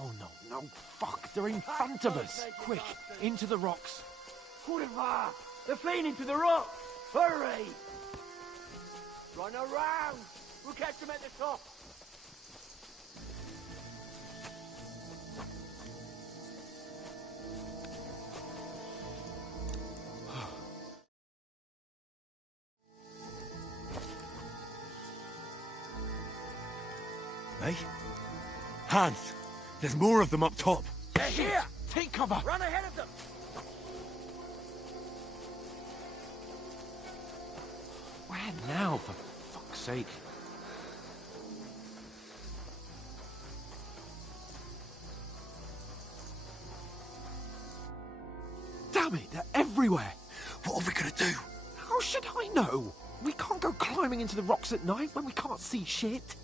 no. Fuck, they're in front of us. Quick, into the rocks. Quebrar! They're fleeing into the rocks! Hurry! Run around! We'll catch them at the top! Hey? Hans! There's more of them up top! They're here! Take cover! Run ahead of them! Where now, for fuck's sake? Damn it, they're everywhere! What are we gonna do? How should I know? We can't go climbing into the rocks at night when we can't see shit.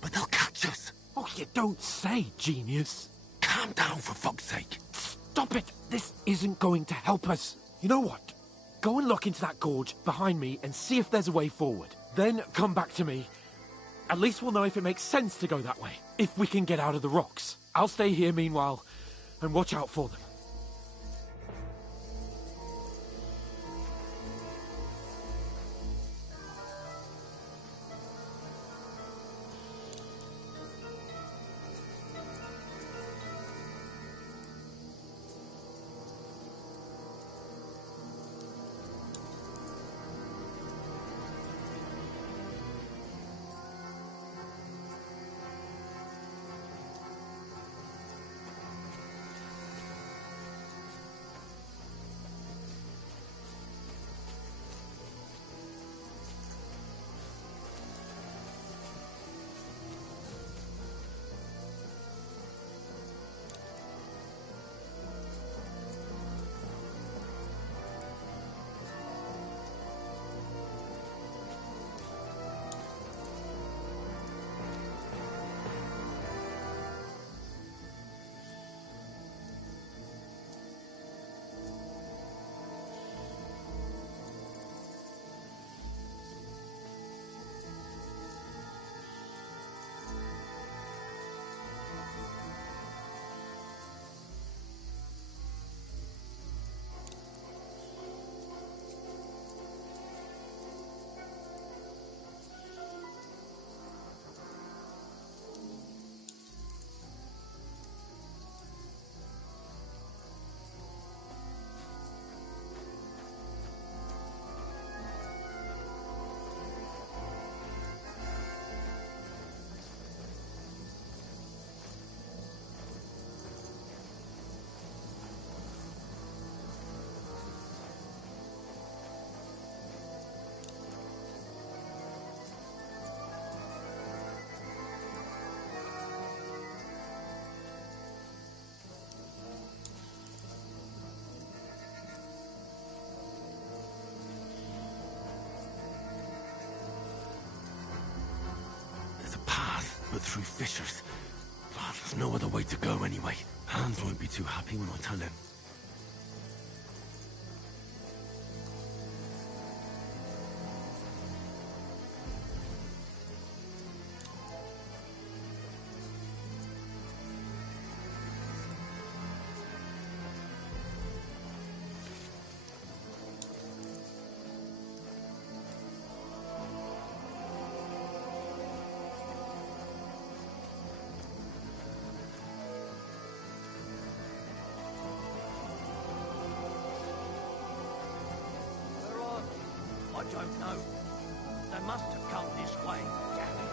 But they'll catch us! Oh, you don't say, genius. Calm down, for fuck's sake! Stop it! This isn't going to help us. You know what? Go and look into that gorge behind me and see if there's a way forward. Then come back to me. At least we'll know if it makes sense to go that way. If we can get out of the rocks. I'll stay here meanwhile and watch out for them. But through fissures. Oh, there's no other way to go anyway. Hans won't be too happy when I tell him. I don't know. They must have come this way. Damn it.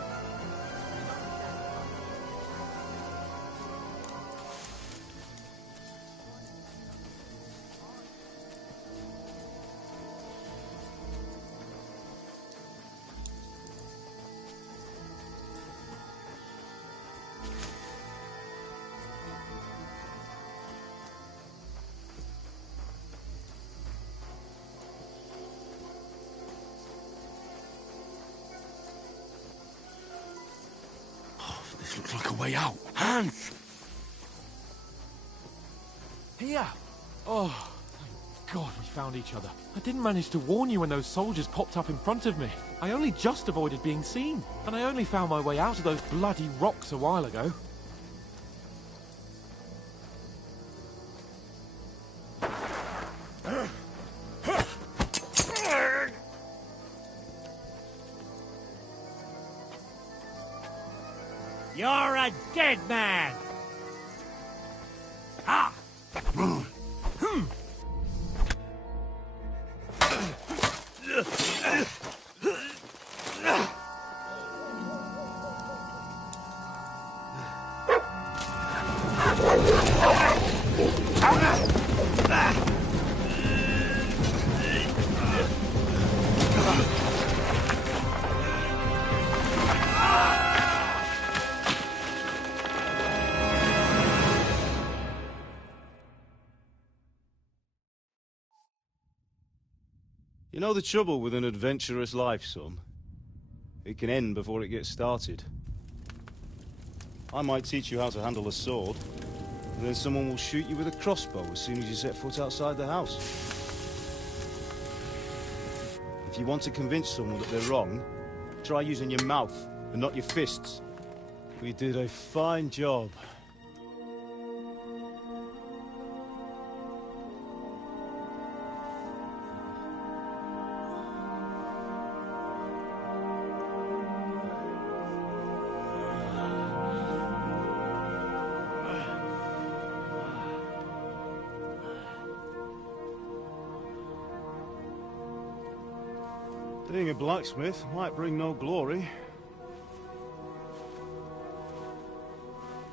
This looks like a way out. Hans! Here! Oh, thank God we found each other. I didn't manage to warn you when those soldiers popped up in front of me. I only just avoided being seen. And I only found my way out of those bloody rocks a while ago. You're a dead man! Ah! You know the trouble with an adventurous life, son? It can end before it gets started. I might teach you how to handle a sword, and then someone will shoot you with a crossbow as soon as you set foot outside the house. If you want to convince someone that they're wrong, try using your mouth and not your fists. We did a fine job. Being a blacksmith might bring no glory,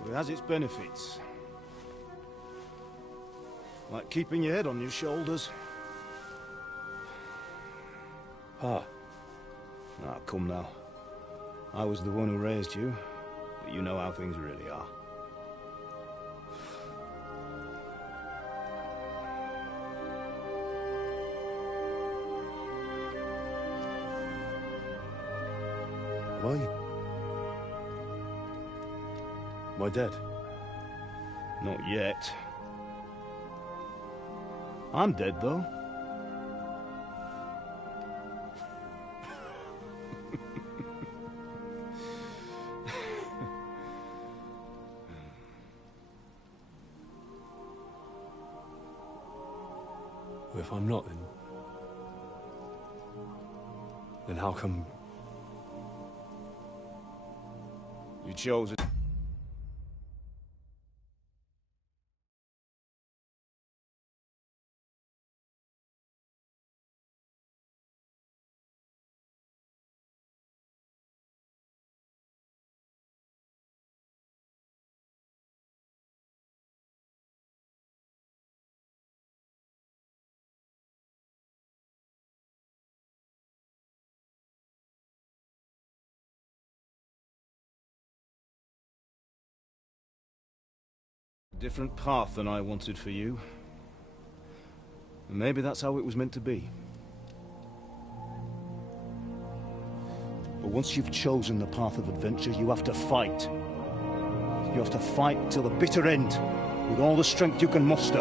but it has its benefits. Like keeping your head on your shoulders. Ah, come now. I was the one who raised you, but you know how things really are. Are you? Am I dead? Not yet. I'm dead, though. Well, if I'm not, then how come You chose it. A different path than I wanted for you. And maybe that's how it was meant to be. But once you've chosen the path of adventure, you have to fight. You have to fight till the bitter end, with all the strength you can muster.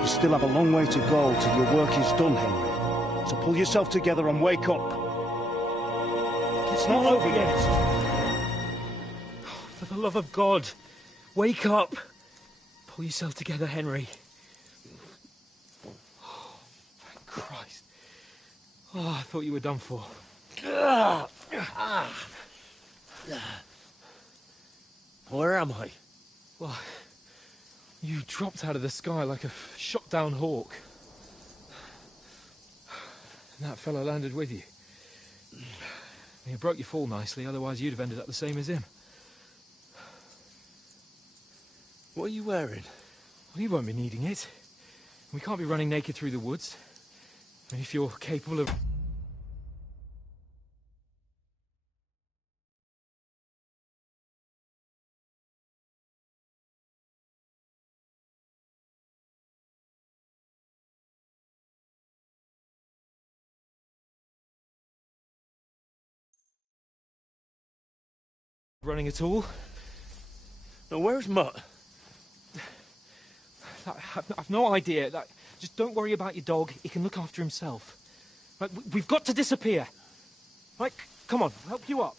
You still have a long way to go till your work is done, Henry. So pull yourself together and wake up. It's not over yet. For the love of God, wake up. Pull yourself together, Henry. Oh, thank Christ. Oh, I thought you were done for. Where am I? Well, you dropped out of the sky like a shot-down hawk. And that fellow landed with you. He broke your fall nicely, otherwise you'd have ended up the same as him. What are you wearing? Well, you won't be needing it. We can't be running naked through the woods. I mean, if you're capable of... running at all. Now, where's Mutt? I've no idea. Just don't worry about your dog. He can look after himself. Right, we've got to disappear. Right, come on, I'll help you up.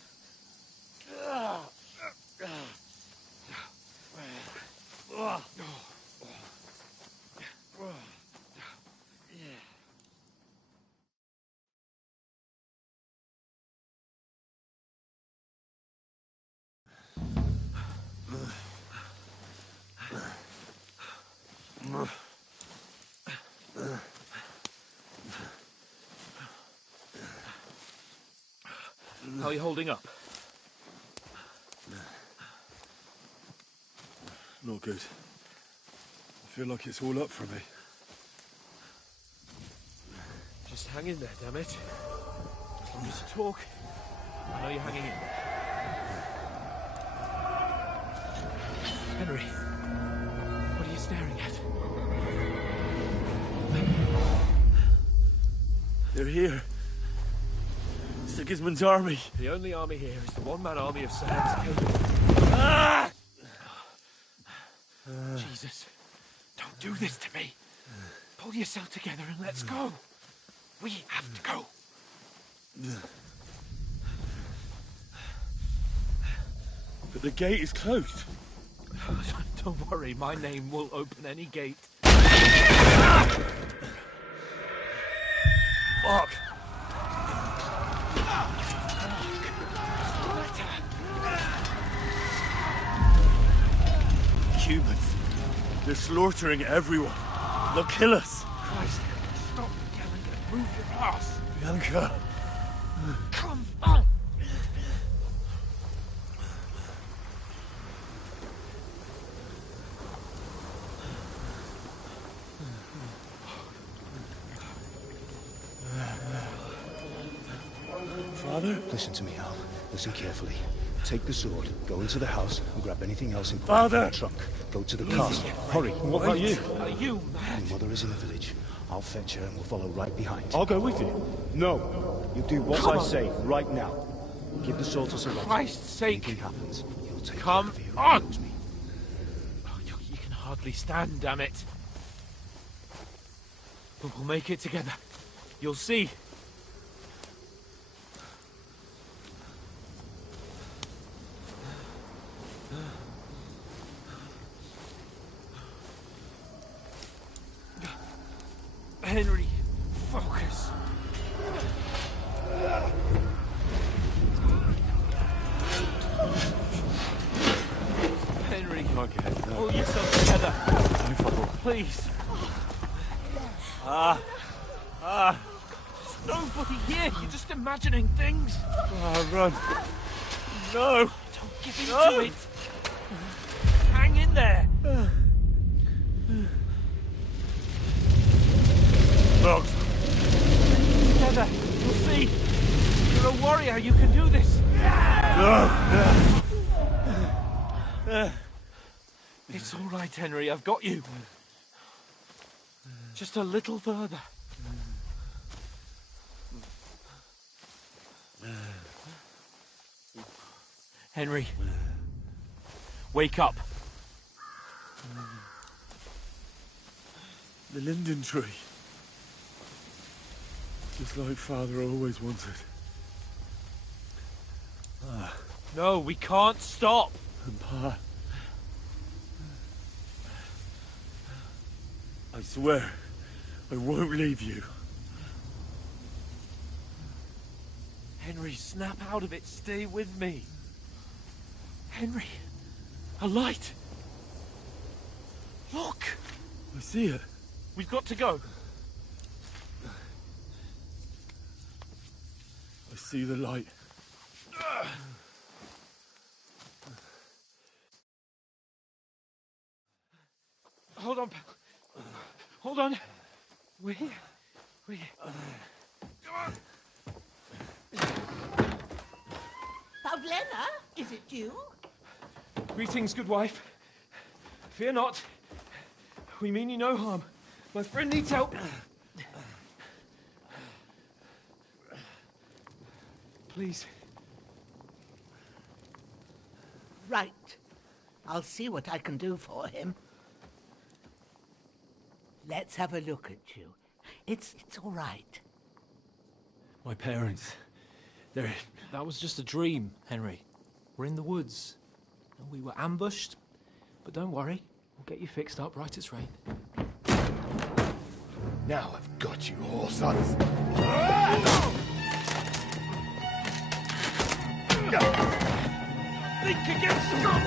How are you holding up? Not good. I feel like it's all up for me. Just hang in there, damn it. As long as you talk, I know you're hanging in there. Henry, what are you staring at? They're here. Sigismund's army. The only army here is the one-man army of Sir Henry. Ah! Jesus, don't do this to me. Pull yourself together and let's go. We have to go. But the gate is closed. Don't worry, my name will open any gate. Fuck! Humans. They're slaughtering everyone. They'll kill us. Christ, stop yelling and move your ass. Bianca. Come on. Father? Listen to me, Al. Listen carefully. Take the sword, go into the house, and grab anything else important Father! from the trunk. Go to the castle. Hurry. What about you? Are you mad? Your mother is in the village. I'll fetch her and we'll follow right behind. I'll go with you. No. You do what Come I on. say right now. Give the sword to Sir Roger. Christ's sake. Anything happens, he'll take Come care of you. on. Knows me. Oh, you can hardly stand, damn it. But we'll make it together. You'll see. Henry, focus. Henry, Okay, no. pull yourself together. No trouble. Please. There's nobody here. You're just imagining things. Run. No. Don't give in to it. Hang in there. Look. Together. You'll see. You're a warrior. You can do this. It's all right, Henry. I've got you. Just a little further. Henry. Wake up. The linden tree. Just like Father always wanted. No, we can't stop. And Pa. I swear, I won't leave you. Henry, snap out of it. Stay with me. Henry, a light. Look. I see it. We've got to go. I see the light. Hold on, pal. Hold on. We're here. We're here. Come on. Pavlena, is it you? Greetings, good wife. Fear not. We mean you no harm. My friend needs help. Please. Right. I'll see what I can do for him. Let's have a look at you. It's all right. My parents. They're... That was just a dream, Henry. We're in the woods. And we were ambushed. But don't worry. We'll get you fixed up right as rain. Now I've got you, whore sons. Think against God!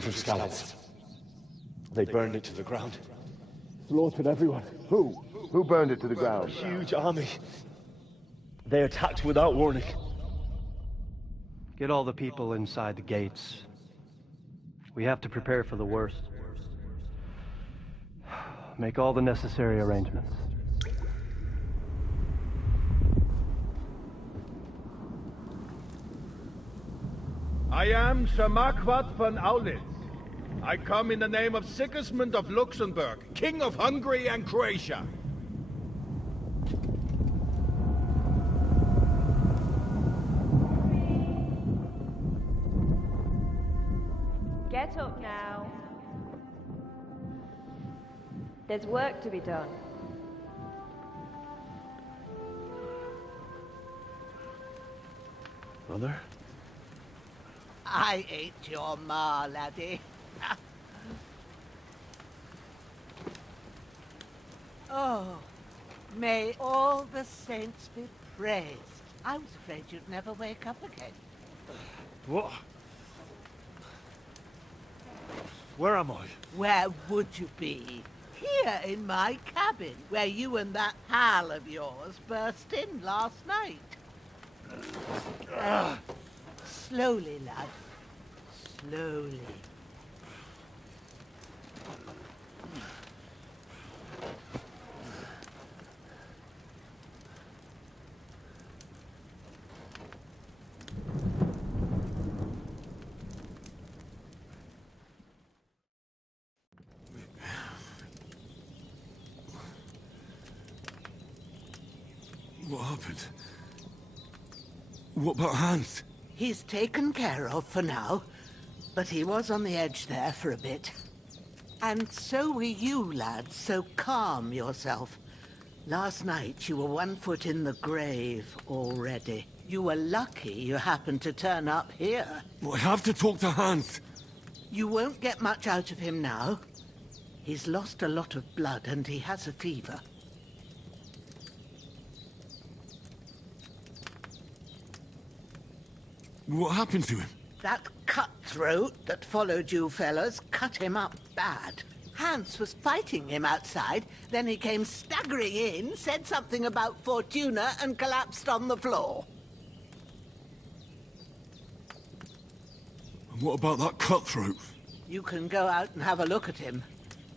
from scouts. They burned it to the ground. Slaughtered everyone. Who? Who burned it to the ground? Huge army. They attacked without warning. Get all the people inside the gates. We have to prepare for the worst. Make all the necessary arrangements. I am Sir Marquardt von Aulitz. I come in the name of Sigismund of Luxembourg, King of Hungary and Croatia. Get up now. There's work to be done. Mother? I ain't your ma, laddie. Oh, may all the saints be praised. I was afraid you'd never wake up again. What? Where am I? Where would you be? Here in my cabin, where you and that pal of yours burst in last night. Slowly, lad. Slowly. What happened? What about Hans? He's taken care of for now, but he was on the edge there for a bit. And so were you, lad, so calm yourself. Last night you were 1 foot in the grave already. You were lucky you happened to turn up here. I have to talk to Hans. You won't get much out of him now. He's lost a lot of blood and he has a fever. What happened to him? That cutthroat that followed you fellas cut him up bad. Hans was fighting him outside, then he came staggering in, said something about Fortuna, and collapsed on the floor. And what about that cutthroat? You can go out and have a look at him.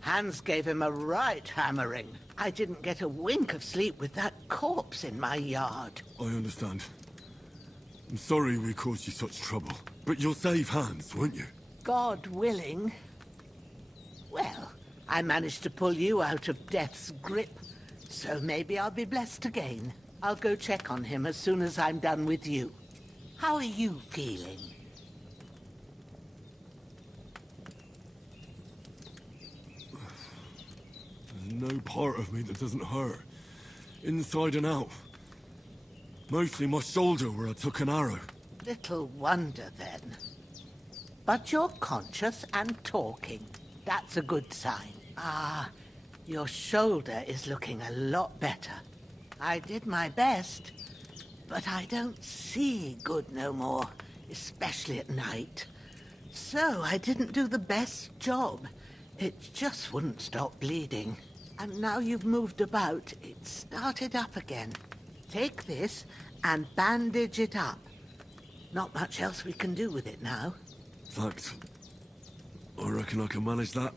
Hans gave him a right hammering. I didn't get a wink of sleep with that corpse in my yard. I understand. I'm sorry we caused you such trouble. But you'll save Hans, won't you? God willing. Well, I managed to pull you out of death's grip, so maybe I'll be blessed again. I'll go check on him as soon as I'm done with you. How are you feeling? There's no part of me that doesn't hurt. Inside and out. Mostly my shoulder where I took an arrow. Little wonder, then. But you're conscious and talking. That's a good sign. Ah, your shoulder is looking a lot better. I did my best, but I don't see good no more, especially at night. So I didn't do the best job. It just wouldn't stop bleeding. And now you've moved about, it started up again. Take this and bandage it up. Not much else we can do with it now. Thanks. I reckon I can manage that.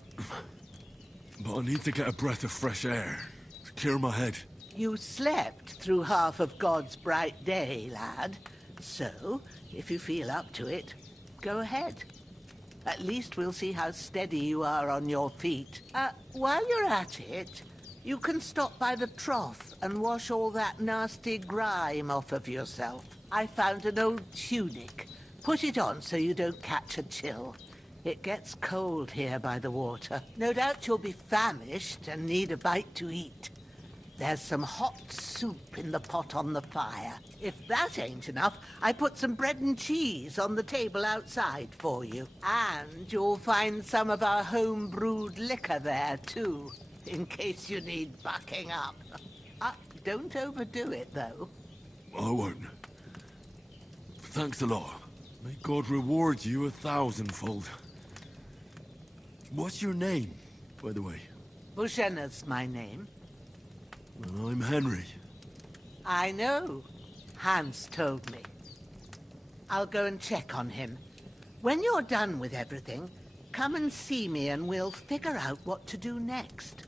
But I need to get a breath of fresh air to clear my head. You slept through half of God's bright day, lad. So, if you feel up to it, go ahead. At least we'll see how steady you are on your feet. While you're at it, you can stop by the trough and wash all that nasty grime off of yourself. I found an old tunic. Put it on so you don't catch a chill. It gets cold here by the water. No doubt you'll be famished and need a bite to eat. There's some hot soup in the pot on the fire. If that ain't enough, I put some bread and cheese on the table outside for you. And you'll find some of our home-brewed liquor there, too, in case you need bucking up. Don't overdo it, though. I won't. Thanks a lot. May God reward you 1,000-fold. What's your name, by the way? Bushenna's my name. Well, I'm Henry. I know. Hans told me. I'll go and check on him. When you're done with everything, come and see me and we'll figure out what to do next.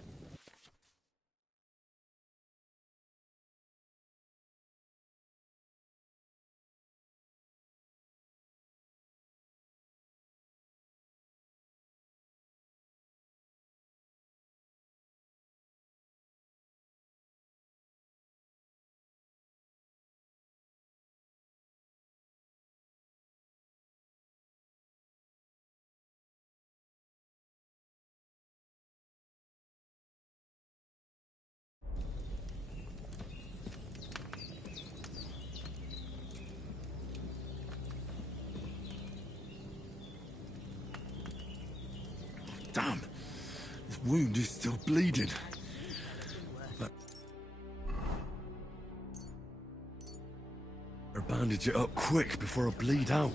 Damn! This wound is still bleeding. Better bandage it up quick before I bleed out.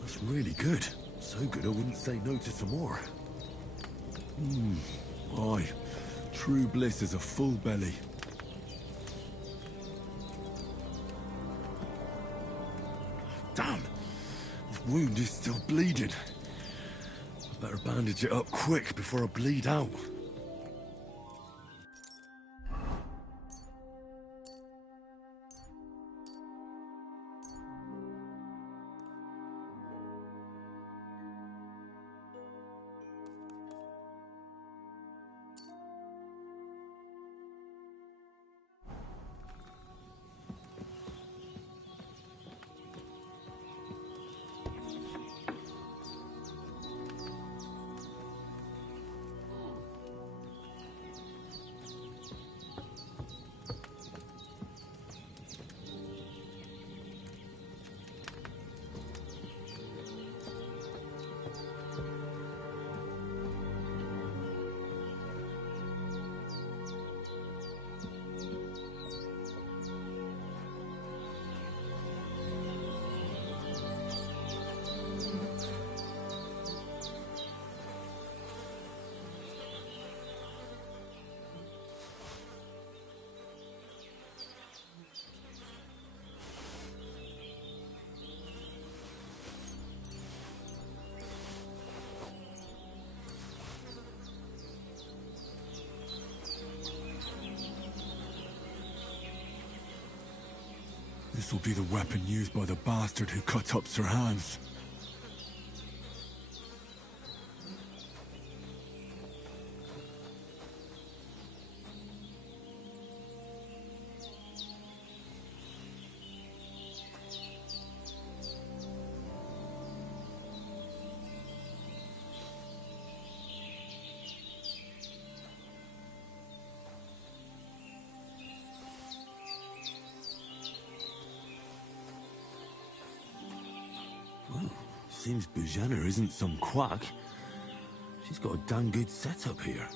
That's really good. So good I wouldn't say no to some more. Aye. True bliss is a full belly. Damn! This wound is still bleeding. I better bandage it up quick before I bleed out. This will be the weapon used by the bastard who cut up Sir Hans. Seems Bujana isn't some quack. She's got a damn good setup here.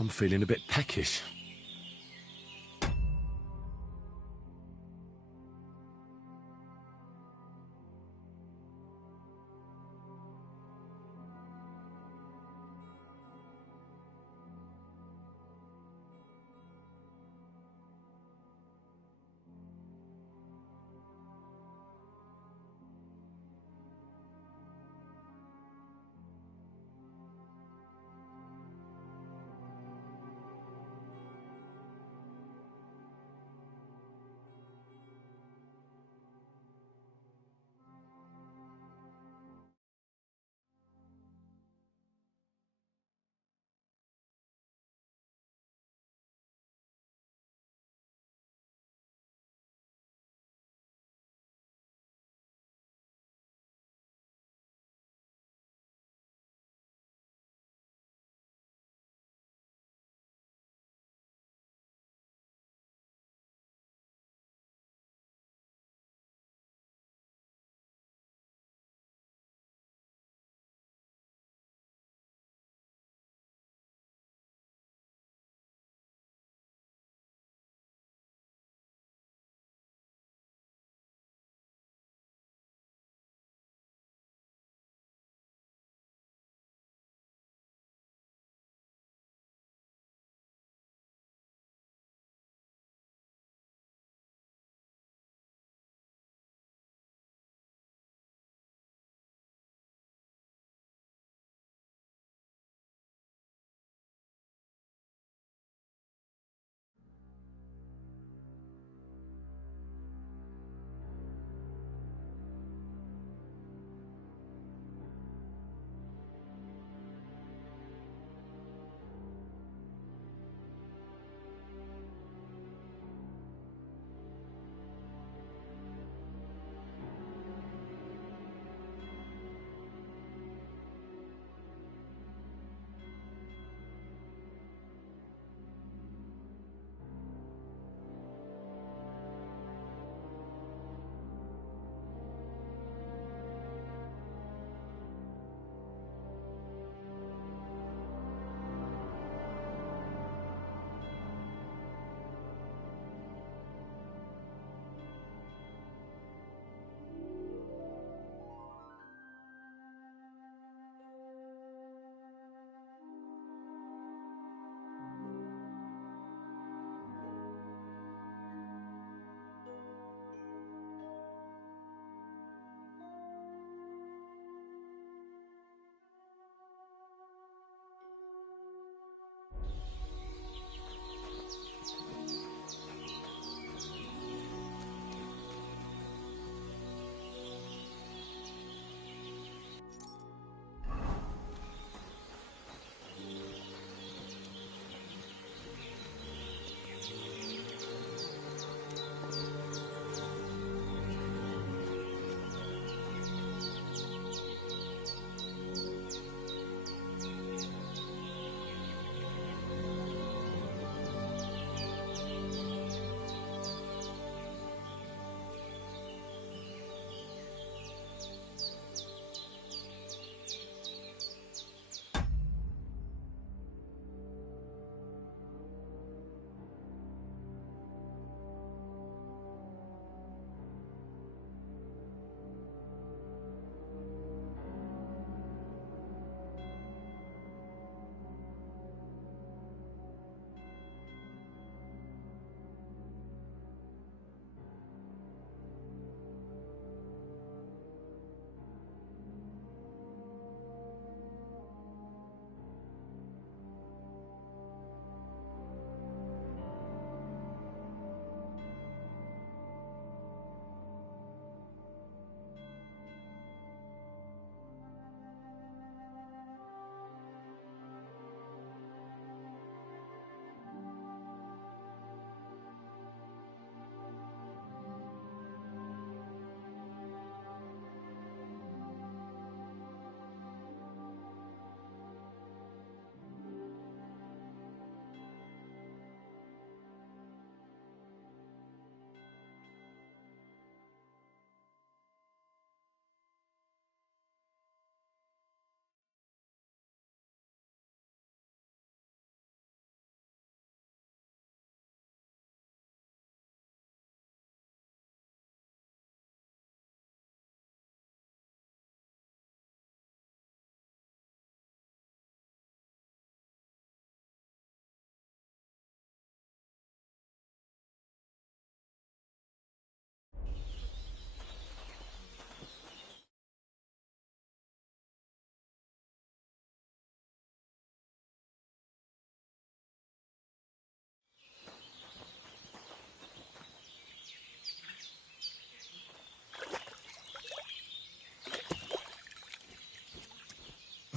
I'm feeling a bit peckish.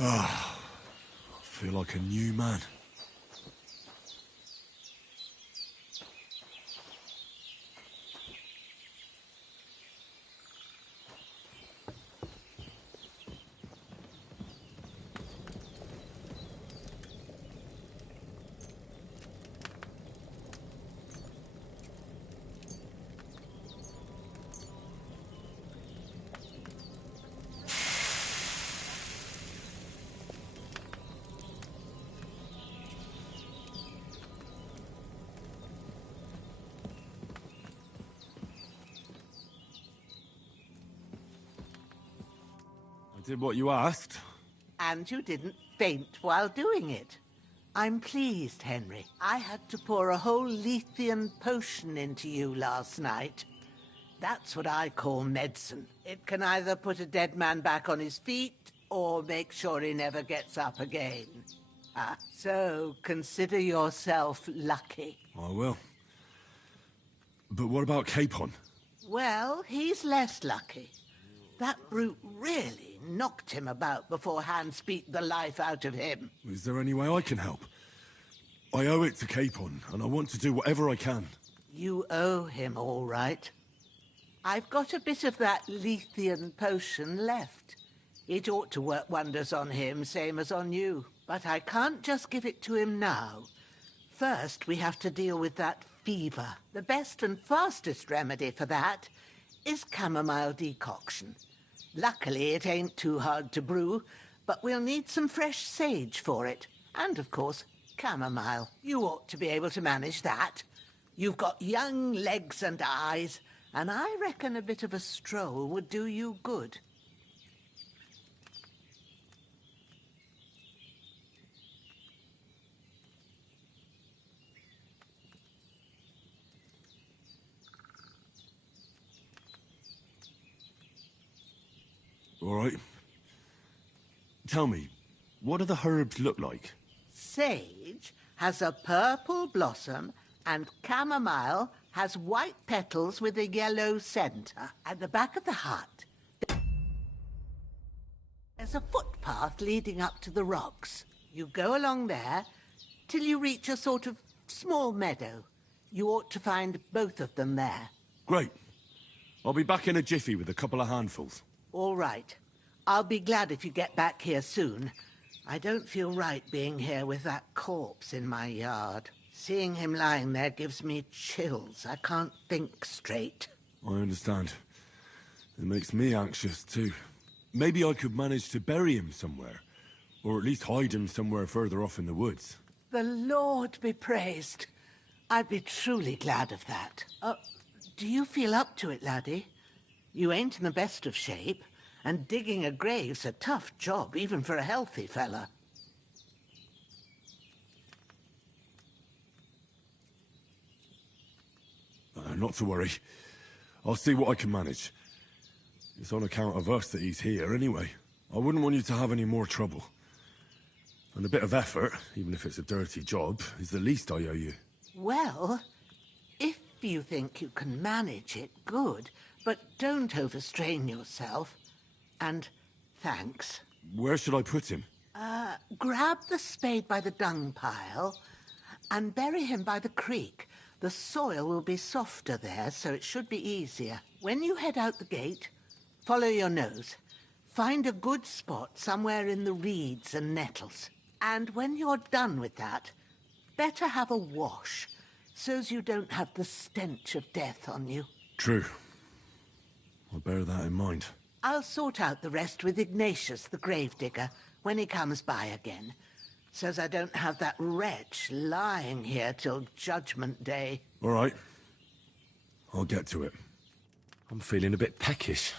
Ah, I feel like a new man. I did what you asked. And you didn't faint while doing it. I'm pleased, Henry. I had to pour a whole Lethean potion into you last night. That's what I call medicine. It can either put a dead man back on his feet, or make sure he never gets up again. So consider yourself lucky. I will. But what about Capon? Well, he's less lucky. That brute really knocked him about before Hans beat the life out of him. Is there any way I can help? I owe it to Capon, and I want to do whatever I can. You owe him, all right. I've got a bit of that Lethean potion left. It ought to work wonders on him, same as on you. But I can't just give it to him now. First, we have to deal with that fever. The best and fastest remedy for that is chamomile decoction. Luckily, it ain't too hard to brew, but we'll need some fresh sage for it. And, of course, chamomile. You ought to be able to manage that. You've got young legs and eyes, and I reckon a bit of a stroll would do you good. All right. Tell me, what do the herbs look like? Sage has a purple blossom, and chamomile has white petals with a yellow centre. At the back of the hut, there's a footpath leading up to the rocks. You go along there till you reach a sort of small meadow. You ought to find both of them there. Great. I'll be back in a jiffy with a couple of handfuls. All right. I'll be glad if you get back here soon. I don't feel right being here with that corpse in my yard. Seeing him lying there gives me chills. I can't think straight. I understand. It makes me anxious, too. Maybe I could manage to bury him somewhere. Or at least hide him somewhere further off in the woods. The Lord be praised. I'd be truly glad of that. Do you feel up to it, laddie? You ain't in the best of shape, and digging a grave's a tough job, even for a healthy fella. Not to worry. I'll see what I can manage. It's on account of us that he's here, anyway. I wouldn't want you to have any more trouble. And a bit of effort, even if it's a dirty job, is the least I owe you. Well, if you think you can manage it, good. But don't overstrain yourself. And thanks. Where should I put him? Grab the spade by the dung pile and bury him by the creek. The soil will be softer there, so it should be easier. When you head out the gate, follow your nose. Find a good spot somewhere in the reeds and nettles. And when you're done with that, better have a wash, so's you don't have the stench of death on you. True. I'll bear that in mind. I'll sort out the rest with Ignatius, the gravedigger, when he comes by again, so's I don't have that wretch lying here till Judgment Day. All right. I'll get to it. I'm feeling a bit peckish.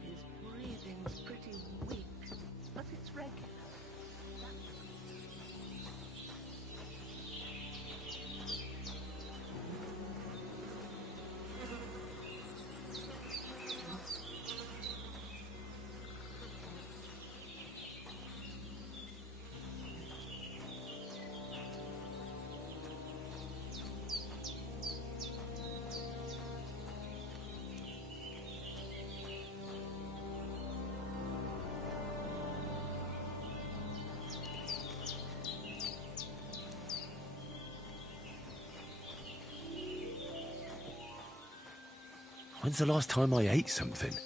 His breathing's pretty weak, but it's regular. When's the last time I ate something?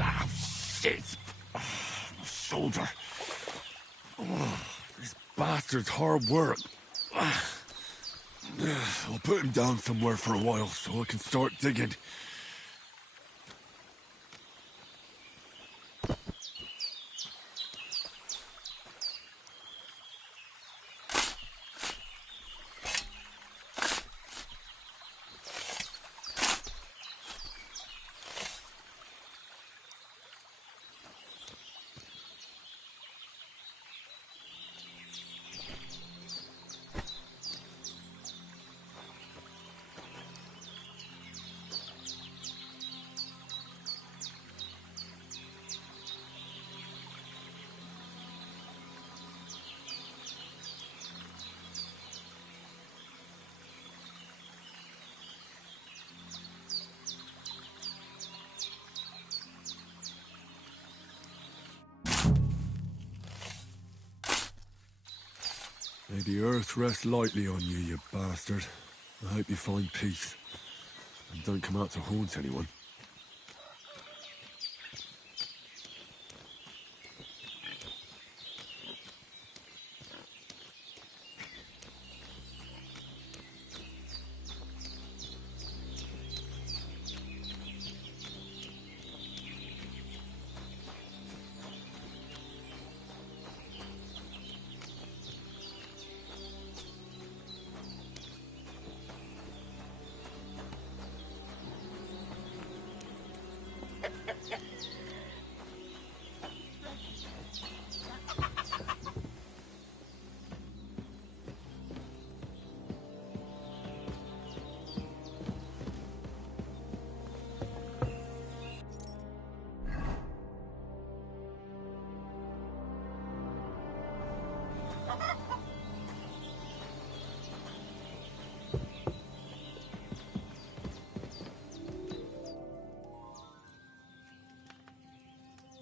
Ah, shit! Oh, my shoulder. Oh, this bastard's hard work. I'll put him down somewhere for a while so I can start digging. May the earth rest lightly on you, you bastard. I hope you find peace. And don't come out to haunt anyone.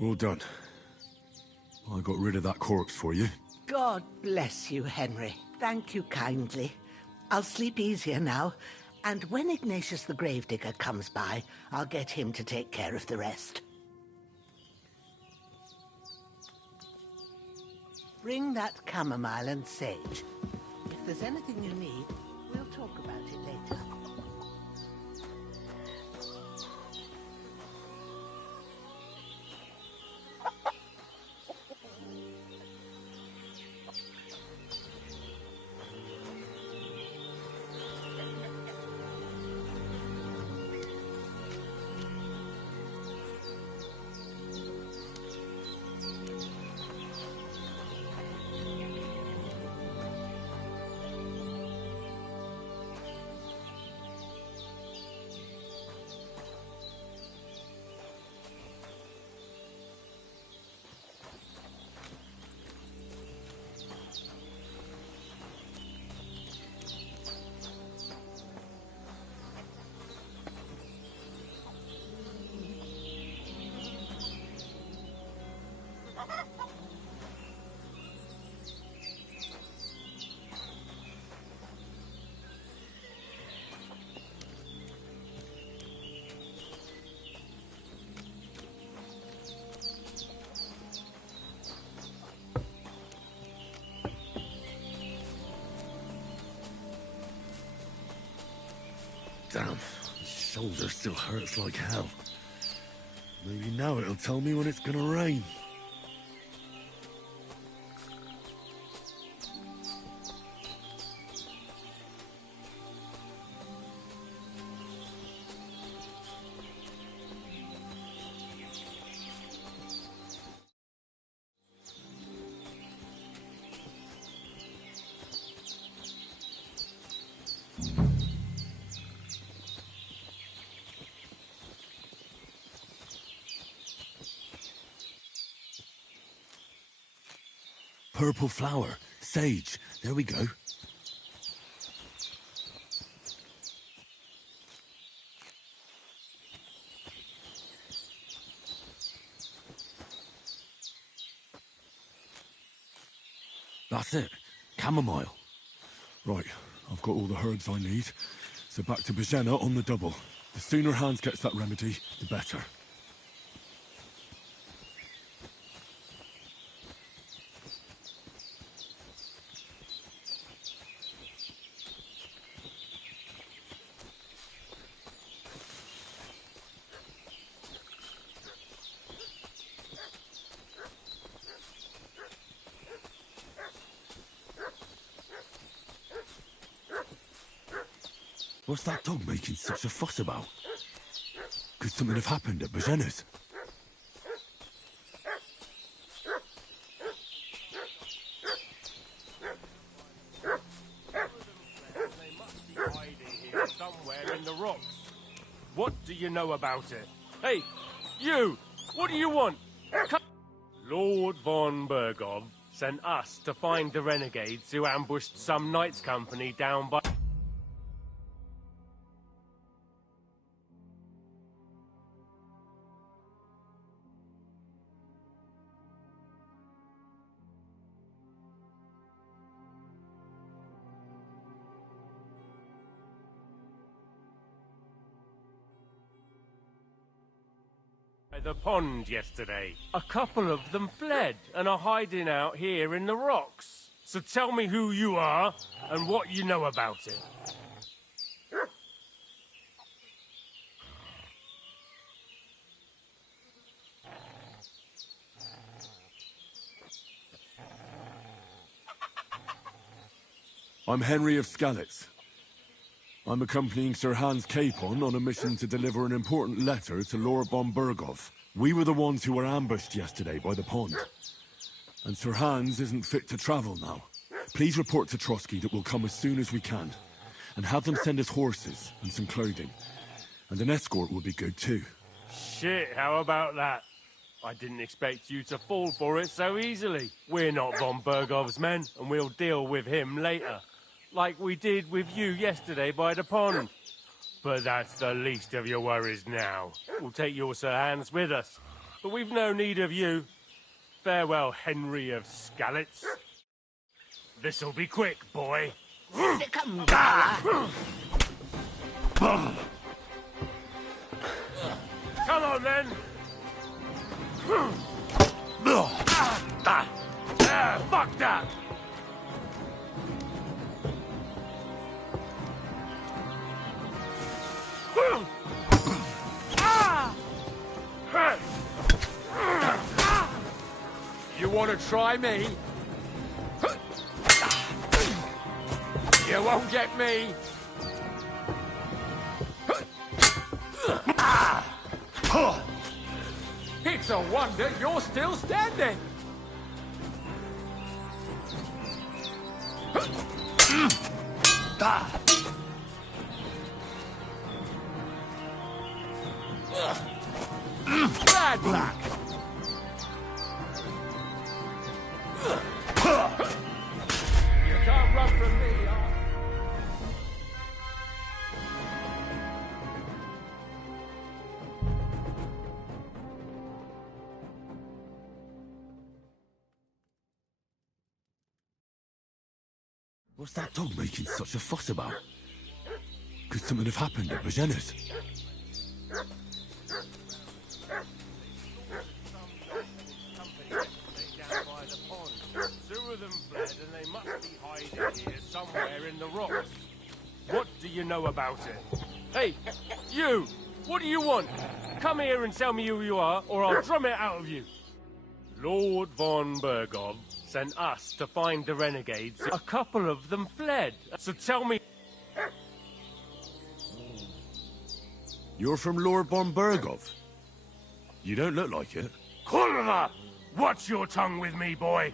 Well done. I got rid of that corpse for you. God bless you, Henry. Thank you kindly. I'll sleep easier now, and when Ignatius the Gravedigger comes by, I'll get him to take care of the rest. Bring that chamomile and sage. If there's anything you need, we'll talk about it later. Damn, my shoulder still hurts like hell. Maybe now it'll tell me when it's gonna rain. Purple flower. Sage. There we go. That's it. Chamomile. Right, I've got all the herbs I need. So back to Bajena on the double. The sooner Hans gets that remedy, the better. What's that dog making such a fuss about? Could something have happened at Bajena's? They must be hiding here somewhere in the rocks. What do you know about it? Hey, you! What do you want? Lord von Bergov sent us to find the renegades who ambushed some knights' company down by... the pond yesterday. A couple of them fled and are hiding out here in the rocks. So tell me who you are and what you know about it. I'm Henry of Skalitz. I'm accompanying Sir Hans Capon on a mission to deliver an important letter to Lord von Bergov. We were the ones who were ambushed yesterday by the pond. And Sir Hans isn't fit to travel now. Please report to Trotsky that we'll come as soon as we can. And have them send us horses and some clothing. And an escort would be good too. Shit, how about that? I didn't expect you to fall for it so easily. We're not von Bergov's men, and we'll deal with him later. Like we did with you yesterday by the pond. But that's the least of your worries now. We'll take your Sir Hans with us. but we've no need of you. Farewell, Henry of Skalitz. This'll be quick, boy. Come on, then. Fuck that! You want to try me? You won't get me. It's a wonder you're still standing. Bad luck. You can't run from me. What's that dog making such a fuss about? Could something have happened at Bajena's? Two of them fled and they must be hiding here somewhere in the rocks. What do you know about it? Hey, you! What do you want? Come here and tell me who you are, or I'll drum it out of you. Lord von Bergov sent us to find the renegades. A couple of them fled. So tell me... You're from Lord von Bergov? You don't look like it. Kurva! Watch your tongue with me, boy.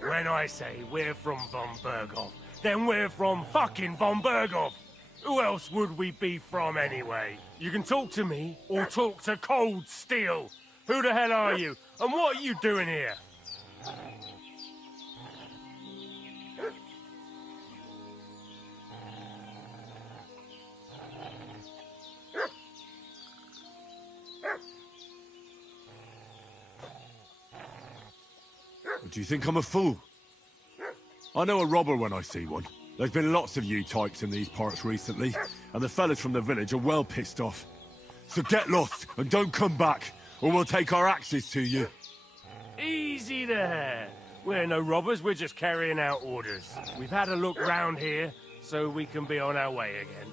When I say we're from von Bergov, then we're from fucking von Bergov. Who else would we be from anyway? You can talk to me, or talk to Cold Steel. Who the hell are you? And what are you doing here? Do you think I'm a fool? I know a robber when I see one. There's been lots of you types in these parts recently, and the fellas from the village are well pissed off. So get lost and don't come back, or we'll take our axes to you. Easy there. We're no robbers, we're just carrying out orders. We've had a look round here, so we can be on our way again.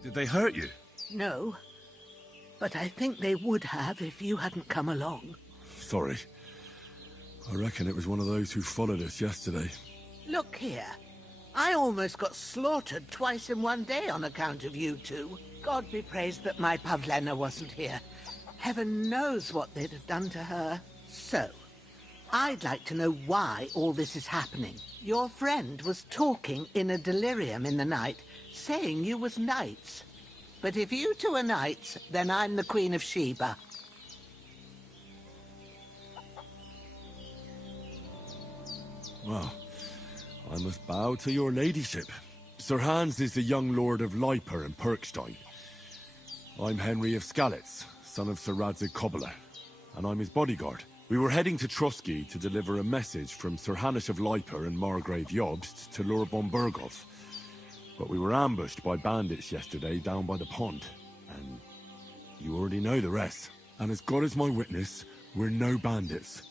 Did they hurt you? No, but I think they would have if you hadn't come along. Sorry. I reckon it was one of those who followed us yesterday. Look here. I almost got slaughtered twice in one day on account of you two. God be praised that my Pavlena wasn't here. Heaven knows what they'd have done to her. So, I'd like to know why all this is happening. Your friend was talking in a delirium in the night, saying you was knights. But if you two are knights, then I'm the Queen of Sheba. Well, I must bow to your ladyship. Sir Hans is the young lord of Leiper and Perkstein. I'm Henry of Skalitz, son of Sir Radzig Kobyla, and I'm his bodyguard. We were heading to Trotsky to deliver a message from Sir Hanish of Leiper and Margrave Jobst to Lord von Bergov. But we were ambushed by bandits yesterday down by the pond, and you already know the rest. And as God is my witness, we're no bandits.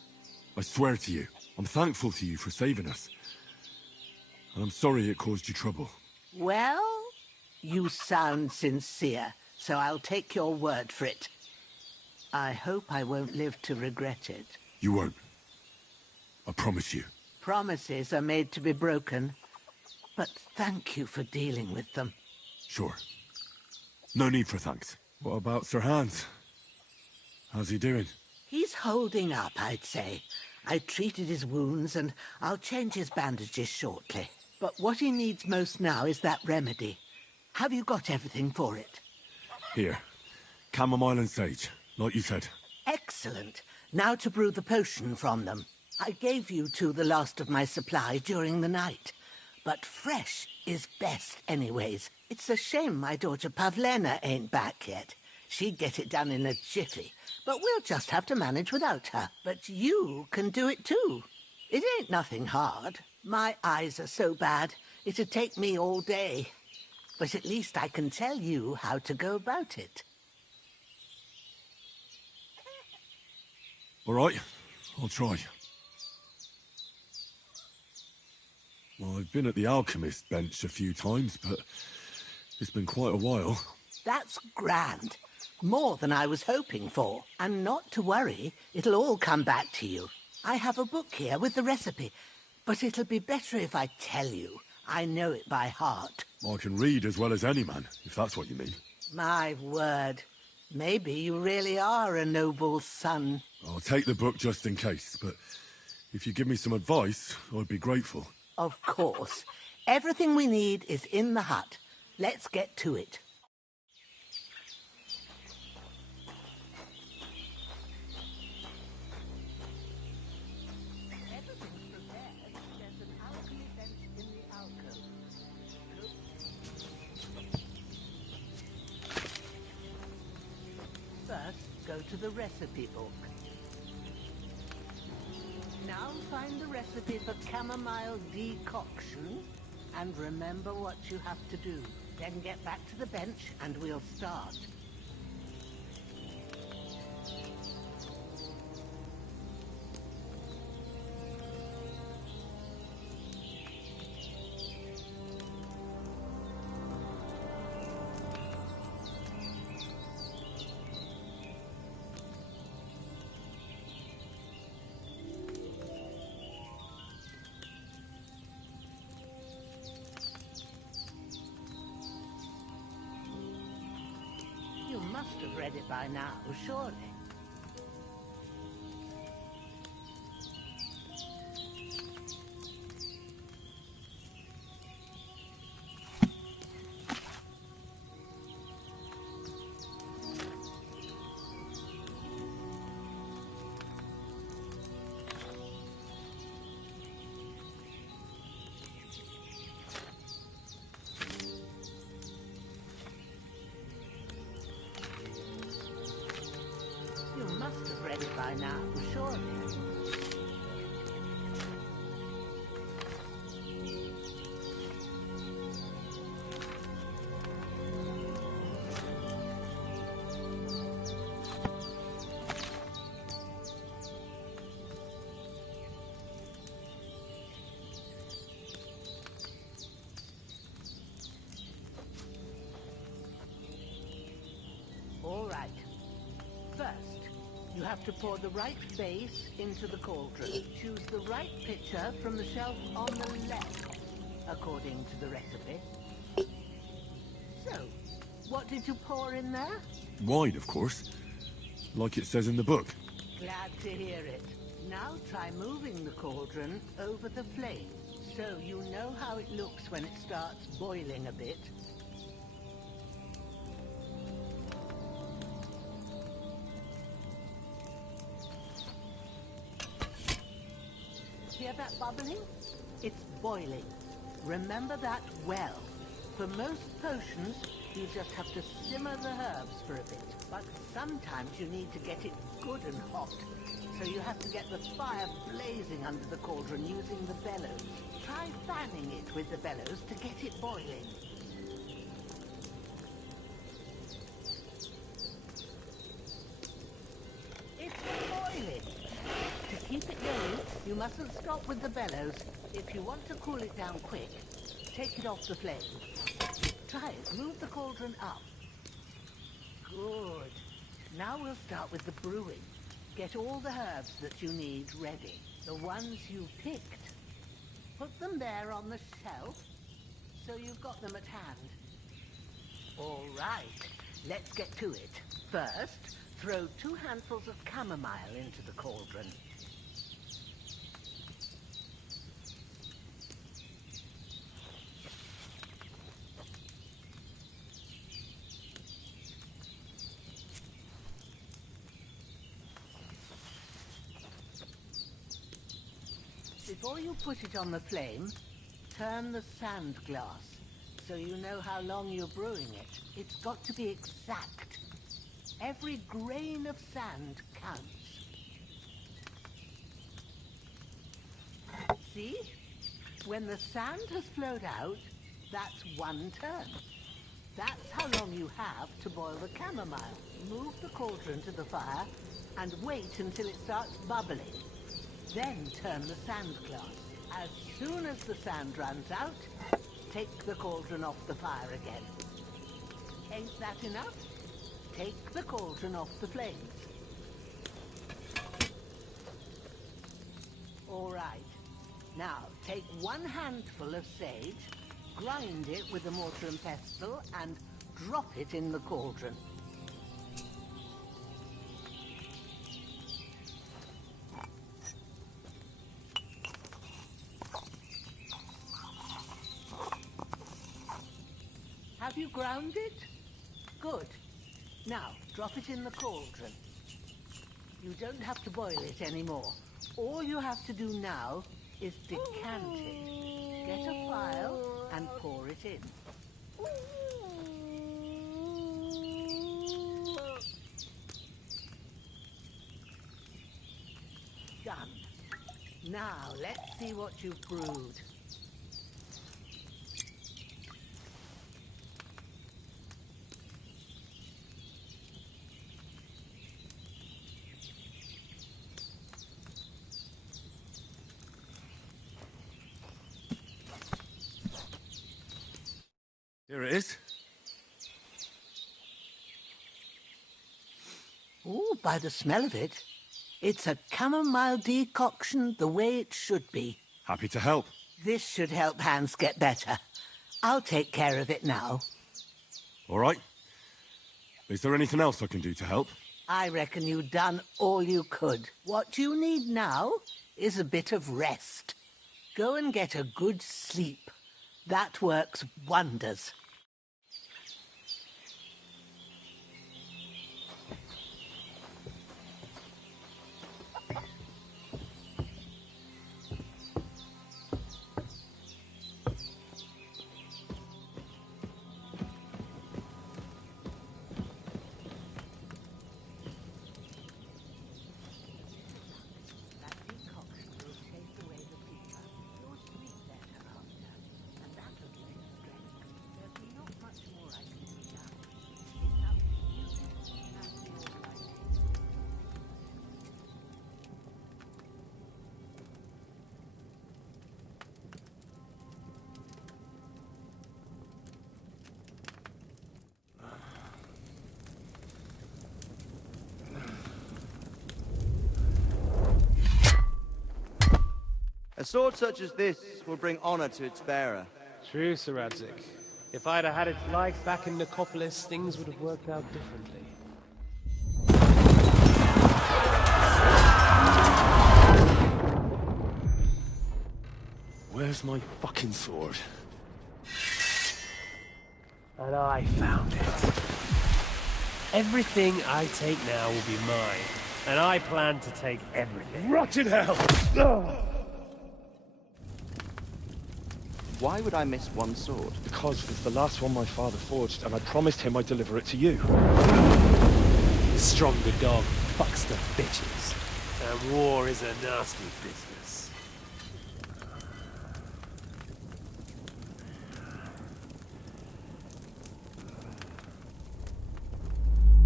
I swear to you, I'm thankful to you for saving us. And I'm sorry it caused you trouble. Well, you sound sincere, so I'll take your word for it. I hope I won't live to regret it. You won't. I promise you. Promises are made to be broken. But thank you for dealing with them. Sure. No need for thanks. What about Sir Hans? How's he doing? He's holding up, I'd say. I treated his wounds, and I'll change his bandages shortly. But what he needs most now is that remedy. Have you got everything for it? Here. Chamomile and sage, like you said. Excellent. Now to brew the potion from them. I gave you two the last of my supply during the night. But fresh is best anyways. It's a shame my daughter Pavlena ain't back yet. She'd get it done in a jiffy. But we'll just have to manage without her. But you can do it too. It ain't nothing hard. My eyes are so bad, it'd take me all day. But at least I can tell you how to go about it. All right, I'll try. Well, I've been at the alchemist bench a few times, but it's been quite a while. That's grand. More than I was hoping for. And not to worry, it'll all come back to you. I have a book here with the recipe, but it'll be better if I tell you. I know it by heart. I can read as well as any man, if that's what you mean. My word. Maybe you really are a noble son. I'll take the book just in case, but if you give me some advice, I'd be grateful. Of course. Everything we need is in the hut. Let's get to it. Everything's prepared. There's an alchemy bench in the alcove. First, go to the recipe book. Now find the recipe for chamomile decoction, and remember what you have to do. Then get back to the bench, and we'll start. You must have read it by now, surely. Must have read it by now, surely. All right. First, you have to pour the right base into the cauldron. Choose the right pitcher from the shelf on the left, according to the recipe. So, what did you pour in there? Wine, of course. Like it says in the book. Glad to hear it. Now try moving the cauldron over the flame, so you know how it looks when it starts boiling a bit. Hear that bubbling? It's boiling. Remember that well. For most potions, you just have to simmer the herbs for a bit. But sometimes you need to get it good and hot. So you have to get the fire blazing under the cauldron using the bellows. Try fanning it with the bellows to get it boiling. It's boiling. To keep it going, you mustn't stop with the bellows. If you want to cool it down quick, take it off the flame. Try it. Move the cauldron up. Good. Now we'll start with the brewing. Get all the herbs that you need ready. The ones you picked. Put them there on the shelf, so you've got them at hand. All right. Let's get to it. First, throw 2 handfuls of chamomile into the cauldron. Before you put it on the flame, turn the sand glass so you know how long you're brewing it. It's got to be exact. Every grain of sand counts. See? When the sand has flowed out, that's 1 turn. That's how long you have to boil the chamomile. Move the cauldron to the fire and wait until it starts bubbling. Then turn the sand glass. As soon as the sand runs out, take the cauldron off the fire again. Ain't that enough? Take the cauldron off the flames. All right. Now, take 1 handful of sage, grind it with a mortar and pestle, and drop it in the cauldron. Have you ground it? Good. Now, drop it in the cauldron. You don't have to boil it anymore. All you have to do now is decant it. Get a phial and pour it in. Done. Now, let's see what you've brewed. Here it is. Oh, by the smell of it, it's a chamomile decoction the way it should be. Happy to help. This should help Hans get better. I'll take care of it now. All right. Is there anything else I can do to help? I reckon you've done all you could. What you need now is a bit of rest. Go and get a good sleep. That works wonders. A sword such as this will bring honor to its bearer. True, Sir Radzik. If I'd have had its like back in Nicopolis, things would have worked out differently. Where's my fucking sword? And I found it. Everything I take now will be mine, and I plan to take everything. Rot in hell! Why would I miss one sword? Because it's the last one my father forged, and I promised him I'd deliver it to you. Stronger dog fucks the bitches, and war is a nasty business.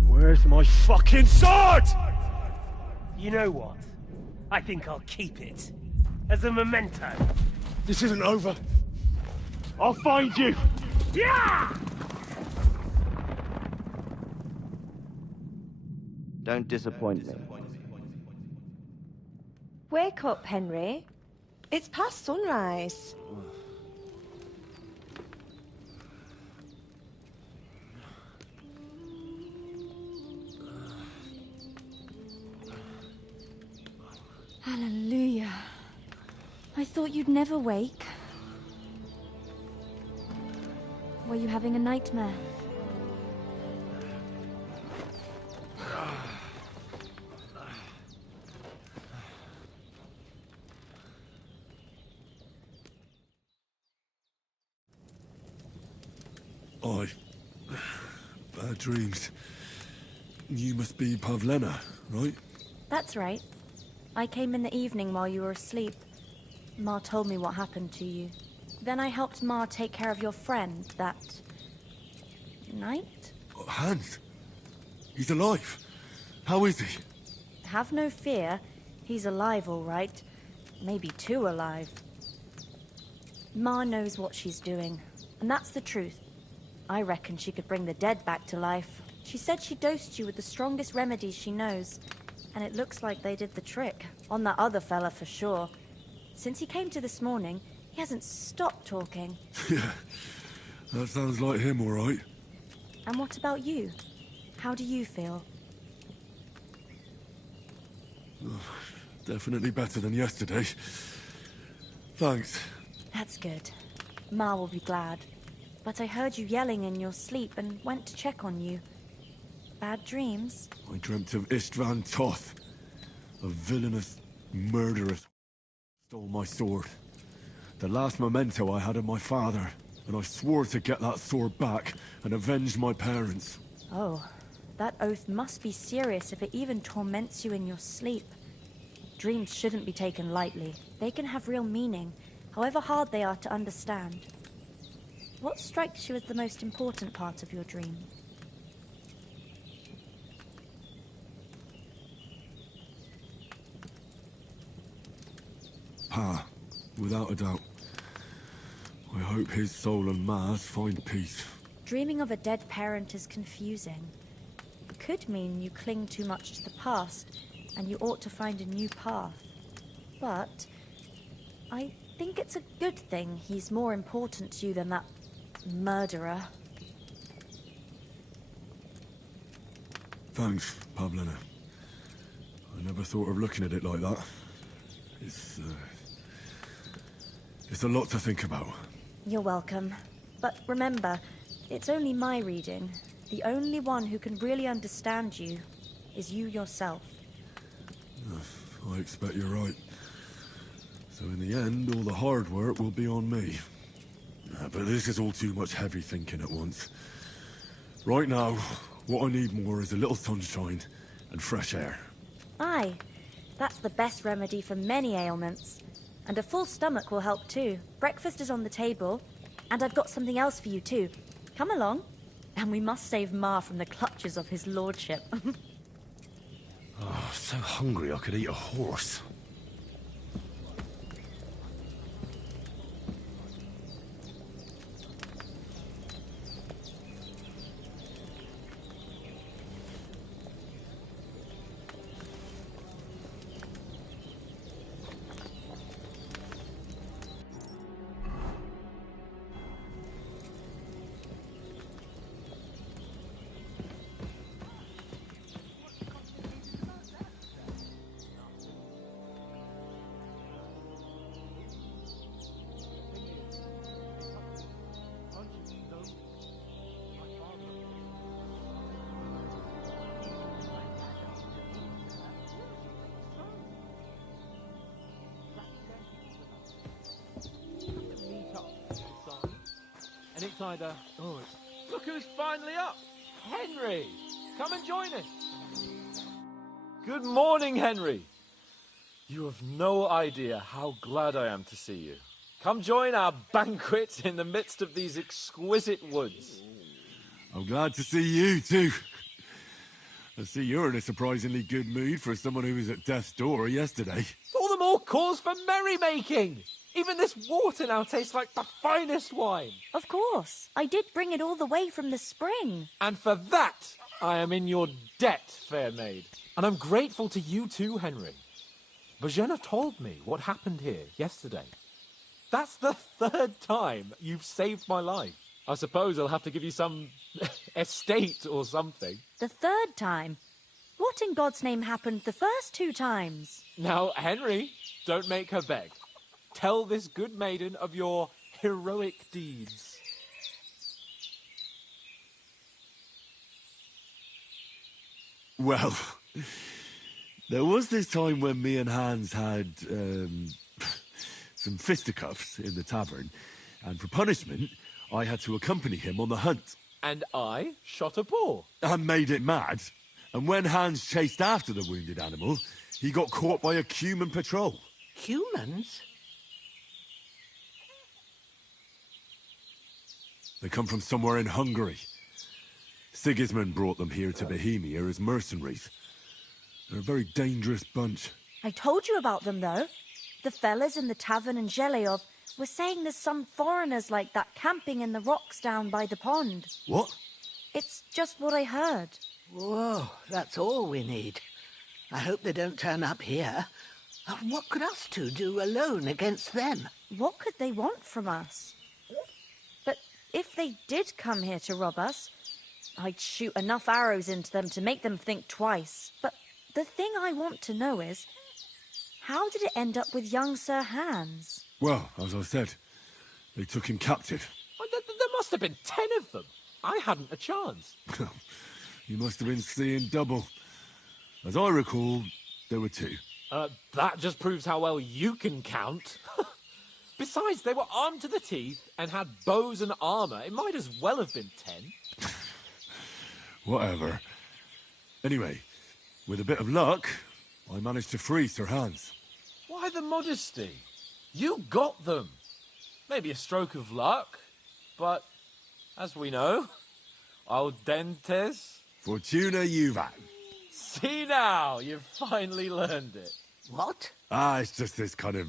Where's my fucking sword? You know what? I think I'll keep it. As a memento. This isn't over. I'll find you! Yeah! Don't disappoint me. Wake up, Henry. It's past sunrise. Hallelujah. I thought you'd never wake. Were you having a nightmare? Hi. Bad dreams. You must be Pavlena, right? That's right. I came in the evening while you were asleep. Ma told me what happened to you. Then I helped Ma take care of your friend that night? Hans? He's alive. How is he? Have no fear. He's alive, all right. Maybe too alive. Ma knows what she's doing, and that's the truth. I reckon she could bring the dead back to life. She said she dosed you with the strongest remedies she knows, and it looks like they did the trick. On that other fella for sure. Since he came to this morning, he hasn't stopped talking. Yeah, that sounds like him, all right. And what about you? How do you feel? Definitely better than yesterday. Thanks. That's good. Ma will be glad. But I heard you yelling in your sleep and went to check on you. Bad dreams? I dreamt of Istvan Toth, a villainous, murderous stole my sword. The last memento I had of my father, and I swore to get that sword back and avenge my parents. Oh, that oath must be serious if it even torments you in your sleep. Dreams shouldn't be taken lightly. They can have real meaning, however hard they are to understand. What strikes you as the most important part of your dream? Pa, without a doubt. I hope his soul and Ma's find peace. Dreaming of a dead parent is confusing. It could mean you cling too much to the past, and you ought to find a new path. But I think it's a good thing he's more important to you than that murderer. Thanks, Pavlena. I never thought of looking at it like that. It's a lot to think about. You're welcome. But remember, it's only my reading. The only one who can really understand you is you yourself. I expect you're right. So in the end, all the hard work will be on me. But this is all too much heavy thinking at once. Right now, what I need more is a little sunshine and fresh air. Aye, that's the best remedy for many ailments. And a full stomach will help too. Breakfast is on the table, and I've got something else for you too. Come along, and we must save Ma from the clutches of his lordship. Oh, so hungry I could eat a horse. And it's either... Oh, look who's finally up! Henry! Come and join us! Good morning, Henry! You have no idea how glad I am to see you. Come join our banquet in the midst of these exquisite woods. I'm glad to see you, too. I see you're in a surprisingly good mood for someone who was at death's door yesterday. All the more cause for merrymaking! Even this water now tastes like the finest wine. Of course. I did bring it all the way from the spring. And for that, I am in your debt, fair maid. And I'm grateful to you too, Henry. Bojena told me what happened here yesterday. That's the third time you've saved my life. I suppose I'll have to give you some estate or something. The third time? What in God's name happened the first 2 times? Now, Henry, don't make her beg. Tell this good maiden of your heroic deeds. Well, there was this time when me and Hans had some fisticuffs in the tavern, and for punishment, I had to accompany him on the hunt. and I shot a boar. And made it mad. And when Hans chased after the wounded animal, he got caught by a human patrol. Humans? They come from somewhere in Hungary. Sigismund brought them here to Bohemia as mercenaries. They're a very dangerous bunch. I told you about them, though. The fellas in the tavern in Zheleov were saying there's some foreigners like that camping in the rocks down by the pond. What? It's just what I heard. Whoa, that's all we need. I hope they don't turn up here. What could us two do alone against them? What could they want from us? But if they did come here to rob us, I'd shoot enough arrows into them to make them think twice. But the thing I want to know is, how did it end up with young Sir Hans? Well, as I said, they took him captive. Well, there must have been 10 of them. I hadn't a chance. You must have been seeing double. As I recall, there were 2. That just proves how well you can count. Besides, they were armed to the teeth and had bows and armour. It might as well have been 10. Whatever. Anyway, with a bit of luck, I managed to free Sir Hans. Why the modesty? You got them. Maybe a stroke of luck, but as we know, al dentes... Fortuna juvat. See now, you've finally learned it. What? It's just this kind of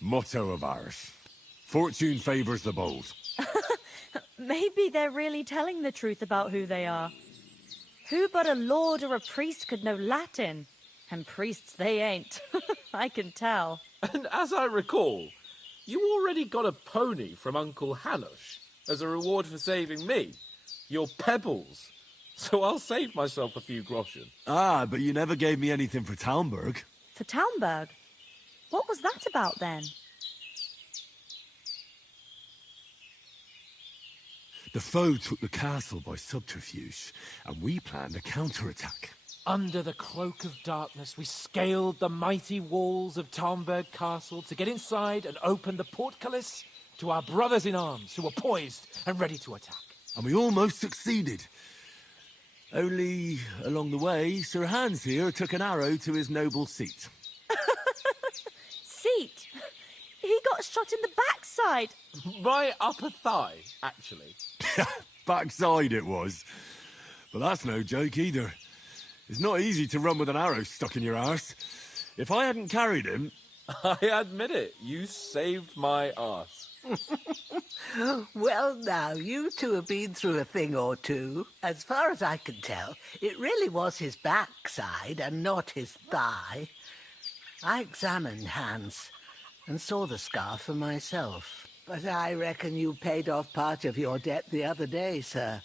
motto of ours. Fortune favours the bold. Maybe they're really telling the truth about who they are. Who but a lord or a priest could know Latin? And priests they ain't. I can tell. And as I recall, you already got a pony from Uncle Hanush as a reward for saving me. Your pebbles. So I'll save myself a few groschen. But you never gave me anything for Talmberg. For Talmberg? What was that about then? The foe took the castle by subterfuge, and we planned a counterattack. Under the cloak of darkness, we scaled the mighty walls of Talmberg Castle to get inside and open the portcullis to our brothers in arms who were poised and ready to attack. And we almost succeeded. Only, along the way, Sir Hans here took an arrow to his noble seat. Seat? He got shot in the backside. My upper thigh, actually. Backside it was. But that's no joke either. It's not easy to run with an arrow stuck in your arse. If I hadn't carried him... I admit it, you saved my arse. Well, now, you two have been through a thing or two. As far as I can tell, it really was his backside and not his thigh. I examined Hans and saw the scar for myself. But I reckon you paid off part of your debt the other day, sir.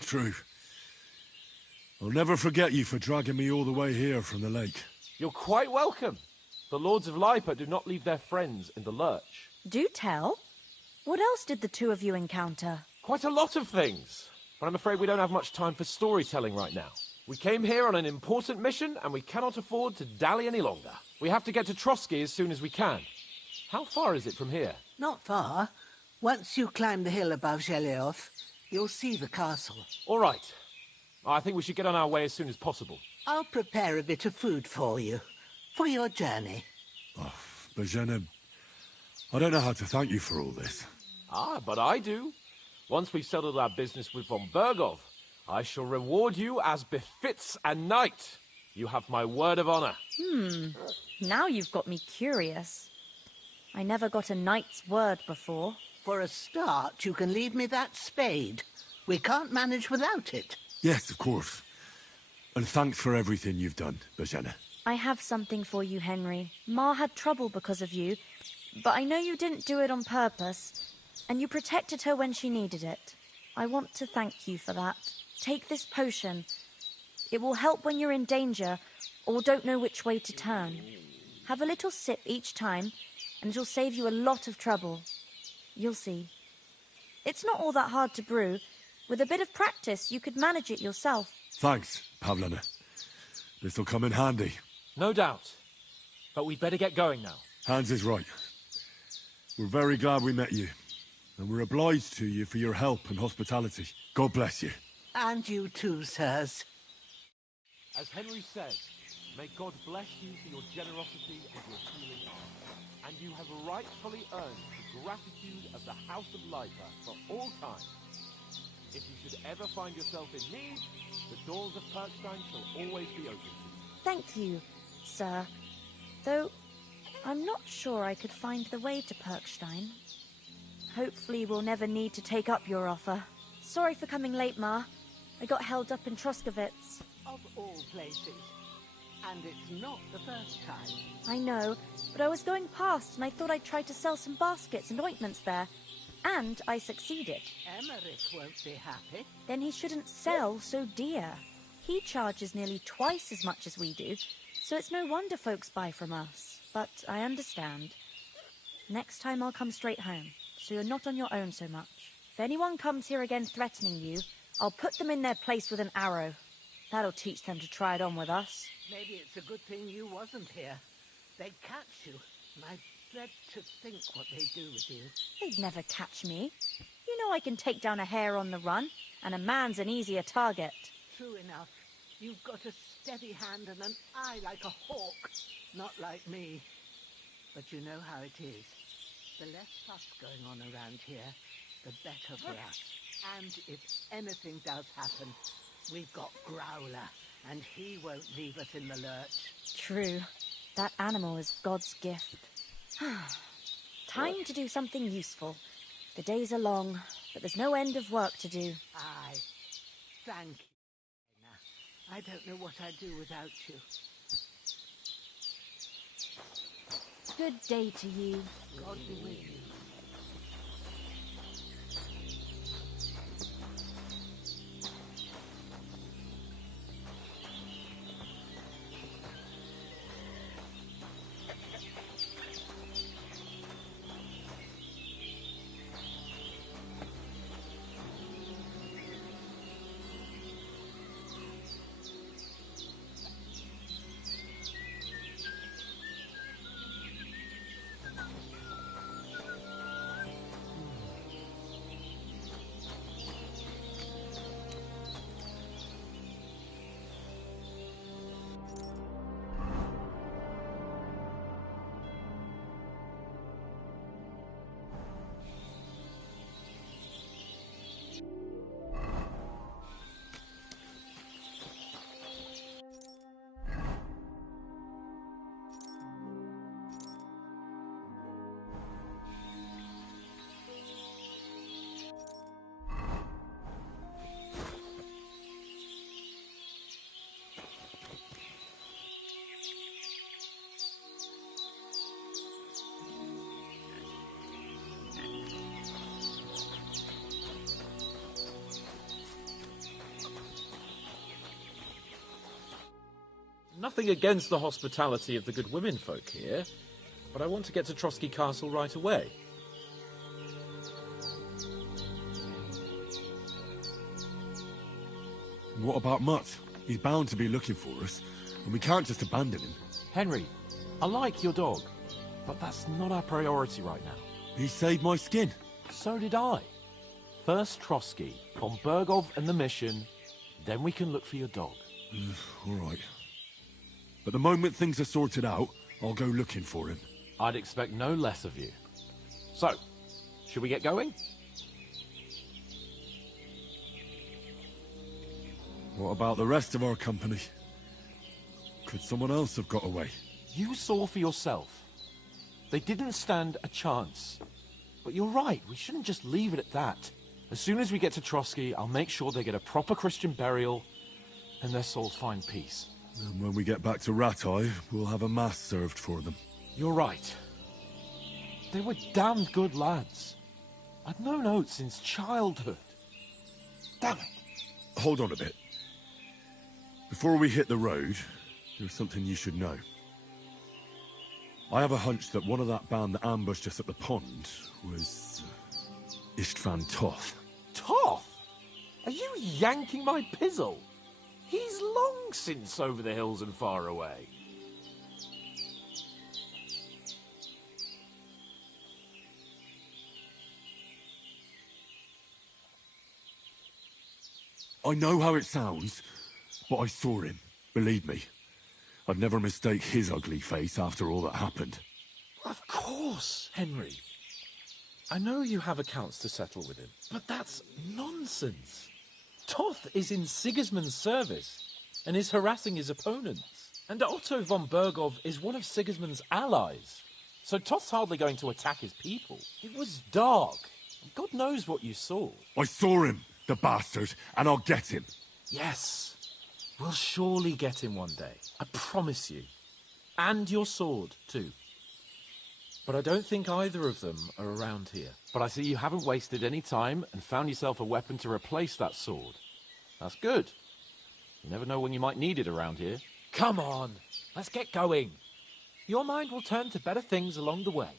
True. I'll never forget you for dragging me all the way here from the lake. You're quite welcome. The Lords of Lipa do not leave their friends in the lurch. Do tell. What else did the two of you encounter? Quite a lot of things. But I'm afraid we don't have much time for storytelling right now. We came here on an important mission, and we cannot afford to dally any longer. We have to get to Trotsky as soon as we can. How far is it from here? Not far. Once you climb the hill above Zheleov, you'll see the castle. All right. I think we should get on our way as soon as possible. I'll prepare a bit of food for you, for your journey. Oh, Bozhena, I don't know how to thank you for all this. But I do. Once we've settled our business with von Bergov, I shall reward you as befits a knight. You have my word of honor. Now you've got me curious. I never got a knight's word before. For a start, you can leave me that spade. We can't manage without it. Yes, of course. And thanks for everything you've done, Bozhena. I have something for you, Henry. Ma had trouble because of you, but I know you didn't do it on purpose, and you protected her when she needed it. I want to thank you for that. Take this potion. It will help when you're in danger or don't know which way to turn. Have a little sip each time, and it'll save you a lot of trouble. You'll see. It's not all that hard to brew. With a bit of practice, you could manage it yourself. Thanks, Pavlena. This'll come in handy. No doubt. But we'd better get going now. Hans is right. We're very glad we met you. And we're obliged to you for your help and hospitality. God bless you. And you too, sirs. As Henry said, may God bless you for your generosity and your healing arm. And you have rightfully earned the gratitude of the House of Lifer for all time. If you should ever find yourself in need, the doors of Perkstein shall always be open to you. Thank you, sir. Though, I'm not sure I could find the way to Perkstein. Hopefully we'll never need to take up your offer. Sorry for coming late, Ma. I got held up in Troskowitz. Of all places. And it's not the first time. I know, but I was going past and I thought I'd try to sell some baskets and ointments there. And I succeeded. Emmerich won't be happy. Then he shouldn't sell so dear. He charges nearly twice as much as we do, so it's no wonder folks buy from us. But I understand. Next time I'll come straight home, so you're not on your own so much. If anyone comes here again threatening you, I'll put them in their place with an arrow. That'll teach them to try it on with us. Maybe it's a good thing you wasn't here. They'd catch you, and I dread to think what they'd do with you. They'd never catch me. You know I can take down a hare on the run, and a man's an easier target. True enough. You've got a steady hand and an eye like a hawk. Not like me. But you know how it is. The less fuss going on around here, the better for us. And if anything does happen, we've got Growler, and he won't leave us in the lurch. True. That animal is God's gift. Time to do something useful. The days are long, but there's no end of work to do. Aye. Thank you. I don't know what I'd do without you. Good day to you. God be with you. Nothing against the hospitality of the good women folk here, but I want to get to Trotsky Castle right away. What about Mutt? He's bound to be looking for us, and we can't just abandon him. Henry, I like your dog, but that's not our priority right now. He saved my skin. So did I. First Trotsky, on Bergov and the mission, then we can look for your dog. All right. But the moment things are sorted out, I'll go looking for him. I'd expect no less of you. So, should we get going? What about the rest of our company? Could someone else have got away? You saw for yourself. They didn't stand a chance. But you're right, we shouldn't just leave it at that. As soon as we get to Trotsky, I'll make sure they get a proper Christian burial, and their souls find peace. And when we get back to Ratai, we'll have a mass served for them. You're right. They were damned good lads. I'd known Oates since childhood. Damn it. Hold on a bit. Before we hit the road, there's something you should know. I have a hunch that one of that band that ambushed us at the pond was Istvan Toth. Toth? Are you yanking my pizzle? He's long since over the hills and far away. I know how it sounds, but I saw him. Believe me. I'd never mistake his ugly face after all that happened. Of course, Henry. I know you have accounts to settle with him, but that's nonsense. Toth is in Sigismund's service and is harassing his opponents. And Otto von Bergov is one of Sigismund's allies. So Toth's hardly going to attack his people. It was dark. God knows what you saw. I saw him, the bastard, and I'll get him. Yes. We'll surely get him one day. I promise you. And your sword, too. But I don't think either of them are around here. But I see you haven't wasted any time and found yourself a weapon to replace that sword. That's good. You never know when you might need it around here. Come on, let's get going. Your mind will turn to better things along the way.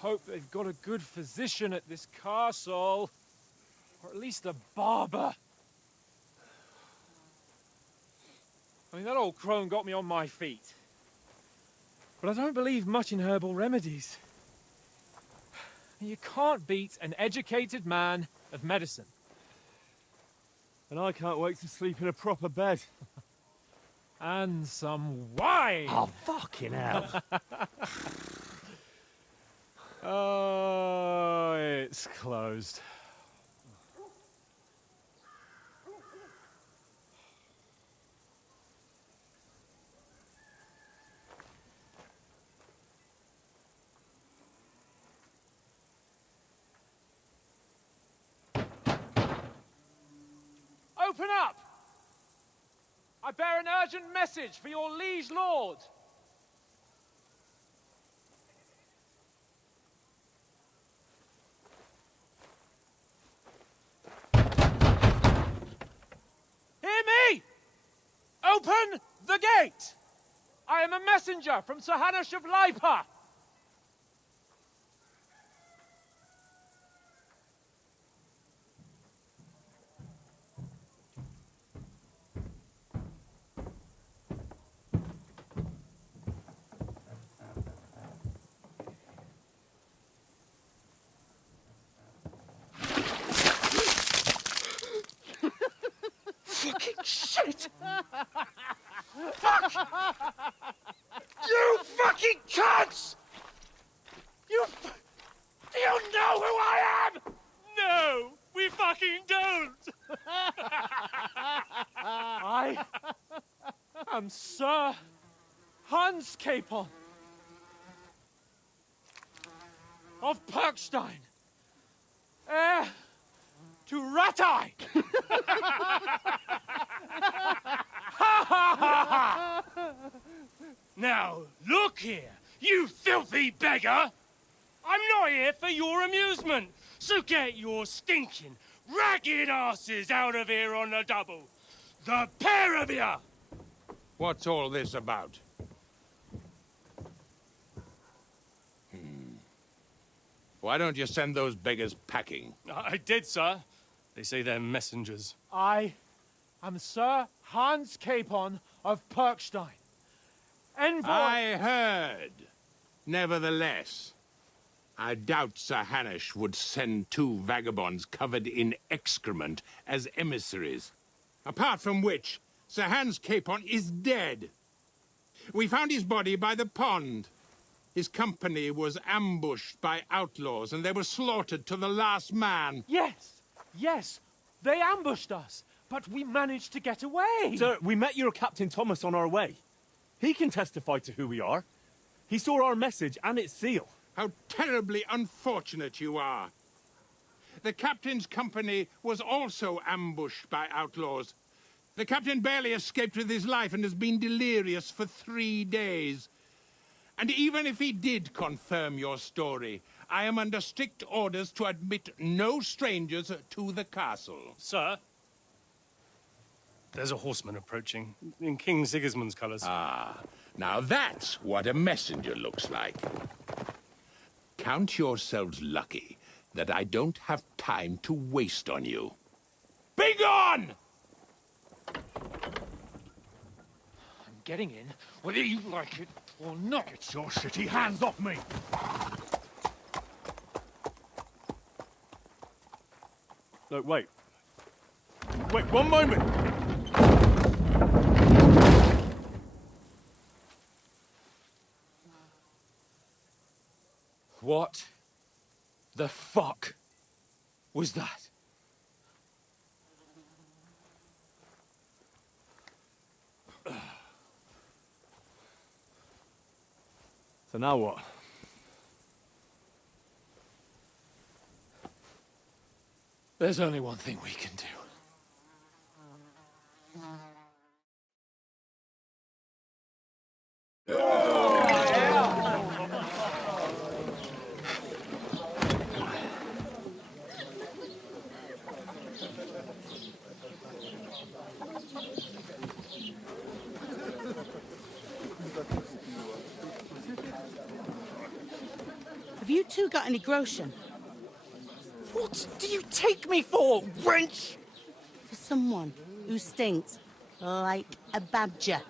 Hope they've got a good physician at this castle. Or at least a barber. I mean, that old crone got me on my feet. But I don't believe much in herbal remedies. You can't beat an educated man of medicine. And I can't wait to sleep in a proper bed. And some wine! Oh, fucking hell. Oh, it's closed. Open up! I bear an urgent message for your liege lord. Wait! I am a messenger from Sir Hanush of Lipa! Fucking shit! Fuck! You fucking cunts! Do you know who I am? No, we fucking don't! I am Sir Hans Capon of Perkstein, heir to Ratai! Now, look here, you filthy beggar! I'm not here for your amusement, so get your stinking, ragged asses out of here on the double. The pair of you! What's all this about? Why don't you send those beggars packing? I did, sir. They say they're messengers. I am Sir Hans Capon of Perkstein. Envoy... I heard. Nevertheless, I doubt Sir Hanush would send two vagabonds covered in excrement as emissaries. Apart from which, Sir Hans Capon is dead. We found his body by the pond. His company was ambushed by outlaws, and they were slaughtered to the last man. Yes, they ambushed us, but we managed to get away. Sir, we met your Captain Thomas on our way. He can testify to who we are. He saw our message and its seal. How terribly unfortunate you are. The captain's company was also ambushed by outlaws. The captain barely escaped with his life and has been delirious for 3 days. And even if he did confirm your story, I am under strict orders to admit no strangers to the castle. Sir, there's a horseman approaching, in King Sigismund's colours. Ah, now that's what a messenger looks like. Count yourselves lucky that I don't have time to waste on you. Be gone! I'm getting in, whether you like it or not. Get your shitty hands off me! Look, wait. Wait, one moment! What the fuck was that? So now what? There's only one thing we can do. Have you two got any groschen? What do you take me for, wench? For someone who stinks like a badger.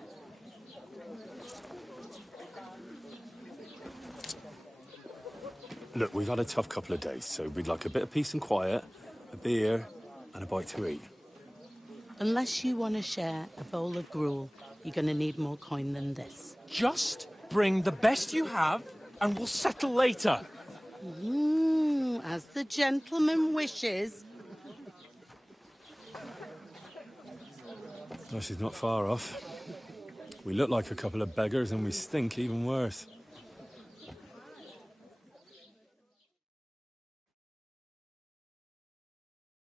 Look, we've had a tough couple of days, so we'd like a bit of peace and quiet, a beer, and a bite to eat. Unless you want to share a bowl of gruel, you're going to need more coin than this. Just bring the best you have, and we'll settle later. As the gentleman wishes. Oh, she's not far off. We look like a couple of beggars, and we stink even worse.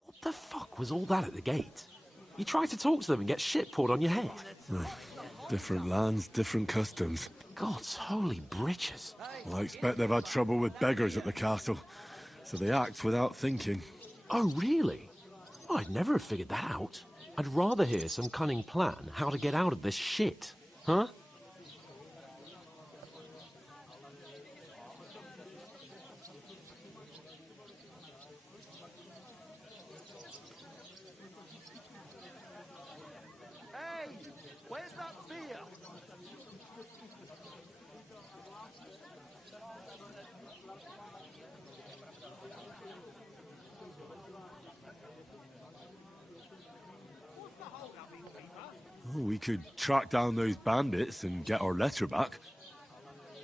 What the fuck was all that at the gate? You tried to talk to them and get shit poured on your head. Different lands, different customs. God's holy britches. Well, I expect they've had trouble with beggars at the castle, so they act without thinking. Oh, really? Oh, I'd never have figured that out. I'd rather hear some cunning plan how to get out of this shit. Huh? Hey, where's that beer? Oh, we could track down those bandits and get our letter back.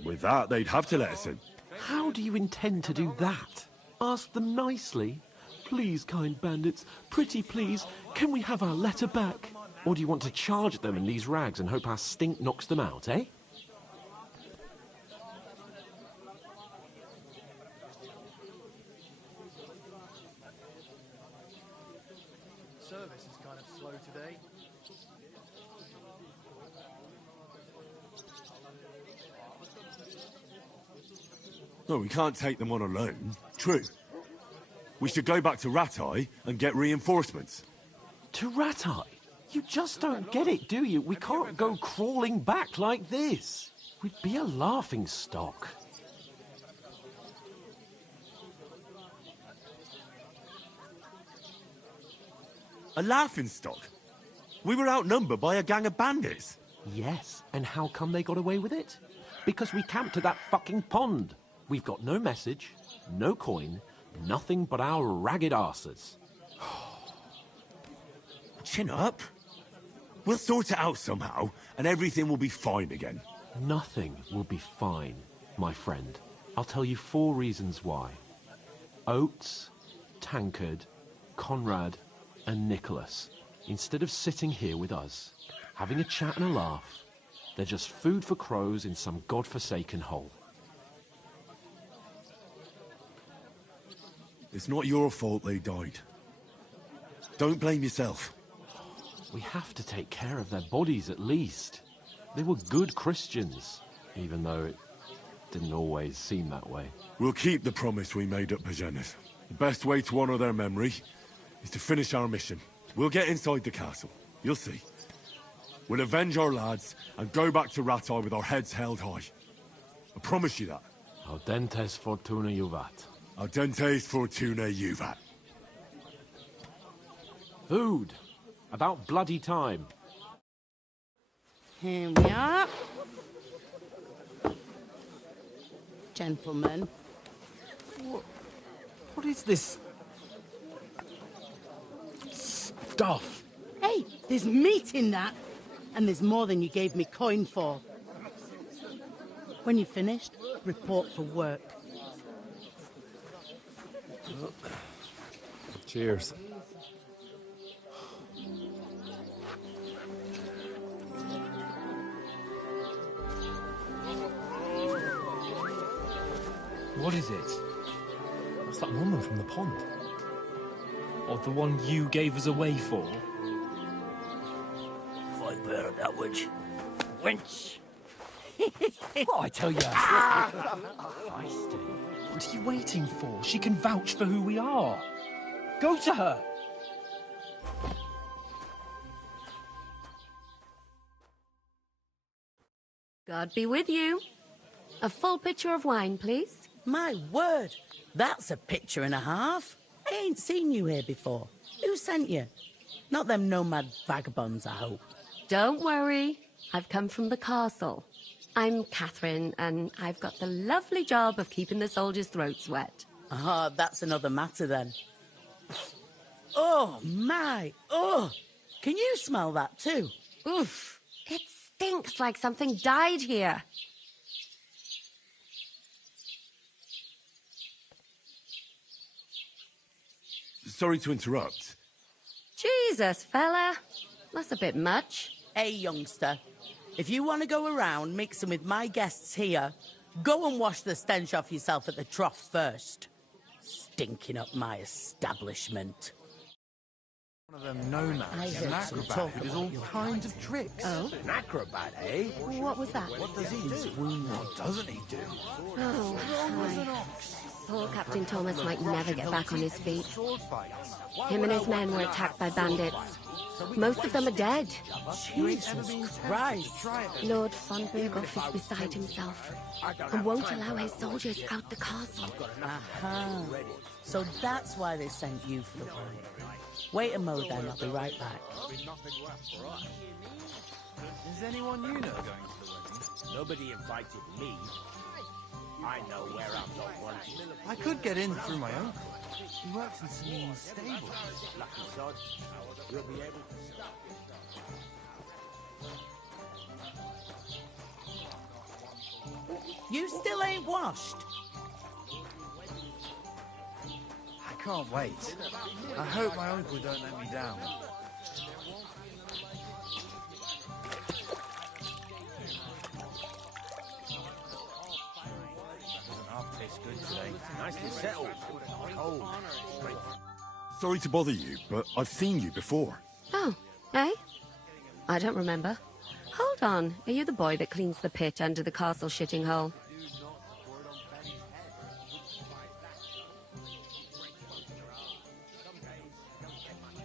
With that, they'd have to let us in. How do you intend to do that? Ask them nicely. Please, kind bandits, pretty please, can we have our letter back? Or do you want to charge them in these rags and hope our stink knocks them out, eh? Service is kind of slow today. No, we can't take them on alone. True. We should go back to Ratai and get reinforcements. To Ratai? You just don't get it, do you? We can't go crawling back like this. We'd be a laughing stock. A laughingstock? We were outnumbered by a gang of bandits. Yes, and how come they got away with it? Because we camped at that fucking pond. We've got no message, no coin, nothing but our ragged arses. Chin up. We'll sort it out somehow, and everything will be fine again. Nothing will be fine, my friend. I'll tell you 4 reasons why. Oates, Tankard, Conrad, and Nicholas, instead of sitting here with us, having a chat and a laugh, they're just food for crows in some godforsaken hole. It's not your fault they died. Don't blame yourself. We have to take care of their bodies at least. They were good Christians, even though it didn't always seem that way. We'll keep the promise we made at Pagenes. The best way to honor their memory is to finish our mission. We'll get inside the castle. You'll see. We'll avenge our lads and go back to Ratai with our heads held high. I promise you that. Audentes fortuna juvat. Audentes fortuna juvat. Food. About bloody time. Here we are. Gentlemen. What is this stuff? Hey, there's meat in that. And there's more than you gave me coin for. When you're finished, report for work. Cheers. What is it? What's that woman from the pond? Or the one you gave us away for? If I bear that witch. Wench! What I tell you? What are you waiting for? She can vouch for who we are. Go to her. God be with you. A full pitcher of wine, please. My word, that's a picture and a half. I ain't seen you here before. Who sent you? Not them nomad vagabonds, I hope. Don't worry. I've come from the castle. I'm Catherine, and I've got the lovely job of keeping the soldiers' throats wet. Ah, that's another matter then. Oh, my. Oh, can you smell that too? Oof. It stinks like something died here. Sorry to interrupt. Jesus, fella. That's a bit much. Hey, youngster. If you want to go around mixing with my guests here, go and wash the stench off yourself at the trough first. Stinking up my establishment. One of them nomads, an acrobat who does all kinds of tricks. Oh? An acrobat, eh? What was that? What does he do? What doesn't he do? Oh, poor Captain Thomas might never get back on his feet. Him and his men were attacked by bandits. Most of them are dead. Jesus Christ. Lord von Berghoff is beside himself and won't allow his soldiers out the castle. Aha. So that's why they sent you for the wine. Wait a mo then, I'll be right back. Is anyone you know going to the wedding? Nobody invited me. I know where I'm not wanted. I could get in through my uncle. He works in Samin's stable. Lucky sod. We'll be able to stop You still ain't washed? I can't wait. I hope my uncle don't let me down. Doesn't half taste good today. Nicely settled. Cold. Straight. Sorry to bother you, but I've seen you before. Oh, eh? I don't remember. Hold on, are you the boy that cleans the pit under the castle shitting hole?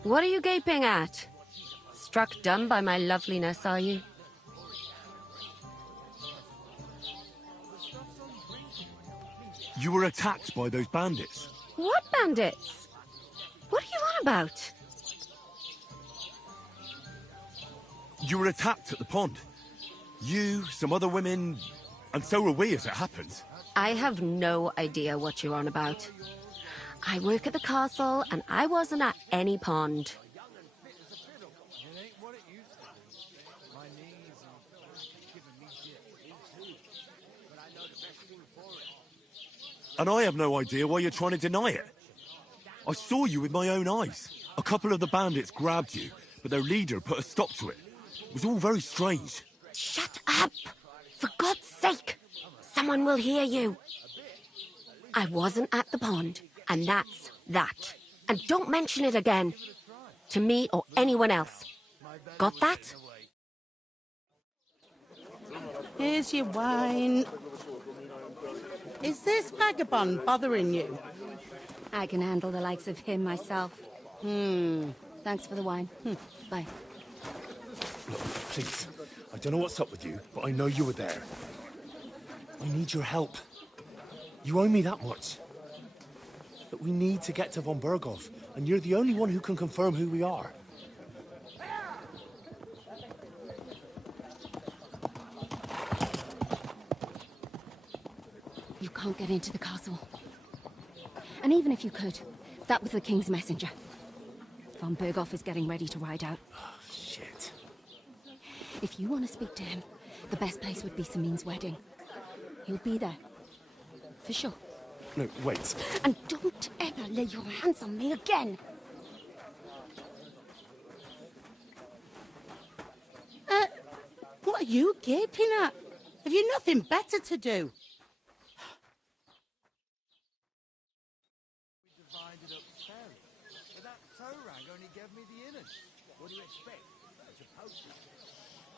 What are you gaping at? Struck dumb by my loveliness, are you? You were attacked by those bandits. What bandits? What are you on about? You were attacked at the pond. You, some other women, and so were we, as it happens. I have no idea what you're on about. I work at the castle, and I wasn't at any pond. And I have no idea why you're trying to deny it. I saw you with my own eyes. A couple of the bandits grabbed you, but their leader put a stop to it. It was all very strange. Shut up! For God's sake! Someone will hear you. I wasn't at the pond, and that's that. And don't mention it again. To me or anyone else. Got that? Here's your wine. Is this vagabond bothering you? I can handle the likes of him myself. Thanks for the wine. Bye. Look, please. I don't know what's up with you, but I know you were there. I need your help. You owe me that much. But we need to get to von Berghoff, and you're the only one who can confirm who we are. You can't get into the castle. And even if you could, that was the King's messenger. Von Berghoff is getting ready to ride out. Oh, shit. If you want to speak to him, the best place would be Samin's wedding. He'll be there. For sure. No, wait. And don't ever lay your hands on me again! What are you gaping at? Have you nothing better to do? Divided up fairly. But that toe rag only gave me the innards. What do you expect? I suppose.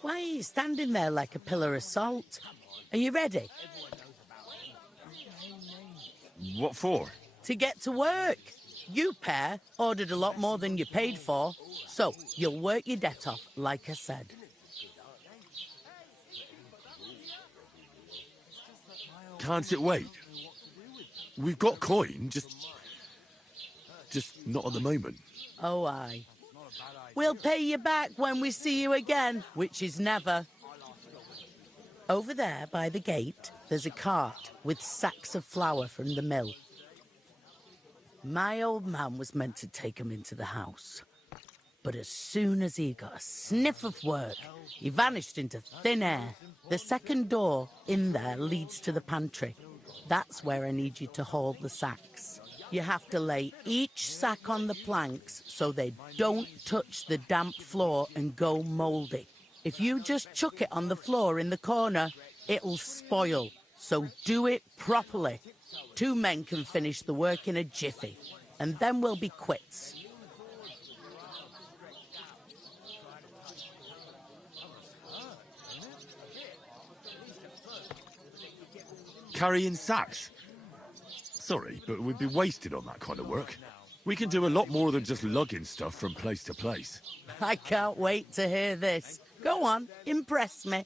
Why are you standing there like a pillar of salt? Are you ready? What for? To get to work. You pair ordered a lot more than you paid for, so you'll work your debt off, like I said. Can't it wait? We've got coin, just not at the moment. Oh, aye. We'll pay you back when we see you again, which is never. Over there, by the gate, there's a cart with sacks of flour from the mill. My old man was meant to take 'em into the house. But as soon as he got a sniff of work, he vanished into thin air. The second door in there leads to the pantry. That's where I need you to haul the sacks. You have to lay each sack on the planks so they don't touch the damp floor and go mouldy. If you just chuck it on the floor in the corner, it'll spoil. So do it properly. 2 men can finish the work in a jiffy, and then we'll be quits. carrying sacks? Sorry, but we'd be wasted on that kind of work. We can do a lot more than just lugging stuff from place to place. I can't wait to hear this. Go on, impress me.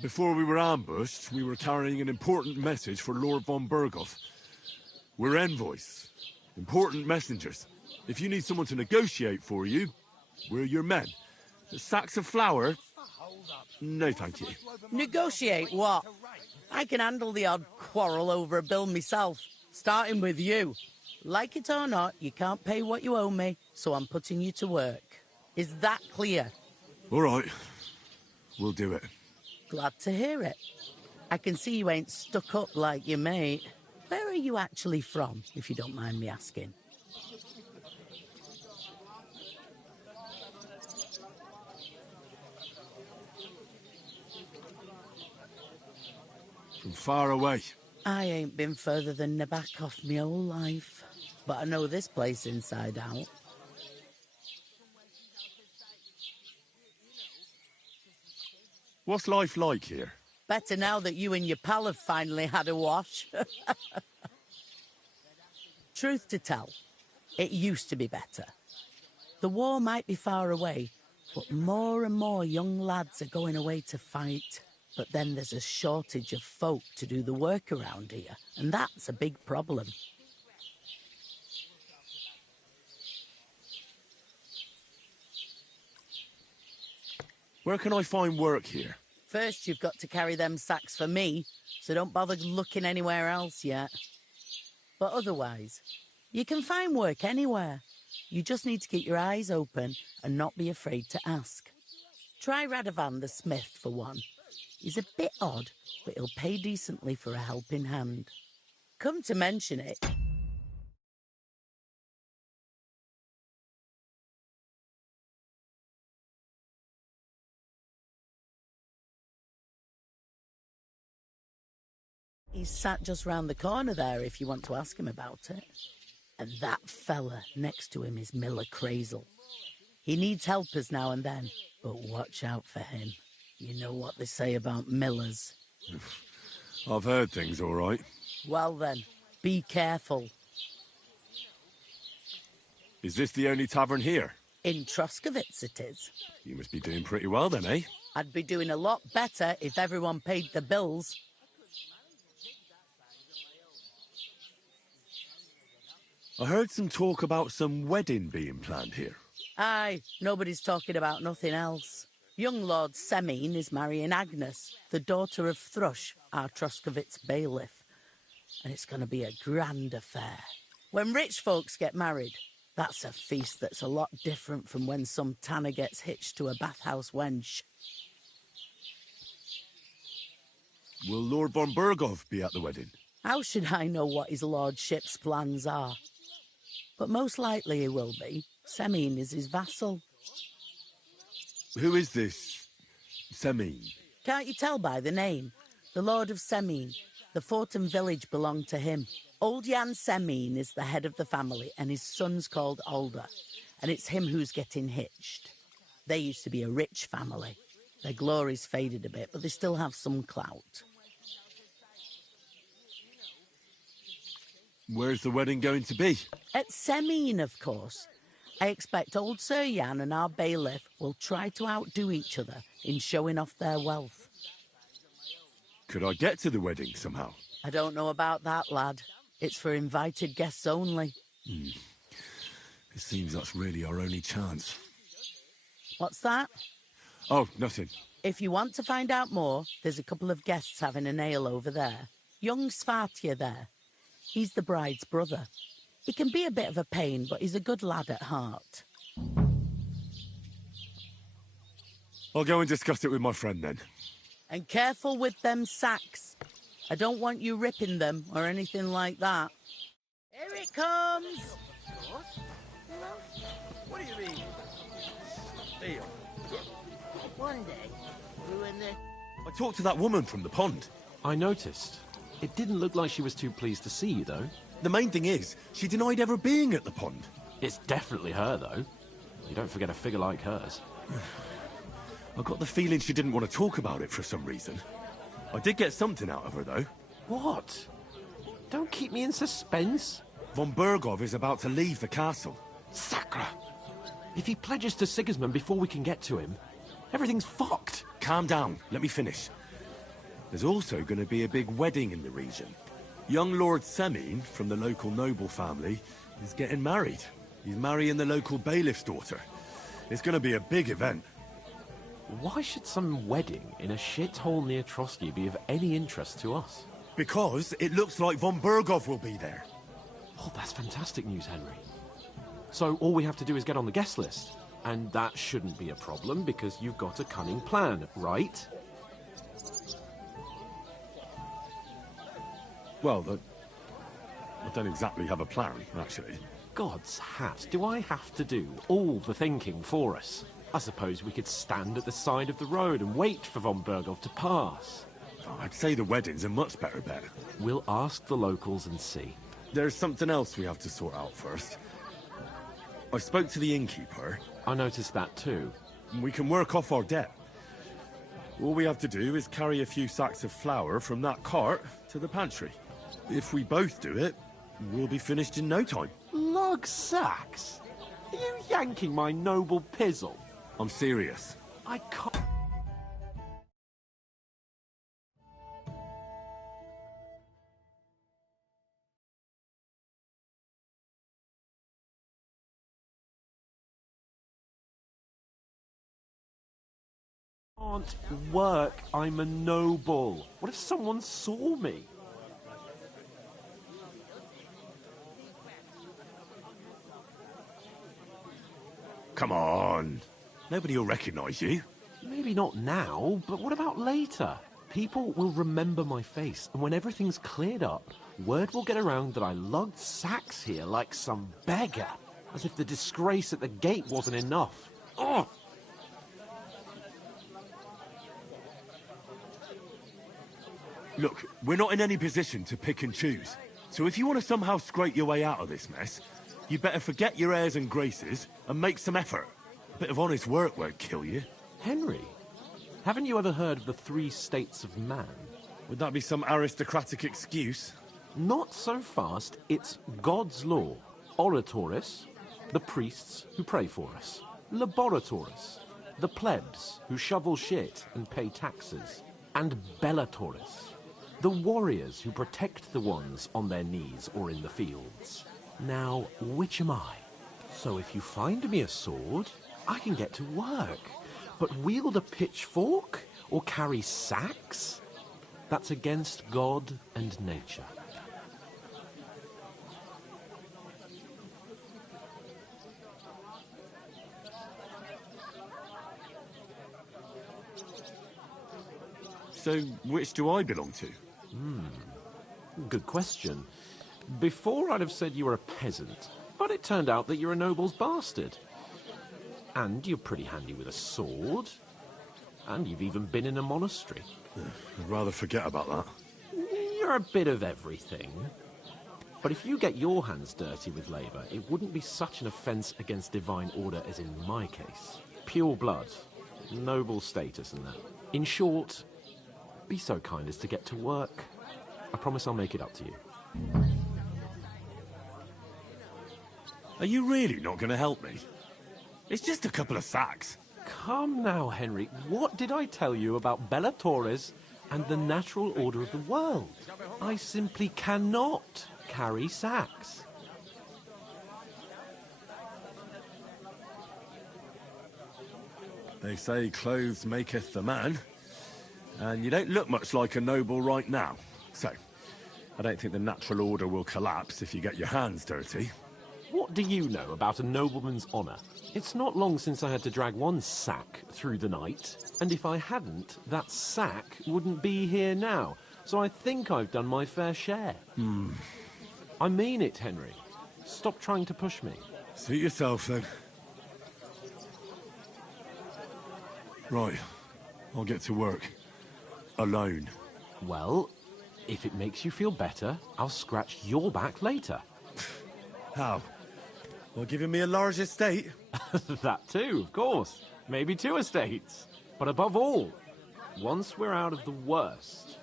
Before we were ambushed, we were carrying an important message for Lord von Berghoff. We're envoys, important messengers. If you need someone to negotiate for you, we're your men. The sacks of flour? No, thank you. Negotiate what? I can handle the odd quarrel over a bill myself, starting with you. Like it or not, you can't pay what you owe me, so I'm putting you to work. Is that clear? All right. We'll do it. Glad to hear it. I can see you ain't stuck up like your mate. Where are you actually from, if you don't mind me asking? From far away. I ain't been further than Nabakov my whole life, but I know this place inside out. What's life like here? Better now that you and your pal have finally had a wash. Truth to tell, it used to be better. The war might be far away, but more and more young lads are going away to fight. But then there's a shortage of folk to do the work around here, and that's a big problem. Where can I find work here? First, you've got to carry them sacks for me, so don't bother looking anywhere else yet. But otherwise, you can find work anywhere. You just need to keep your eyes open and not be afraid to ask. Try Radovan the smith for one. He's a bit odd, but he'll pay decently for a helping hand. Come to mention it, he's sat just round the corner there if you want to ask him about it. And that fella next to him is Miller Crazel. He needs helpers now and then, but watch out for him. You know what they say about Millers. I've heard things, all right. Well then, be careful. Is this the only tavern here? In Troskovitz it is. You must be doing pretty well then, eh? I'd be doing a lot better if everyone paid the bills. I heard some talk about some wedding being planned here. Aye, nobody's talking about nothing else. Young Lord Semine is marrying Agnes, the daughter of Thrush, our Troskovitz bailiff. And it's going to be a grand affair. When rich folks get married, that's a feast that's a lot different from when some tanner gets hitched to a bathhouse wench. Will Lord von Berghoff be at the wedding? How should I know what his lordship's plans are? But most likely he will be. Semine is his vassal. Who is this Semine? Can't you tell by the name? The Lord of Semine. The fort and village belong to him. Old Jan Semine is the head of the family, and his son's called Alder. And it's him who's getting hitched. They used to be a rich family. Their glory's faded a bit, but they still have some clout. Where's the wedding going to be? At Semine, of course. I expect old Sir Jan and our bailiff will try to outdo each other in showing off their wealth. Could I get to the wedding somehow? I don't know about that, lad. It's for invited guests only. It seems that's really our only chance. What's that? Oh, nothing. If you want to find out more, there's a couple of guests having a ale over there. Young Svartje there. He's the bride's brother. He can be a bit of a pain, but he's a good lad at heart. I'll go and discuss it with my friend then. And careful with them sacks. I don't want you ripping them or anything like that. Here it comes! What do you mean? Steel. One day, we were in the... I talked to that woman from the pond. I noticed. It didn't look like she was too pleased to see you, though. The main thing is, she denied ever being at the pond. It's definitely her, though. You don't forget a figure like hers. I got the feeling she didn't want to talk about it for some reason. I did get something out of her, though. What? Don't keep me in suspense. Von Bergov is about to leave the castle. Sacre! If he pledges to Sigismund before we can get to him, everything's fucked. Calm down. Let me finish. There's also going to be a big wedding in the region. Young Lord Semin, from the local noble family, is getting married. He's marrying the local bailiff's daughter. It's going to be a big event. Why should some wedding in a shithole near Trotsky be of any interest to us? Because it looks like Von Bergov will be there. Oh, that's fantastic news, Henry. So all we have to do is get on the guest list. And that shouldn't be a problem because you've got a cunning plan, right? Well, I don't exactly have a plan, actually. God's hat, do I have to do all the thinking for us? I suppose we could stand at the side of the road and wait for Von Bergov to pass. I'd say the wedding's a much better bet. We'll ask the locals and see. There's something else we have to sort out first. I spoke to the innkeeper. I noticed that too. We can work off our debt. All we have to do is carry a few sacks of flour from that cart to the pantry. If we both do it, we'll be finished in no time. Lug sacks? Are you yanking my noble pizzle? I'm serious. I can't... Can't work. I'm a noble. What if someone saw me? Come on. Nobody will recognize you. Maybe not now, but what about later? People will remember my face, and when everything's cleared up, word will get around that I lugged sacks here like some beggar. As if the disgrace at the gate wasn't enough. Ugh! Look, we're not in any position to pick and choose. So if you want to somehow scrape your way out of this mess, you better forget your airs and graces and make some effort. A bit of honest work won't kill you. Henry, haven't you ever heard of the 3 states of man? Would that be some aristocratic excuse? Not so fast. It's God's law. Oratoris, the priests who pray for us. Laboratoris, the plebs who shovel shit and pay taxes. And Bellatoris, the warriors who protect the ones on their knees or in the fields. Now, which am I? So if you find me a sword, I can get to work. But wield a pitchfork or carry sacks? That's against God and nature. So, which do I belong to? Good question. Before I'd have said you were a peasant, but it turned out that you're a noble's bastard. And you're pretty handy with a sword. And you've even been in a monastery. I'd rather forget about that. You're a bit of everything. But if you get your hands dirty with labour, it wouldn't be such an offence against divine order as in my case. Pure blood, noble status and that. In short, be so kind as to get to work. I promise I'll make it up to you. Are you really not going to help me? It's just a couple of sacks. Come now, Henry. What did I tell you about Bellatoris and the natural order of the world? I simply cannot carry sacks. They say clothes maketh the man. And you don't look much like a noble right now. So, I don't think the natural order will collapse if you get your hands dirty. What do you know about a nobleman's honour? It's not long since I had to drag one sack through the night, and if I hadn't, that sack wouldn't be here now. So I think I've done my fair share. I mean it, Henry. Stop trying to push me. Suit yourself, then. Right. I'll get to work. alone. Well, if it makes you feel better, I'll scratch your back later. How? Well, giving me a large estate? That too, of course. Maybe 2 estates. But above all, once we're out of the worst,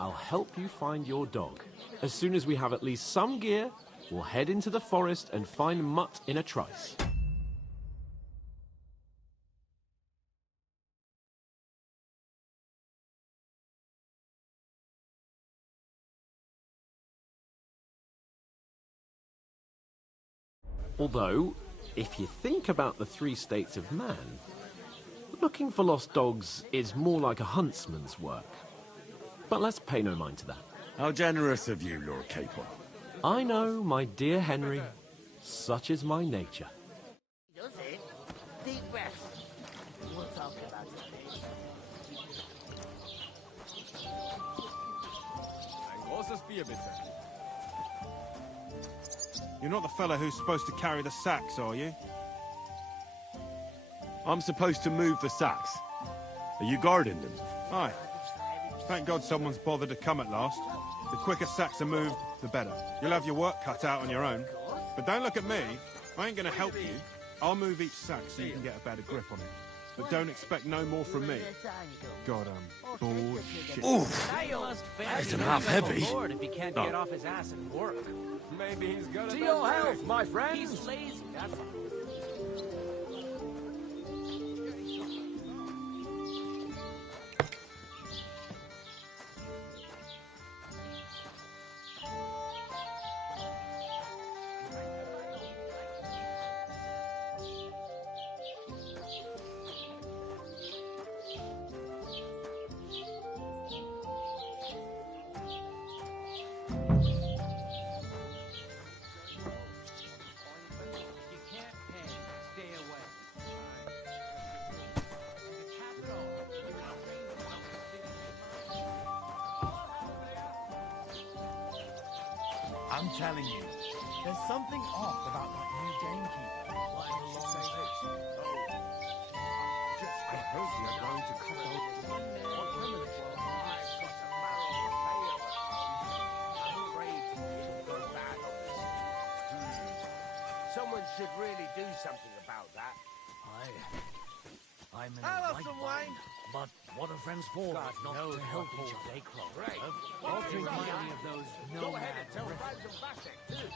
I'll help you find your dog. As soon as we have at least some gear, we'll head into the forest and find Mutt in a trice. Although, if you think about the 3 states of man, looking for lost dogs is more like a huntsman's work. But let's pay no mind to that. How generous of you, Lord Capon. I know, my dear Henry. Such is my nature. Does it? Deep breath. We'll talk about it. You're not the fella who's supposed to carry the sacks, are you? I'm supposed to move the sacks. Are you guarding them? Aye. Thank God someone's bothered to come at last. The quicker sacks are moved, the better. You'll have your work cut out on your own. But don't look at me. I ain't gonna help you. I'll move each sack so you can get a better grip on it. But don't expect no more from me. God, bullshit. Oof! Isn't half heavy. If he can't get off his ass and work. Maybe he's got To your health, my friend. He's lazy, that's all. I'm telling you, there's something off about that new gamekeeper. I heard you're going to cut out Someone should really do something about that. I'm in the right mind, but what are friends for? God Not knows to help what each for. other. They close. Right. I'll What drink is any that? of those Go ahead and tell nomad Franz and Basek, too.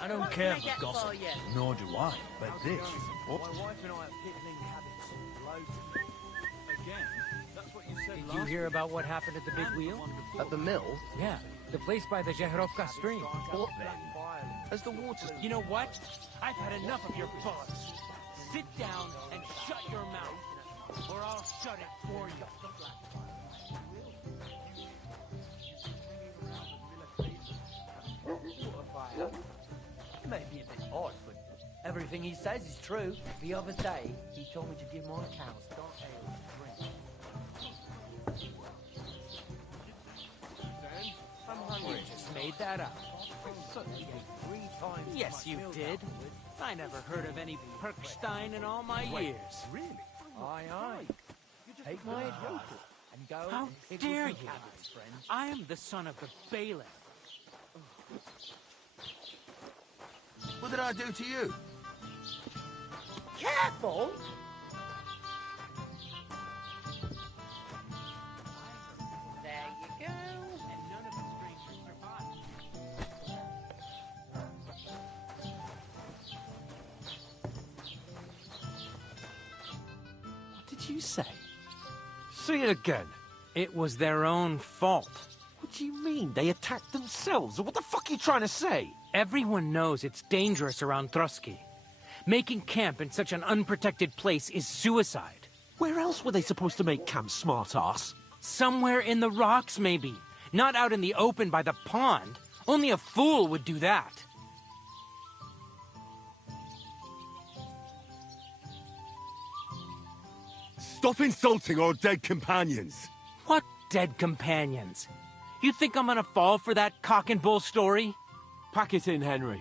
I don't care for gossip, nor do I, but this is important. My wife and I are pickling habits. Loads of them. Again, that's what you said Did you hear about what happened at the big wheel? At the mill? Yeah, the place by the Jeherovka stream. What then? As the water... You know what? I've had enough of your bollocks. Sit down and shut your mouth, or I'll shut it for you. May be a bit odd, but everything he says is true. The other day, he told me to give my cows dark ale to drink. I'm hungry. You just made that up. Yes, you did. I never heard of any Perkstein in all my years. Really? Aye, aye. Take my advice and go. How and dare pick you? with cabbages, friends. I am the son of the bailiff. What did I do to you? Careful! There you go. And none of the strangers survived. What did you say? Say it again. It was their own fault. What do you mean? They attacked themselves? What the fuck are you trying to say? Everyone knows it's dangerous around Trotsky. Making camp in such an unprotected place is suicide. Where else were they supposed to make camp, smart-ass? Somewhere in the rocks, maybe. Not out in the open by the pond. Only a fool would do that. Stop insulting our dead companions. What dead companions? You think I'm gonna fall for that cock and bull story? Pack it in, Henry.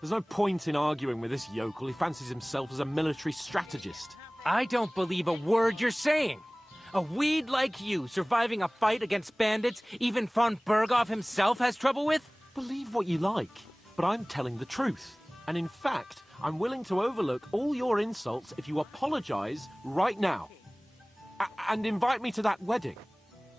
There's no point in arguing with this yokel. He fancies himself as a military strategist. I don't believe a word you're saying. A weed like you surviving a fight against bandits even von Berghoff himself has trouble with? Believe what you like, but I'm telling the truth. And in fact, I'm willing to overlook all your insults if you apologize right now. And invite me to that wedding.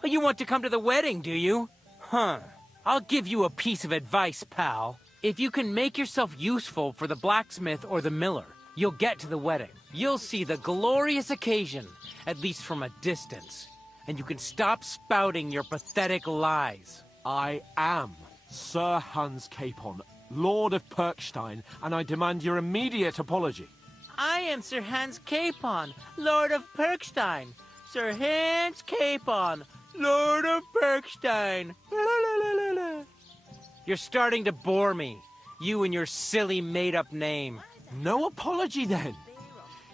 Oh, you want to come to the wedding, do you? Huh. I'll give you a piece of advice, pal. If you can make yourself useful for the blacksmith or the miller, you'll get to the wedding. You'll see the glorious occasion, at least from a distance. And you can stop spouting your pathetic lies. I am Sir Hans Capon, Lord of Perkstein, and I demand your immediate apology. I am Sir Hans Capon, Lord of Perkstein. Sir Hans Capon, Lord of Perkstein. You're starting to bore me. You and your silly made-up name. No apology, then.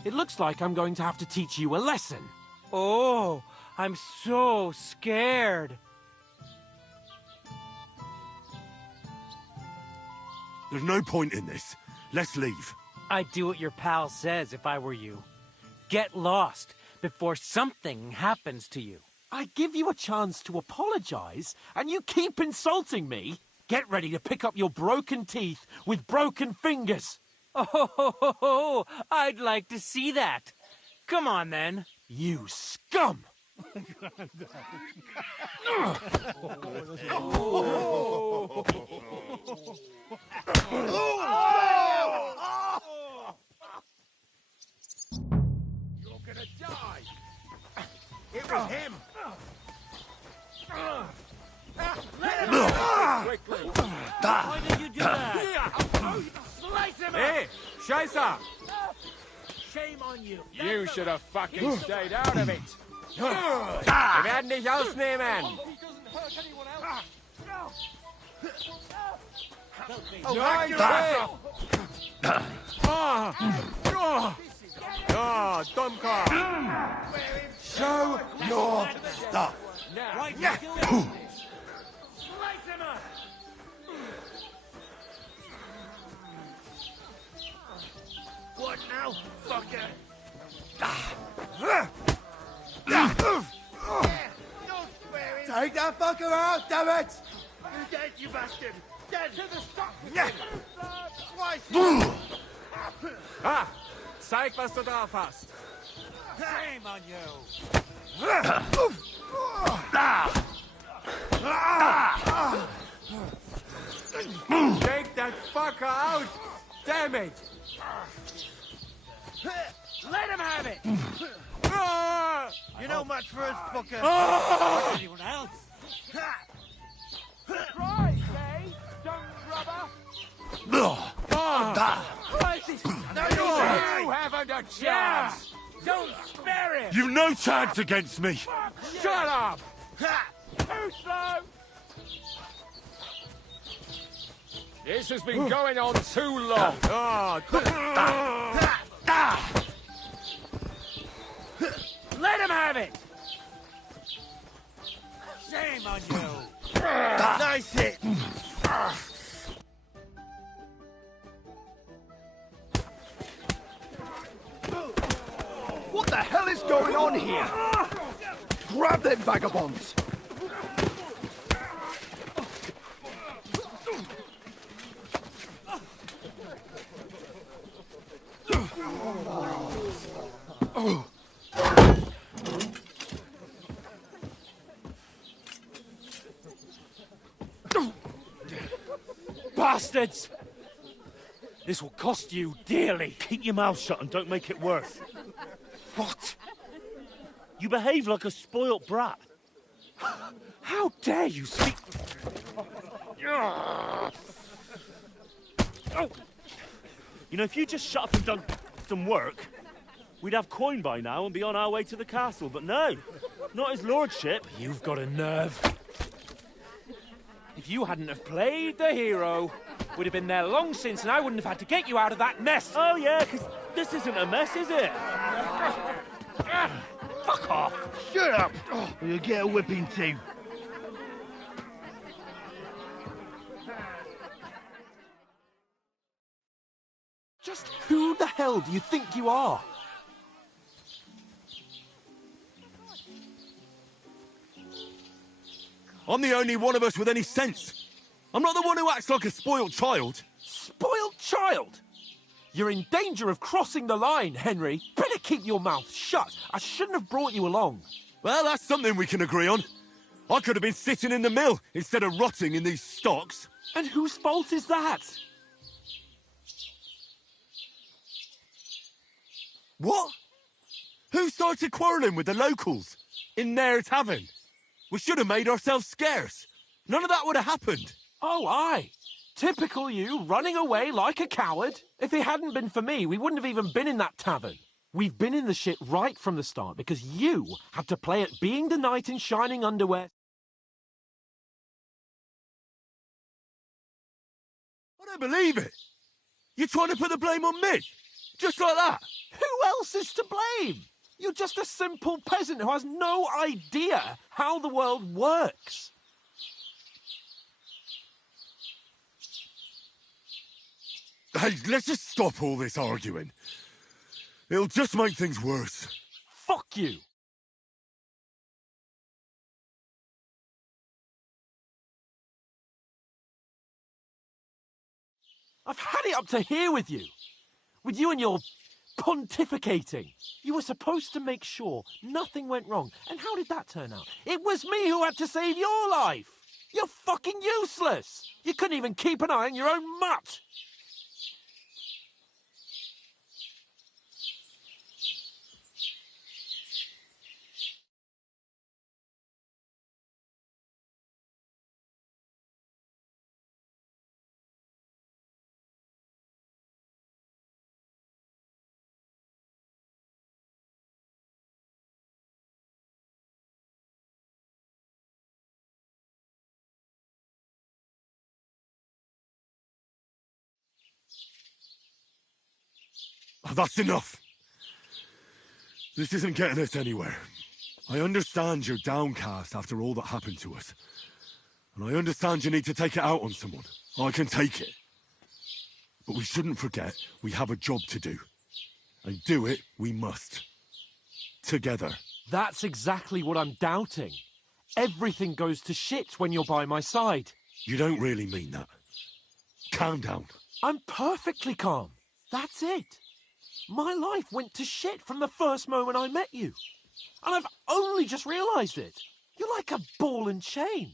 It looks like I'm going to have to teach you a lesson. Oh, I'm so scared. There's no point in this. Let's leave. I'd do what your pal says if I were you. Get lost before something happens to you. I give you a chance to apologize, and you keep insulting me. Get ready to pick up your broken teeth with broken fingers. Oh, I'd like to see that. Come on, then. You scum! You're gonna die! It was him! Let him out! Quickly! Why did you do that? Slice him Hey, Scheiße! Shame on you. You should have fucking stayed out of it. Wir werden dich ausnehmen. Oh, hack your ass off! Dumka! Show your stuff! Right, Yeah. kill him. Slice him up! What now, fucker? Take that fucker out, damn it! You're dead, you bastard! Dead! To the stock! Zeig, was du drauf hast. Shame on you. Take that fucker out! Damn it! Let him have it. You're no match for us, fucker! Like anyone else? Surprise, eh? Dung rubber! You haven't a chance! Don't spare him. You've no chance against me! Shut up! Too slow! This has been going on too long. Let him have it. Shame on you. Nice hit! What the hell is going on here? Grab them vagabonds! Bastards! This will cost you dearly. Keep your mouth shut and don't make it worse. What? You behave like a spoilt brat. How dare you speak... Oh. You know, if you just shut up and done some work, we'd have coin by now and be on our way to the castle. But no, not his lordship. You've got a nerve. If you hadn't have played the hero, we'd have been there long since and I wouldn't have had to get you out of that mess. Oh, yeah, because this isn't a mess, is it? Fuck off! Shut up! Or you'll get a whipping too. Just who the hell do you think you are? I'm the only one of us with any sense. I'm not the one who acts like a spoiled child. Spoiled child? You're in danger of crossing the line, Henry. Better keep your mouth shut. I shouldn't have brought you along. Well, that's something we can agree on. I could have been sitting in the mill instead of rotting in these stocks. And whose fault is that? What? Who started quarrelling with the locals? In their tavern? We should have made ourselves scarce. None of that would have happened. Oh, aye. Typical you, running away like a coward. If it hadn't been for me, we wouldn't have even been in that tavern. We've been in the shit right from the start because you had to play at being the knight in shining underwear. I don't believe it. You're trying to put the blame on me? Just like that? Who else is to blame? You're just a simple peasant who has no idea how the world works. Hey, let's just stop all this arguing. It'll just make things worse. Fuck you. I've had it up to here with you. With you and your pontificating. You were supposed to make sure nothing went wrong. And how did that turn out? It was me who had to save your life. You're fucking useless. You couldn't even keep an eye on your own mutt. Oh, that's enough. This isn't getting us anywhere. I understand you're downcast after all that happened to us. And I understand you need to take it out on someone. I can take it. But we shouldn't forget we have a job to do. And do it we must. Together. That's exactly what I'm doubting. Everything goes to shit when you're by my side. You don't really mean that. Calm down. I'm perfectly calm. That's it. My life went to shit from the first moment I met you. And I've only just realised it. You're like a ball and chain.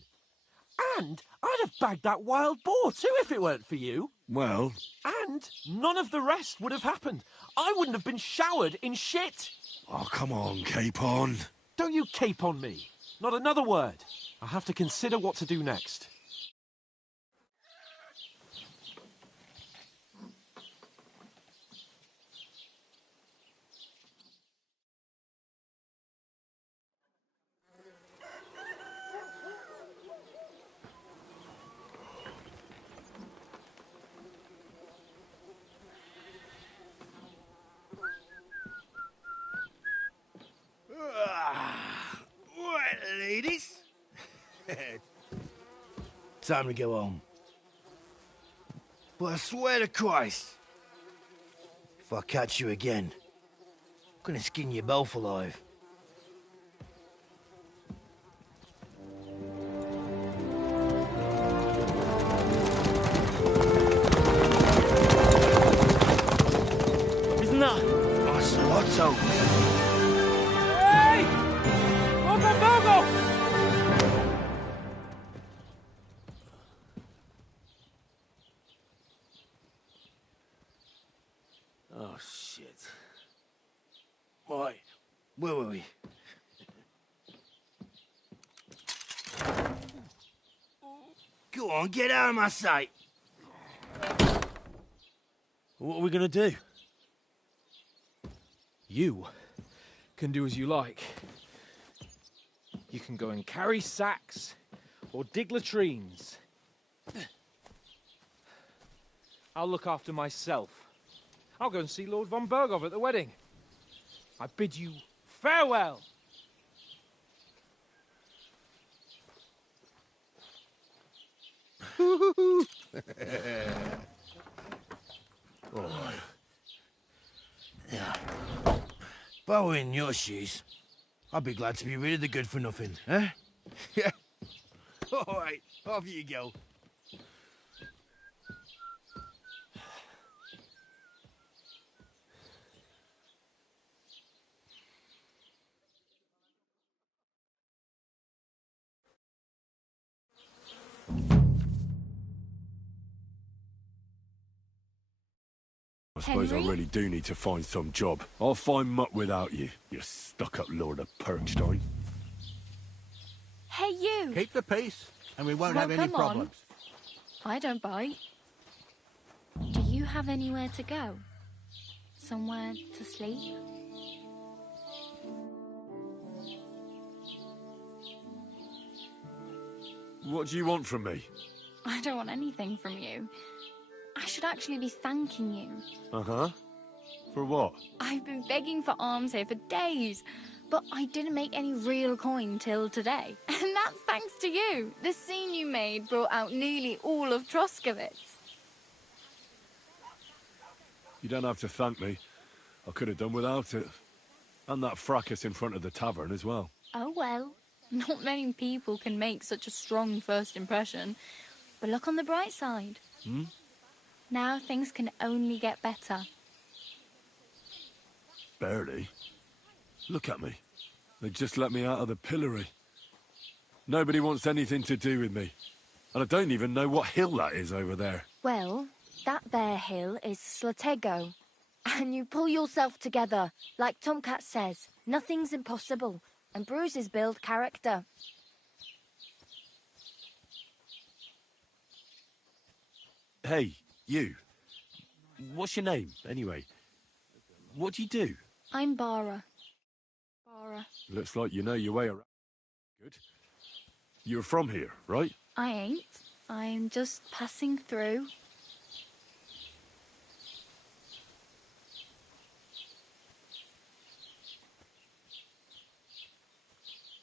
And I'd have bagged that wild boar too if it weren't for you. Well... And none of the rest would have happened. I wouldn't have been showered in shit. Oh, come on, Capon. Don't you cape on me. Not another word. I have to consider what to do next. Right, ladies. Time to go home. But I swear to Christ, if I catch you again, I'm gonna skin you both alive. Isn't that? Ocelotto. Hey! Open Bogo! Oh, shit. Right, where were we? Go on, get out of my sight. What are we gonna do? You can do as you like. You can go and carry sacks or dig latrines. I'll look after myself. I'll go and see Lord von Bergov at the wedding. I bid you farewell. All right. Yeah. If I were in your shoes, I'd be glad to be rid of the good-for-nothing, eh? Yeah. All right, off you go. I suppose I Henry? really do need to find some job. I'll find mutt without you, you stuck-up Lord of Perkstein. Hey, you! Keep the peace, and we won't Well, have any come on. problems. I don't bite. Do you have anywhere to go? Somewhere to sleep? What do you want from me? I don't want anything from you. I should actually be thanking you. Uh-huh. For what? I've been begging for alms here for days, but I didn't make any real coin till today. And that's thanks to you. The scene you made brought out nearly all of Troskowitz. You don't have to thank me. I could have done without it. And that fracas in front of the tavern as well. Oh well, not many people can make such a strong first impression. But look on the bright side. Hmm? Now things can only get better. Barely. Look at me. They just let me out of the pillory. Nobody wants anything to do with me. And I don't even know what hill that is over there. Well, that there hill is Slatego. And you pull yourself together. Like Tomcat says, nothing's impossible. And bruises build character. Hey, you. What's your name, anyway? What do you do? I'm Bara. Bara. Looks like you know your way around. Good. You're from here, right? I ain't. I'm just passing through.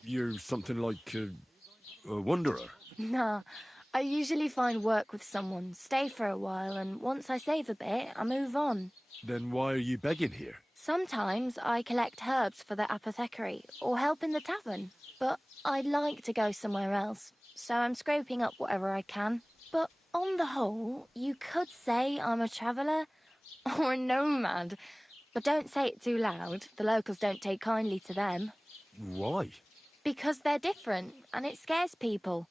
You're something like a wanderer. Nah, I usually find work with someone, stay for a while, and once I save a bit, I move on. Then why are you begging here? Sometimes I collect herbs for the apothecary, or help in the tavern. But I'd like to go somewhere else, so I'm scraping up whatever I can. But on the whole, you could say I'm a traveller, or a nomad. But don't say it too loud, the locals don't take kindly to them. Why? Because they're different, and it scares people.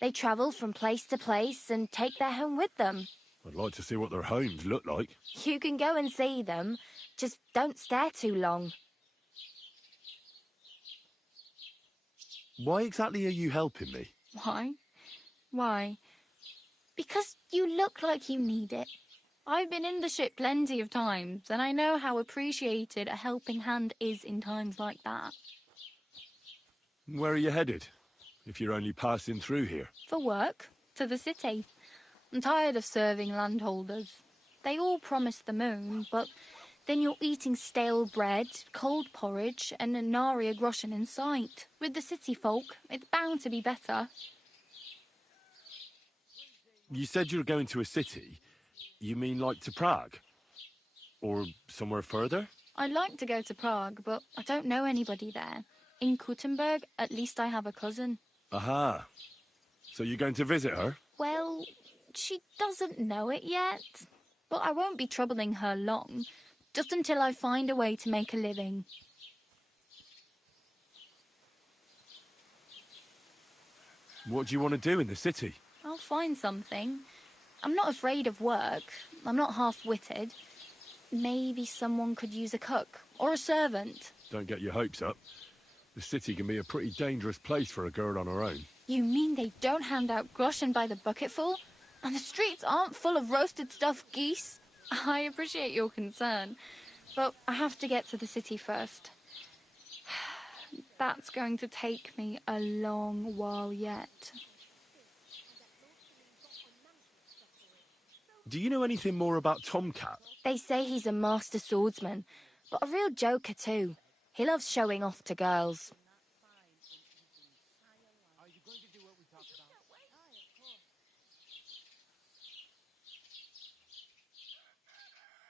They travel from place to place and take their home with them. I'd like to see what their homes look like. You can go and see them, just don't stare too long. Why exactly are you helping me? Why? Why? Because you look like you need it. I've been in the ship plenty of times, and I know how appreciated a helping hand is in times like that. Where are you headed? If you're only passing through here. For work, to the city. I'm tired of serving landholders. They all promise the moon, but then you're eating stale bread, cold porridge, and a nary a groschen in sight. With the city folk, it's bound to be better. You said you're going to a city. You mean like to Prague? Or somewhere further? I'd like to go to Prague, but I don't know anybody there. In Kuttenberg, at least I have a cousin. Aha. So you're going to visit her? Well, she doesn't know it yet. But I won't be troubling her long, just until I find a way to make a living. What do you want to do in the city? I'll find something. I'm not afraid of work. I'm not half-witted. Maybe someone could use a cook or a servant. Don't get your hopes up. The city can be a pretty dangerous place for a girl on her own. You mean they don't hand out groschen by the bucketful? And the streets aren't full of roasted stuffed geese? I appreciate your concern, but I have to get to the city first. That's going to take me a long while yet. Do you know anything more about Tomcat? They say he's a master swordsman, but a real joker too. He loves showing off to girls.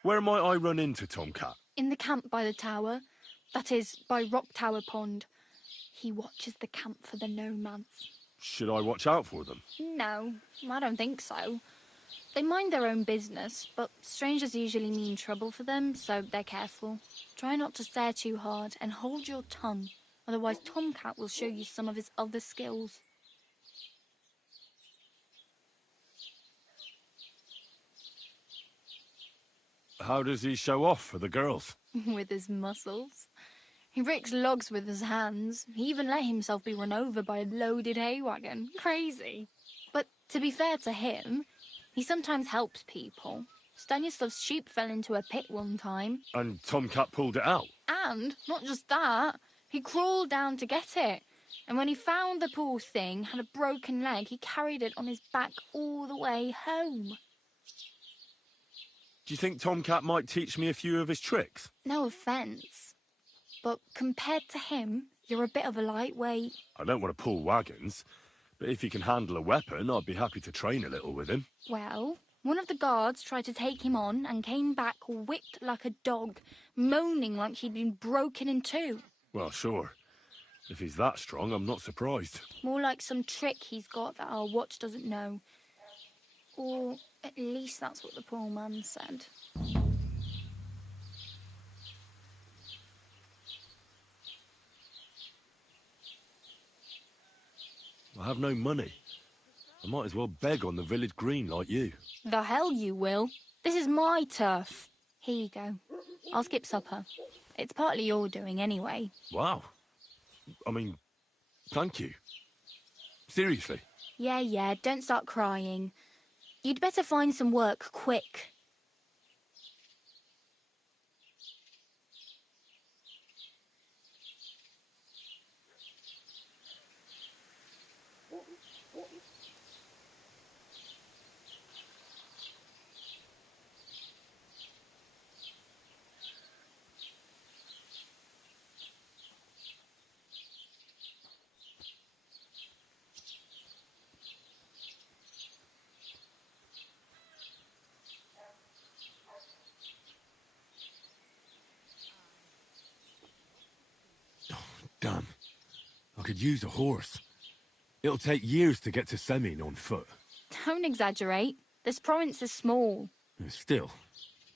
Where might I run into Tomcat? In the camp by the tower. That is, by Rock Tower Pond. He watches the camp for the nomads. Should I watch out for them? No, I don't think so. They mind their own business, but strangers usually mean trouble for them, so they're careful. Try not to stare too hard and hold your tongue, otherwise Tomcat will show you some of his other skills. How does he show off for the girls? With his muscles. He ricks logs with his hands. He even let himself be run over by a loaded hay wagon. Crazy. But to be fair to him, he sometimes helps people. Stanislav's sheep fell into a pit one time. And Tomcat pulled it out? And, not just that, he crawled down to get it. And when he found the poor thing had a broken leg, he carried it on his back all the way home. Do you think Tomcat might teach me a few of his tricks? No offence, but compared to him, you're a bit of a lightweight. I don't want to pull wagons, but if he can handle a weapon, I'd be happy to train a little with him. Well, one of the guards tried to take him on and came back whipped like a dog, moaning like he'd been broken in two. Well, sure. If he's that strong, I'm not surprised. More like some trick he's got that our watch doesn't know. Or at least that's what the poor man said. I have no money. I might as well beg on the village green like you. The hell you will. This is my turf. Here you go. I'll skip supper. It's partly your doing anyway. Wow. I mean, thank you. Seriously. Yeah, don't start crying. You'd better find some work quick. Damn. I could use a horse. It'll take years to get to Semin on foot. Don't exaggerate. This province is small. Still,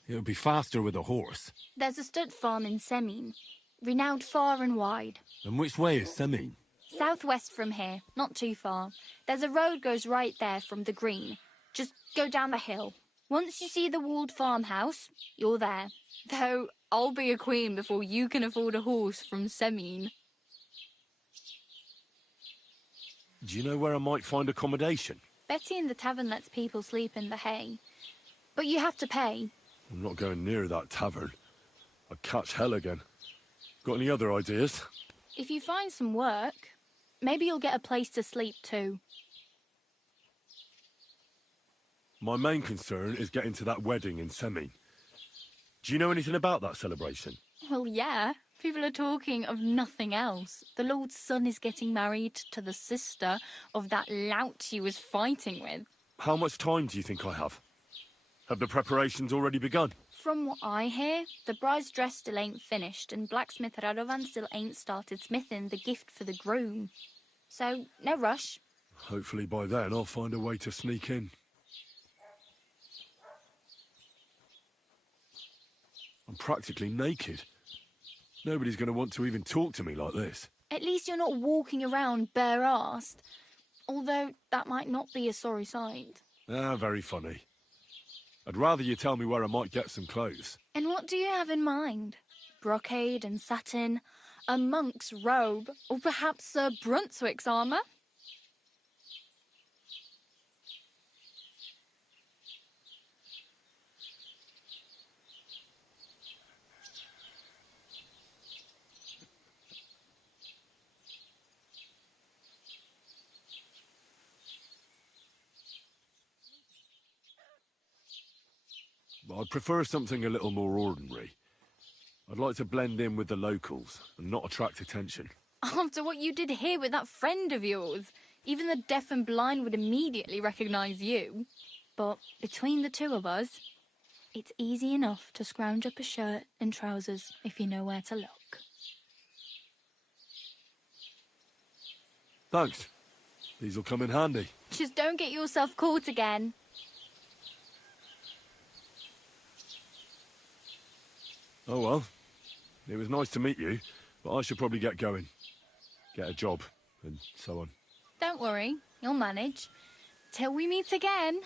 it would be faster with a horse. There's a stud farm in Semin, renowned far and wide. And which way is Semin? Southwest from here, not too far. There's a road goes right there from the green. Just go down the hill. Once you see the walled farmhouse, you're there. Though I'll be a queen before you can afford a horse from Semin. Do you know where I might find accommodation? Betty in the tavern lets people sleep in the hay. But you have to pay. I'm not going near that tavern. I'd catch hell again. Got any other ideas? If you find some work, maybe you'll get a place to sleep too. My main concern is getting to that wedding in Semin. Do you know anything about that celebration? Well, yeah. People are talking of nothing else. The Lord's son is getting married to the sister of that lout he was fighting with. How much time do you think I have? Have the preparations already begun? From what I hear, the bride's dress still ain't finished, and blacksmith Radovan still ain't started smithing the gift for the groom. So, no rush. Hopefully by then I'll find a way to sneak in. I'm practically naked. Nobody's going to want to even talk to me like this. At least you're not walking around bare-arsed. Although that might not be a sorry sight. Ah, very funny. I'd rather you tell me where I might get some clothes. And what do you have in mind? Brocade and satin? A monk's robe? Or perhaps Sir Brunswick's armour? I'd prefer something a little more ordinary. I'd like to blend in with the locals and not attract attention. After what you did here with that friend of yours, even the deaf and blind would immediately recognise you. But between the two of us, It's easy enough to scrounge up a shirt and trousers if you know where to look. Thanks. These'll come in handy. Just don't get yourself caught again. Oh well. It was nice to meet you, but I should probably get going. Get a job, and so on. Don't worry, you'll manage. Till we meet again.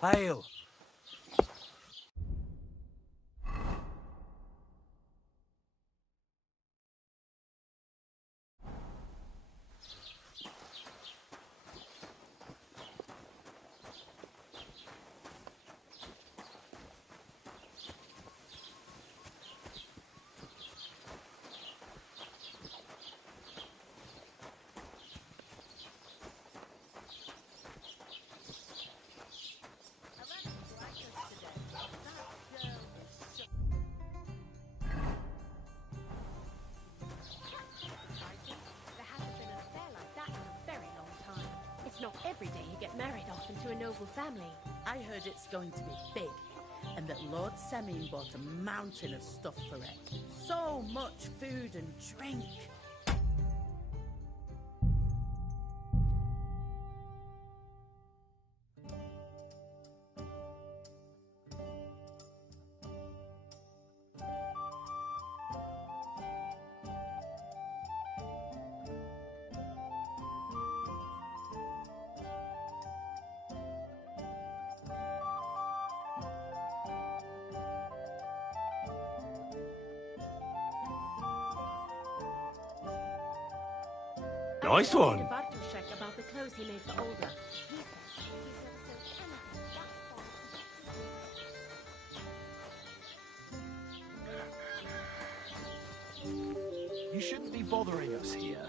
Hail! It's not every day you get married off into a noble family. I heard it's going to be big, and that Lord Semyon bought a mountain of stuff for it. So much food and drink. Nice one. Bartoszek about the clothes he made for Olga. He says You shouldn't be bothering us here.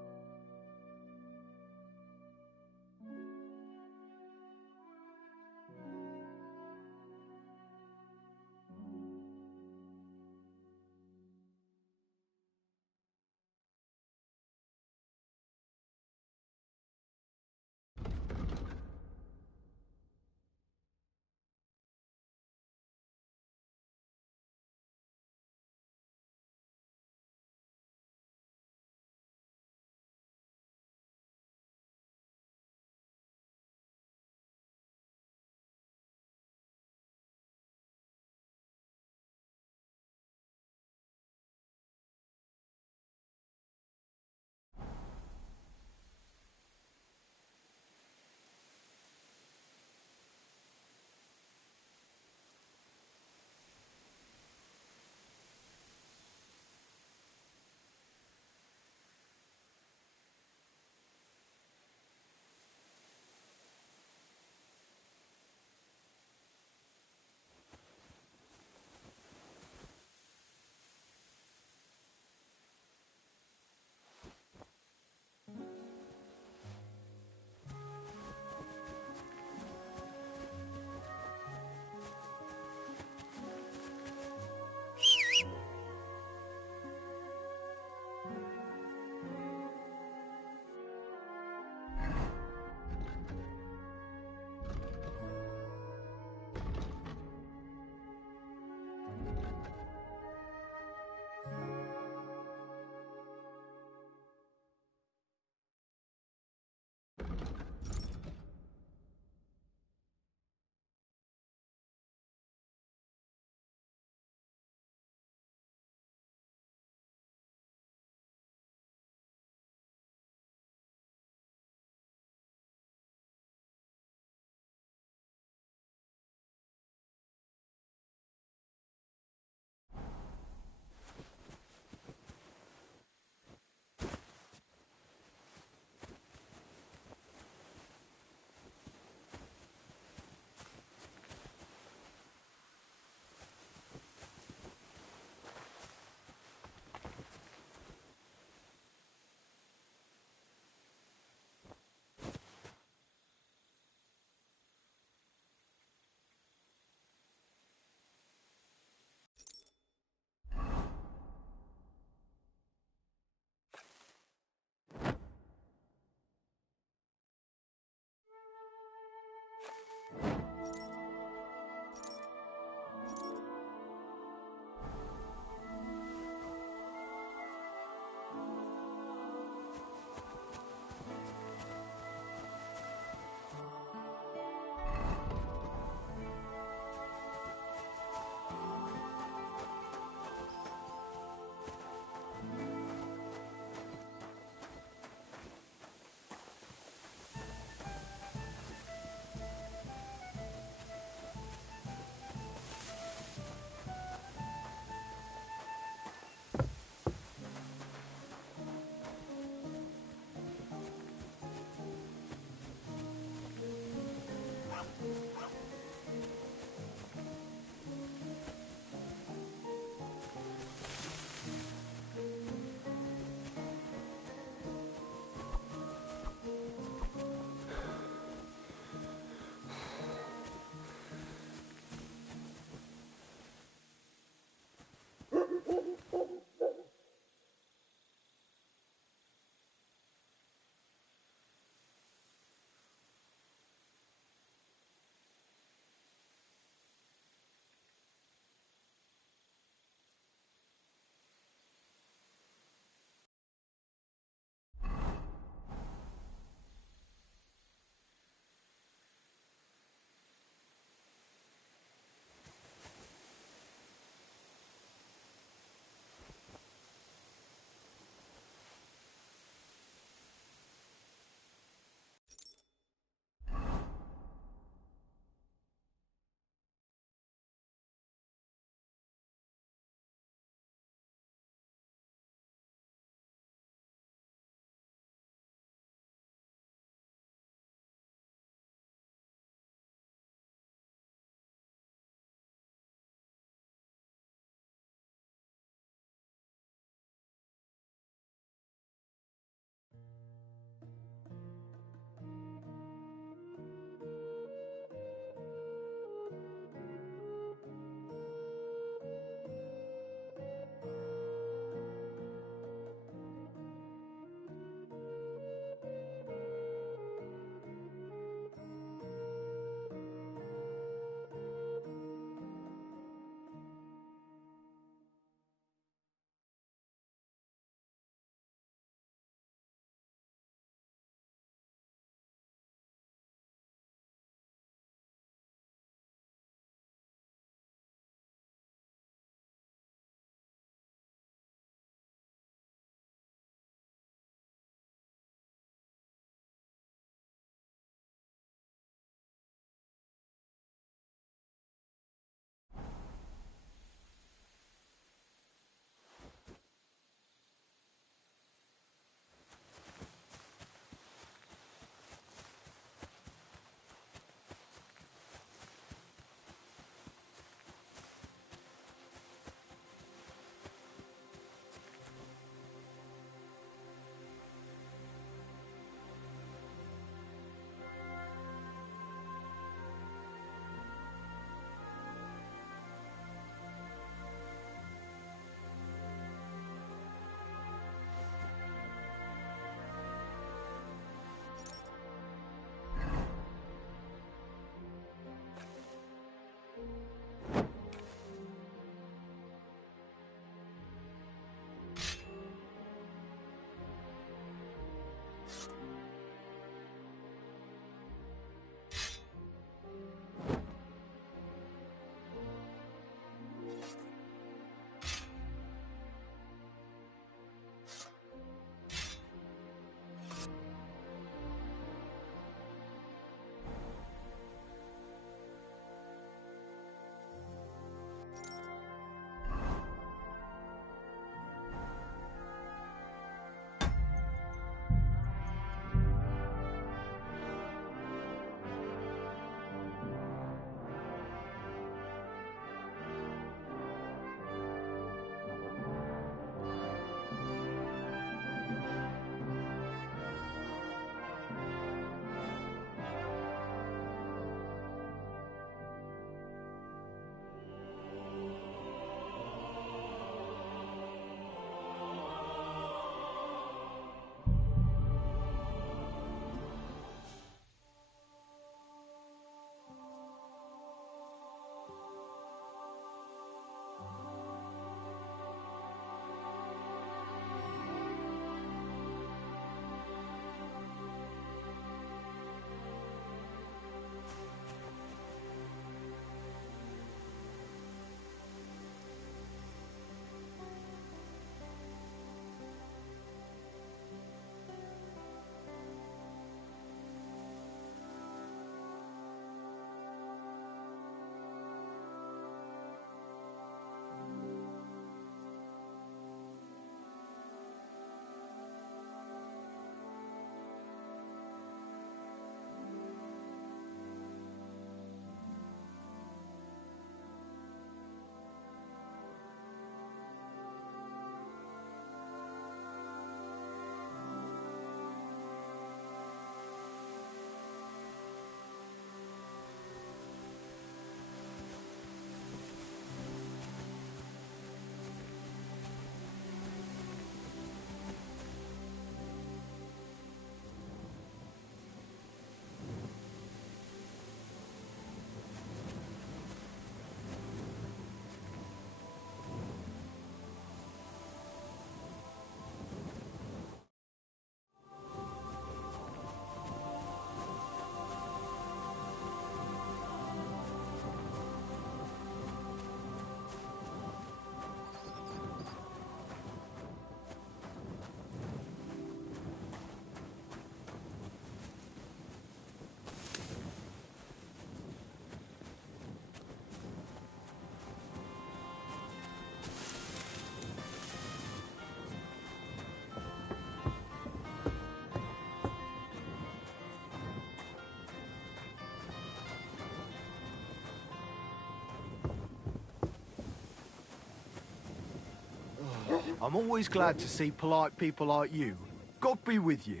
I'm always glad to see polite people like you. God be with you.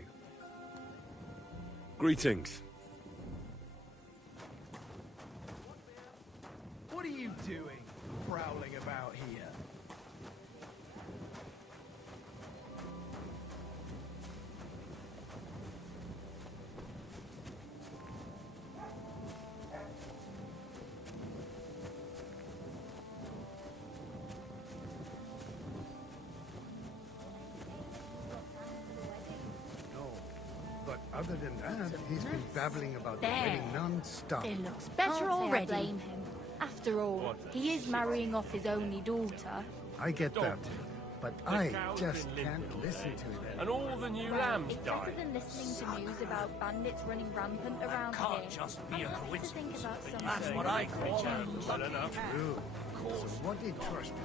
Greetings. What are you doing, prowling about here? But other than that, he's been babbling about the There. wedding non-stop. It looks better Can't say I already. blame him. After all, he is marrying off his only daughter. I get that, but I just can't listen to it. And all the new Well, lambs it's better died. than listening to news about bandits running rampant around can't here. just be I'd a like to coincidence. think about some That's what I call change. well enough. True. So what did trust me?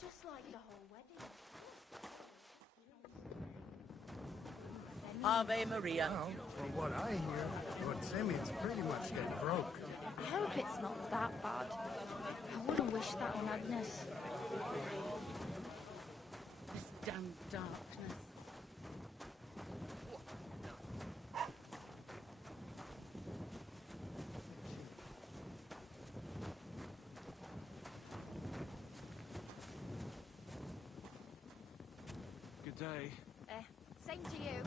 Just like the whole wedding. Ave Maria. Well, from what I hear, Lord Simeon's pretty much dead broke. I hope it's not that bad. I wouldn't wish that on Agnes. This damn darkness. Good day. Same to you.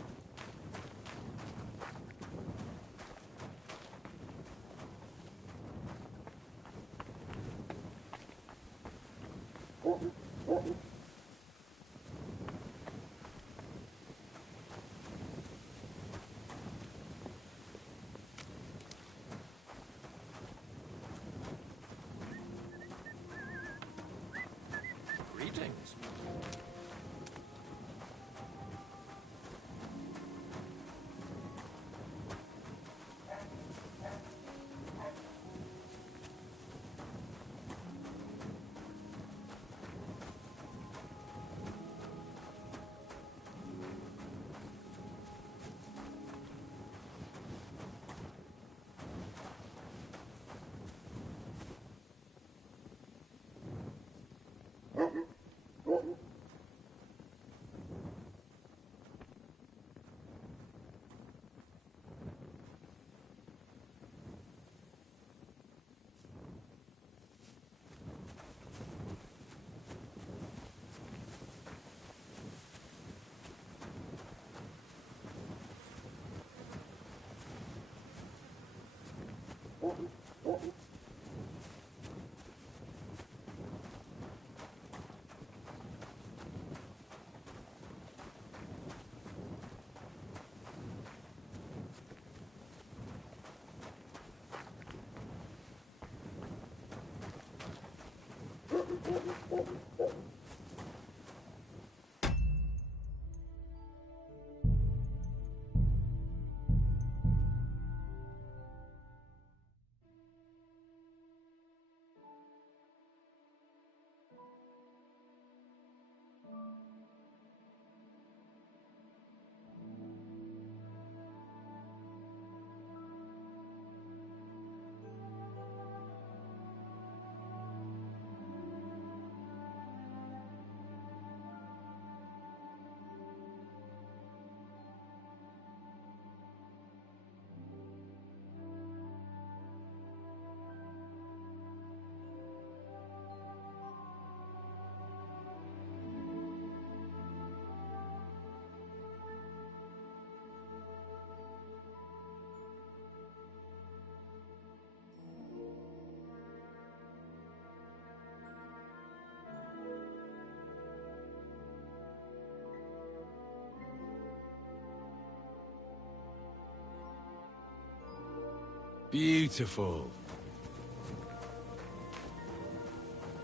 Beautiful.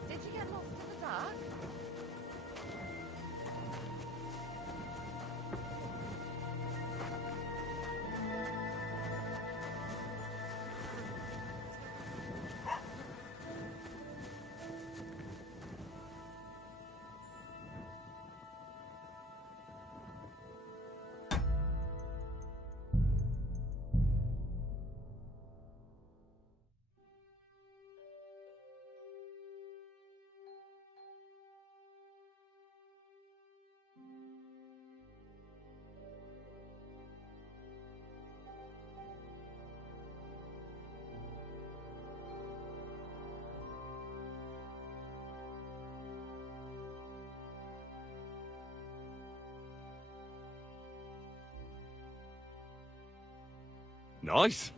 Did you get lost in the dark? Nice.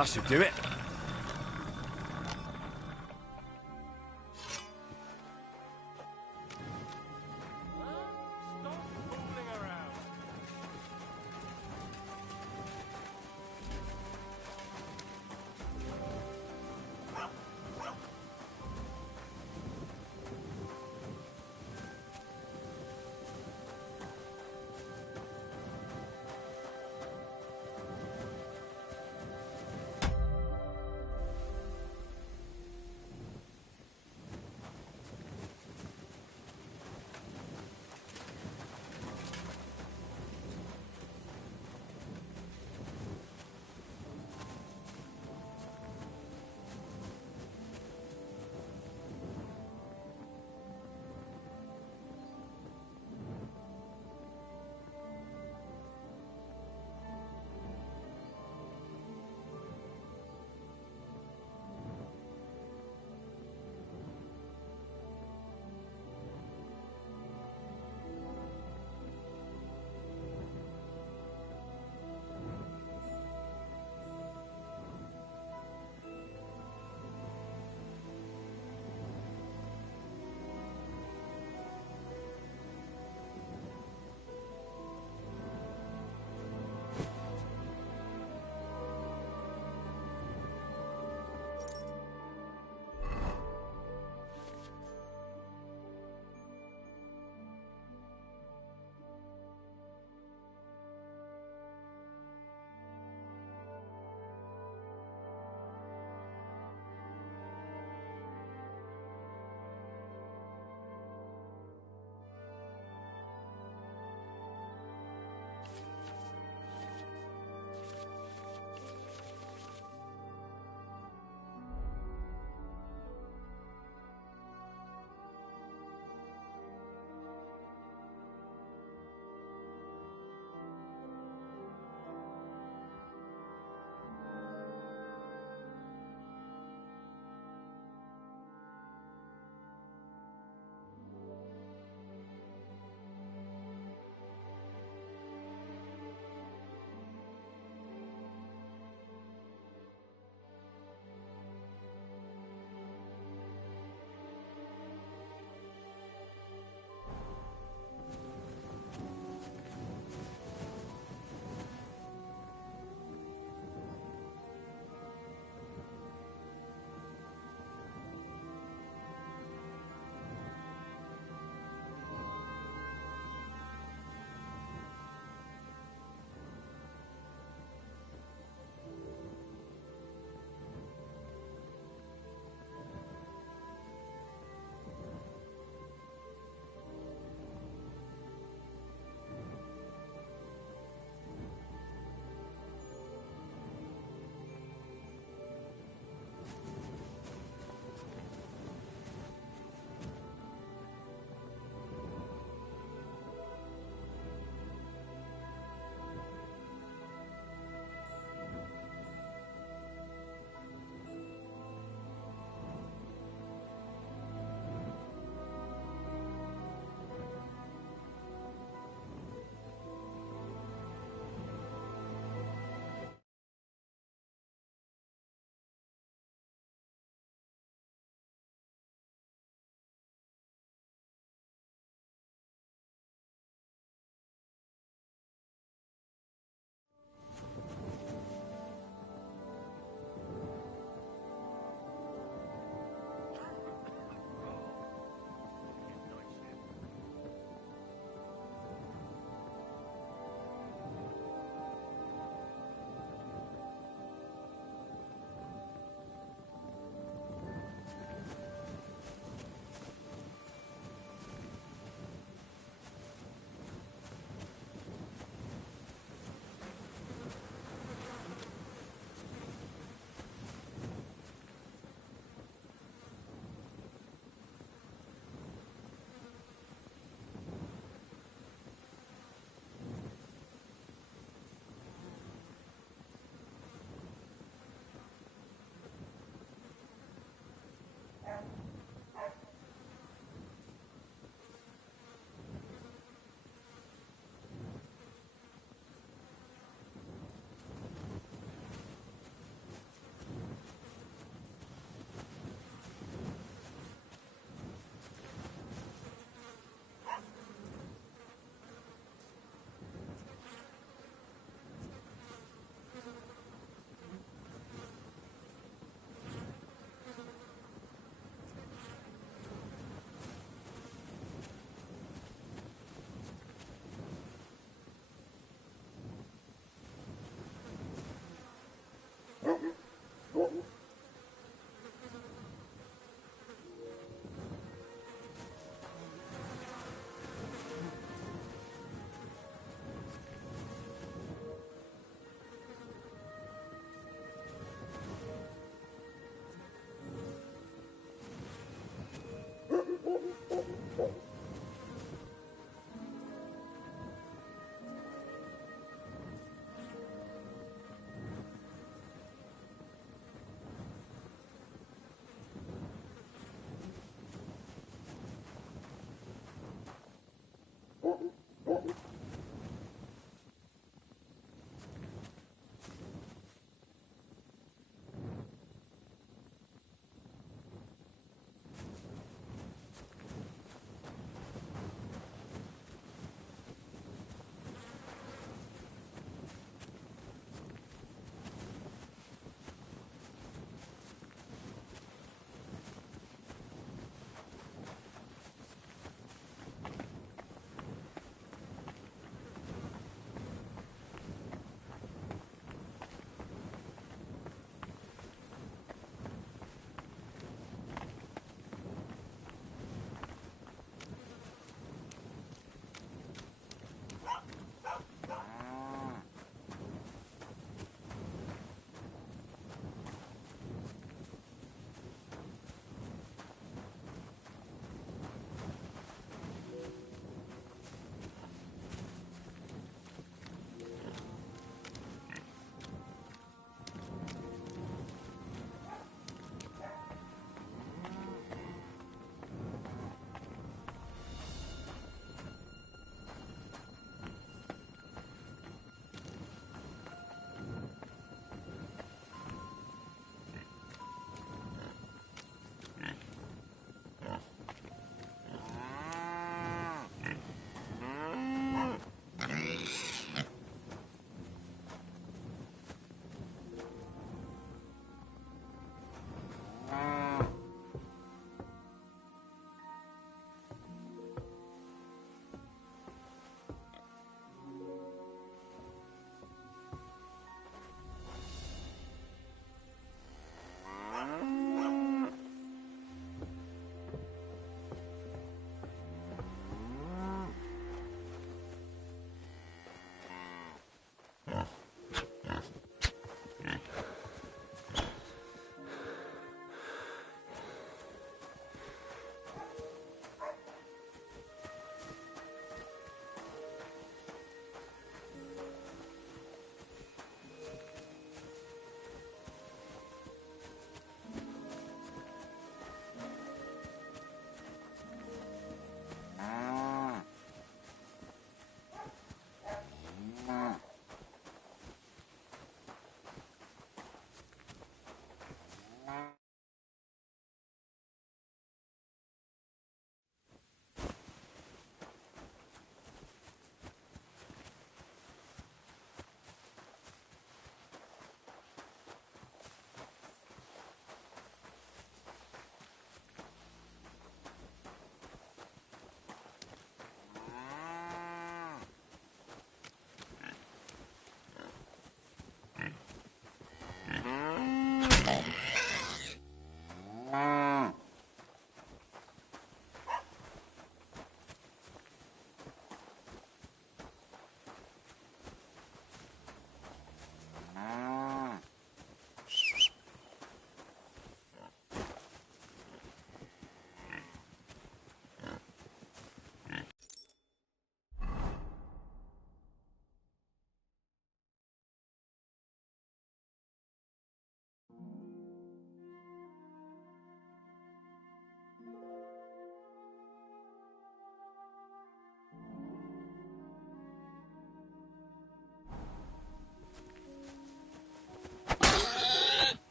That should do it.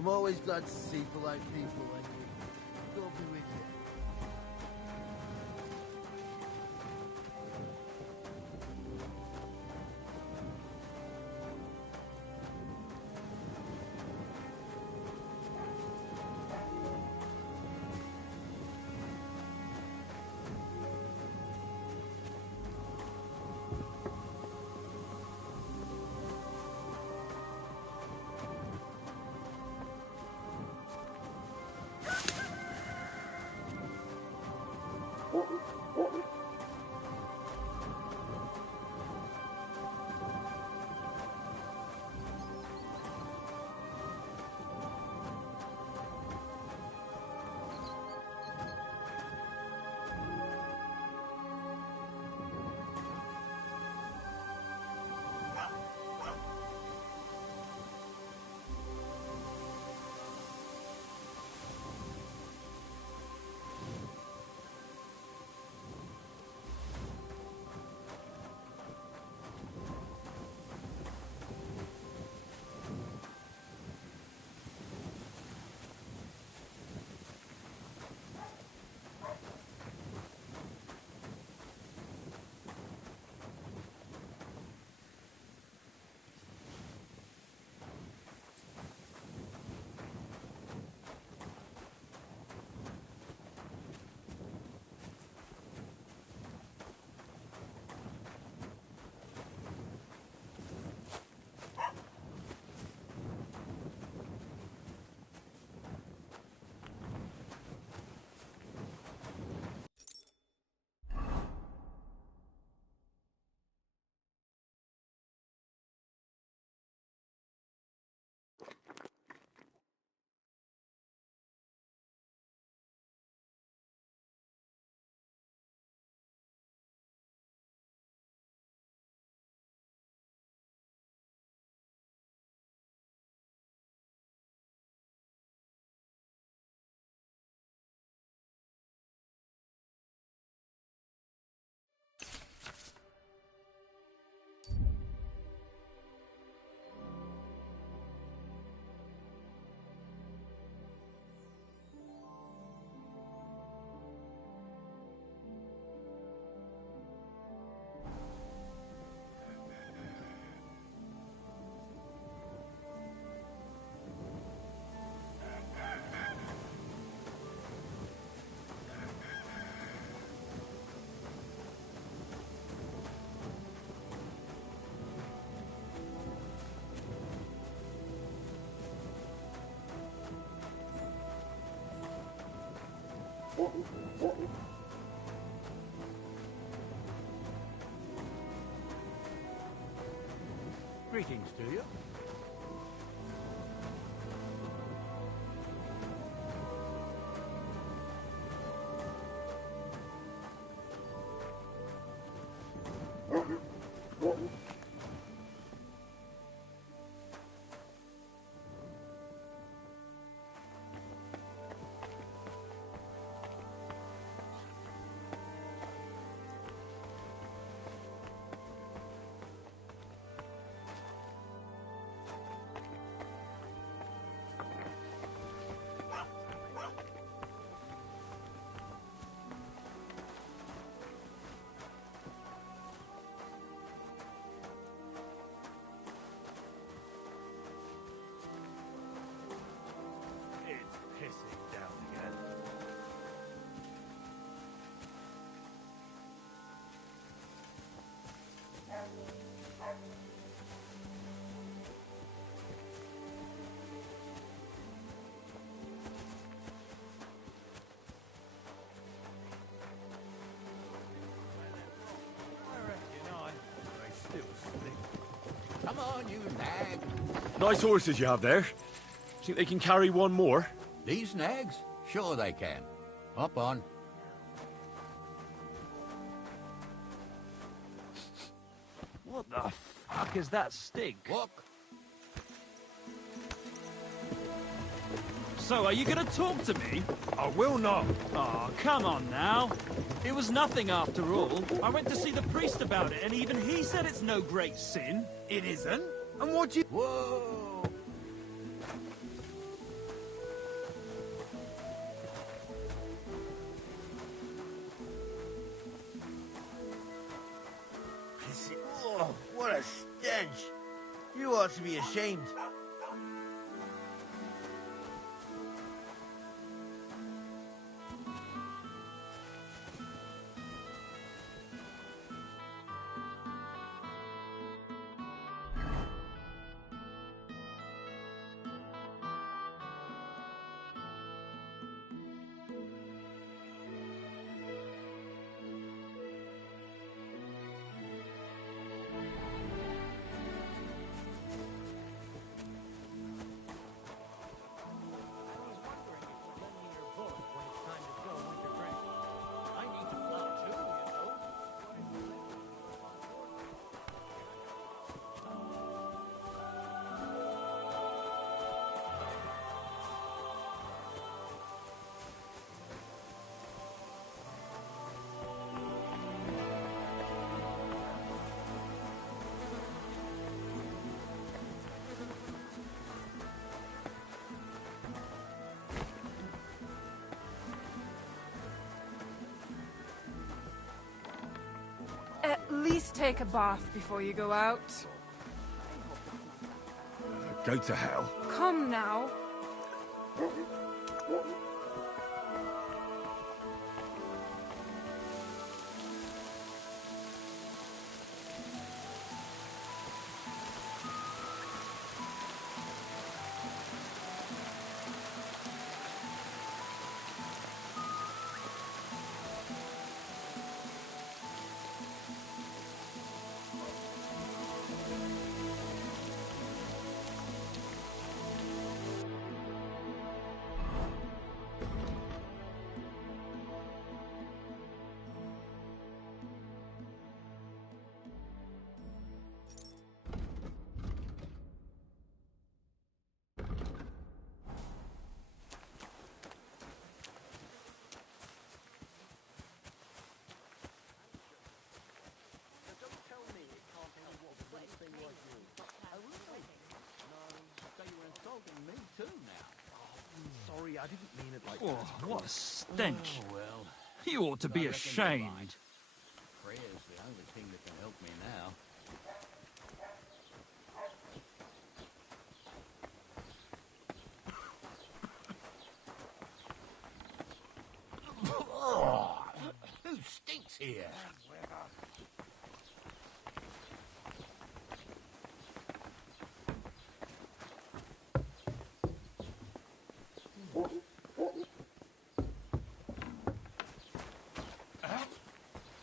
I'm always glad to see polite people like you. God be with you. Greetings to you. It's pissing down again. Come on, you nag. Nice horses you have there. Think they can carry one more? These nags? Sure they can. Hop on. What the fuck is that stink? Walk. So, are you gonna talk to me? I will not. Oh, come on now. It was nothing after all. I went to see the priest about it, and even he said it's no great sin. It isn't. And what you... Whoa! Oh, what a stench. You ought to be ashamed. At least take a bath before you go out. Go to hell. Come now. Sorry, I didn't mean it like Oh, that. what a stench. Oh, well. You ought to be ashamed. Prayer's the only thing that can help me now. Who stinks here?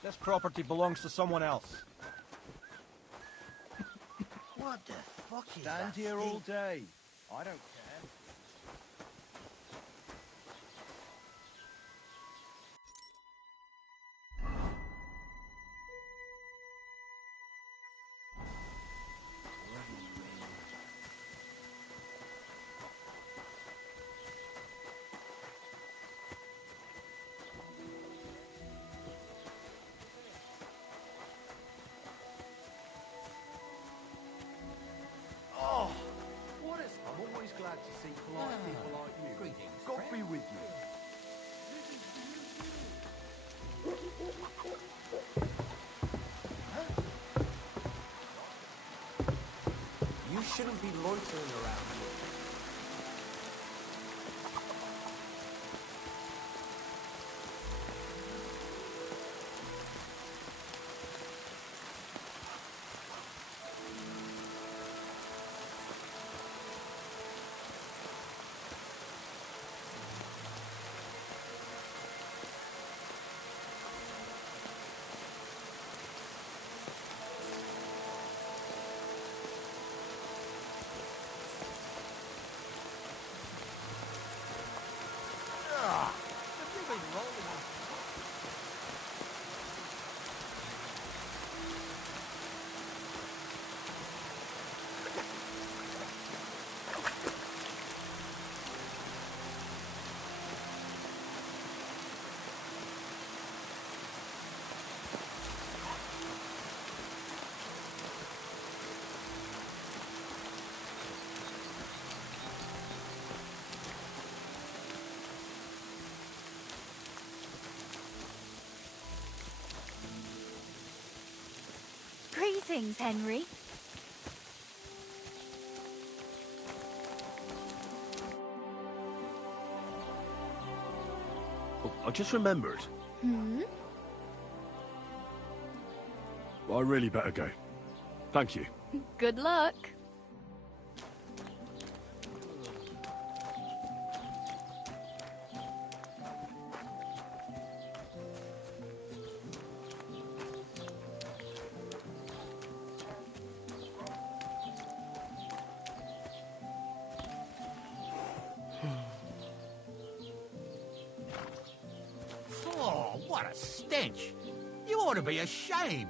This property belongs to someone else. What the fuck is Stand that here all thing? day. I don't care. Oh, what is... I'm always glad to see polite people like you. Greetings, God friend. be with you. You shouldn't be loitering around here. Have you been rolling on... Greetings, Henry. Oh, I just remembered. Hmm? I really better go. Thank you. Good luck. Oh, what a stench! You ought to be ashamed.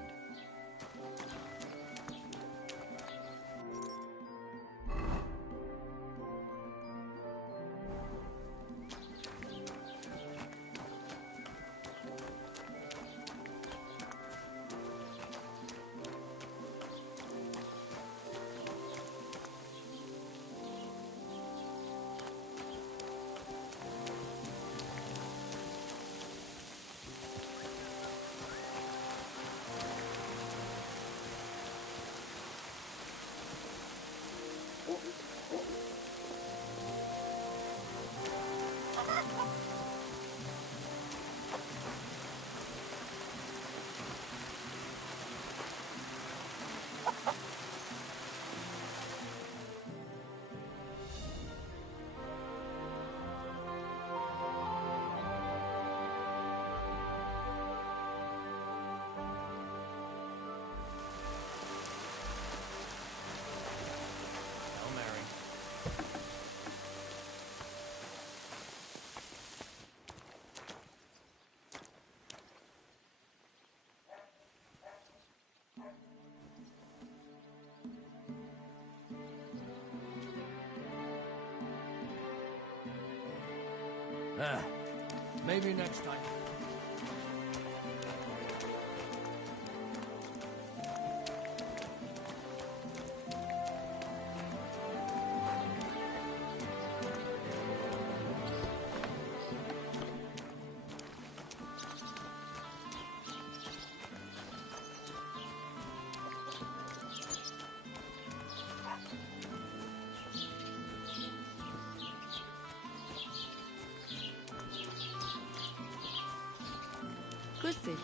Hail Mary. Maybe next time. Grüß dich.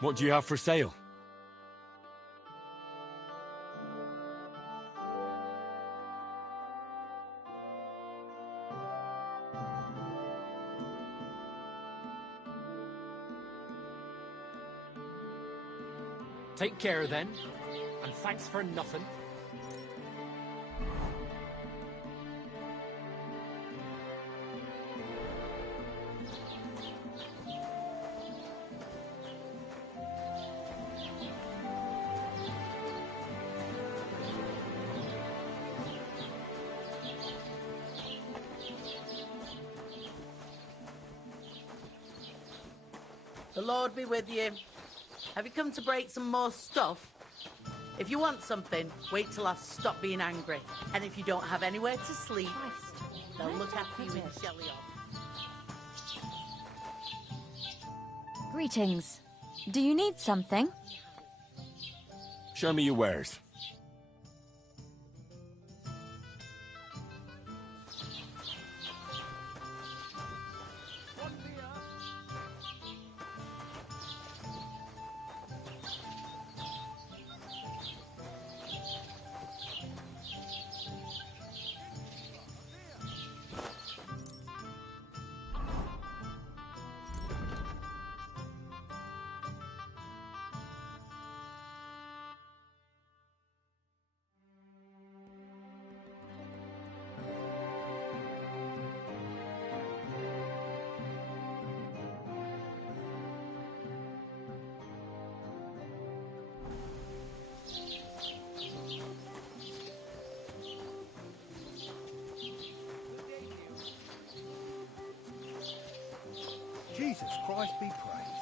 What do you have for sale? Take care then, and thanks for nothing. The Lord be with you. Have you come to break some more stuff? If you want something, wait till I've stopped being angry. And if you don't have anywhere to sleep, they'll look after you in Shelley off. Greetings. Do you need something? Show me your wares. Jesus Christ be praised.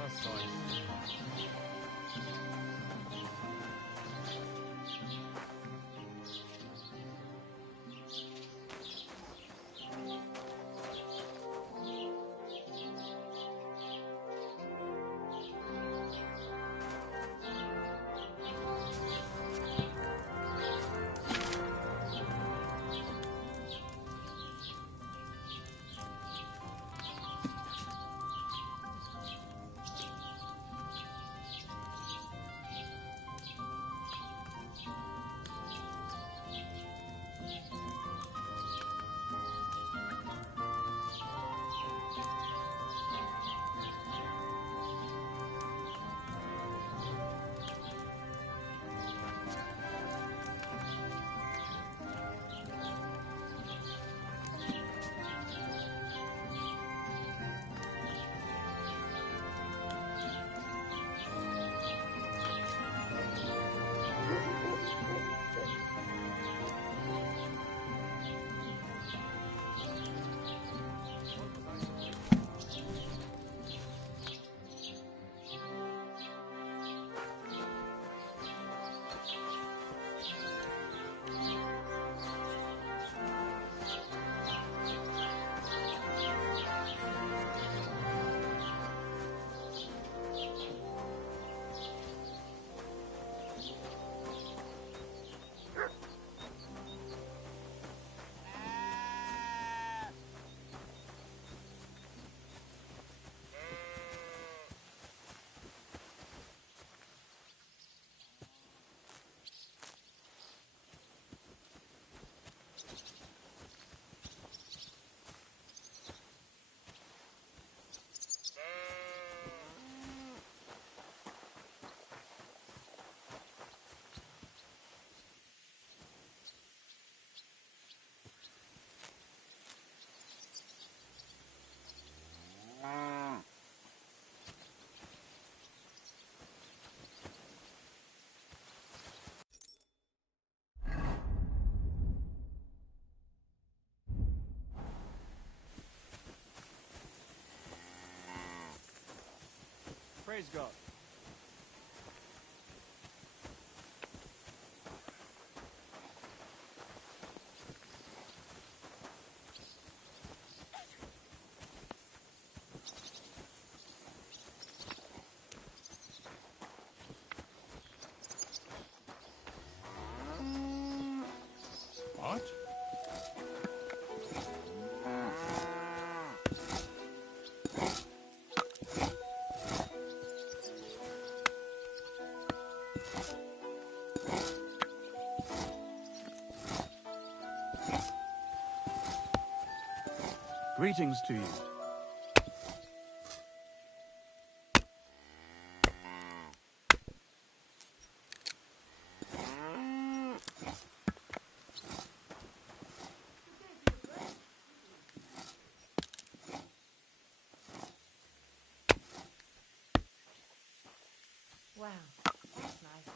That's nice. Praise God. What? Greetings to you. Wow, that's nice, man.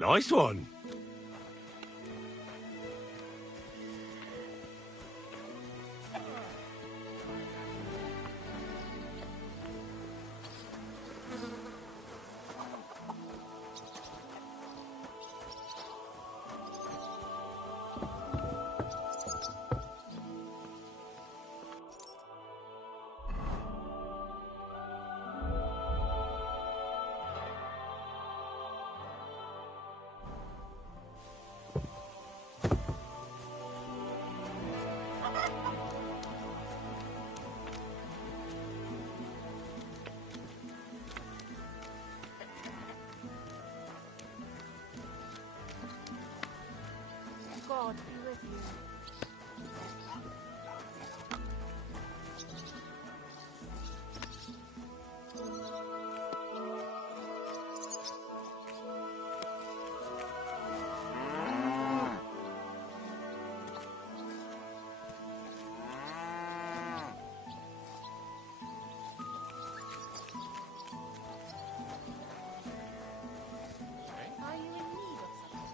Nice one. God be with you. Are you in need of something?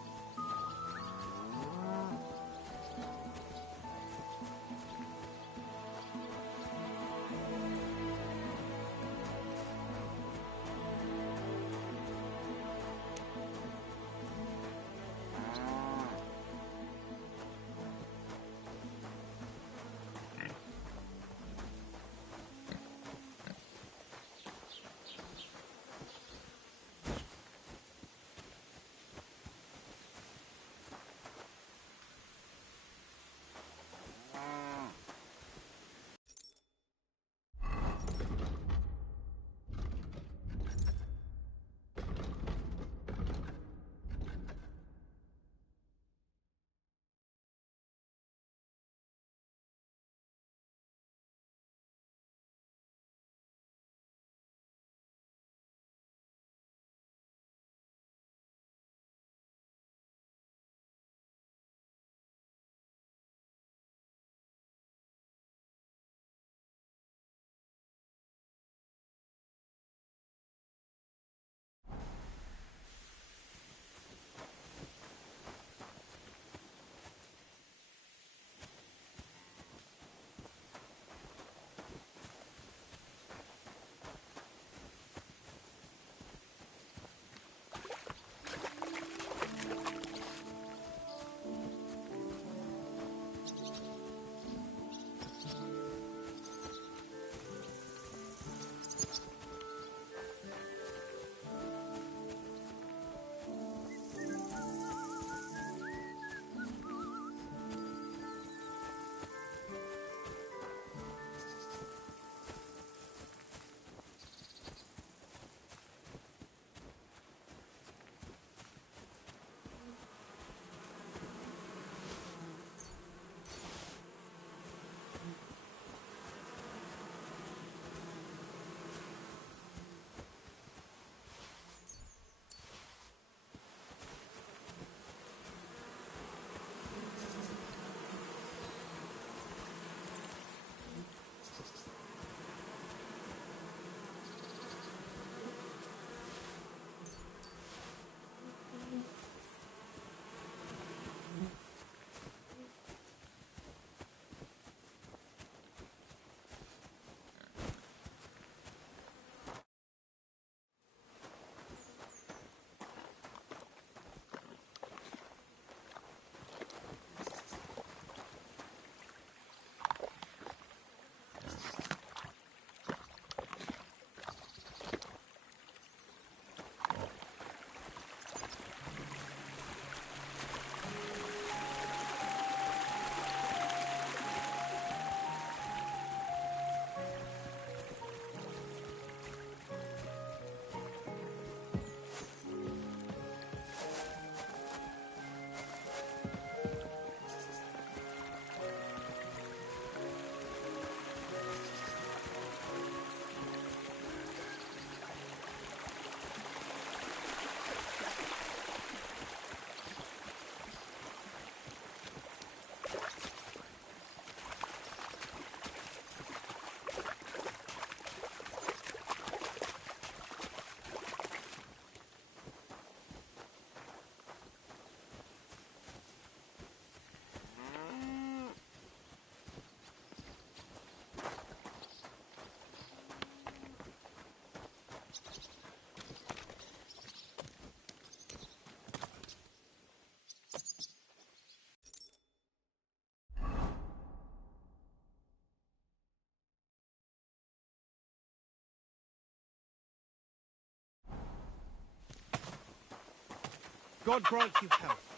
God grant you health.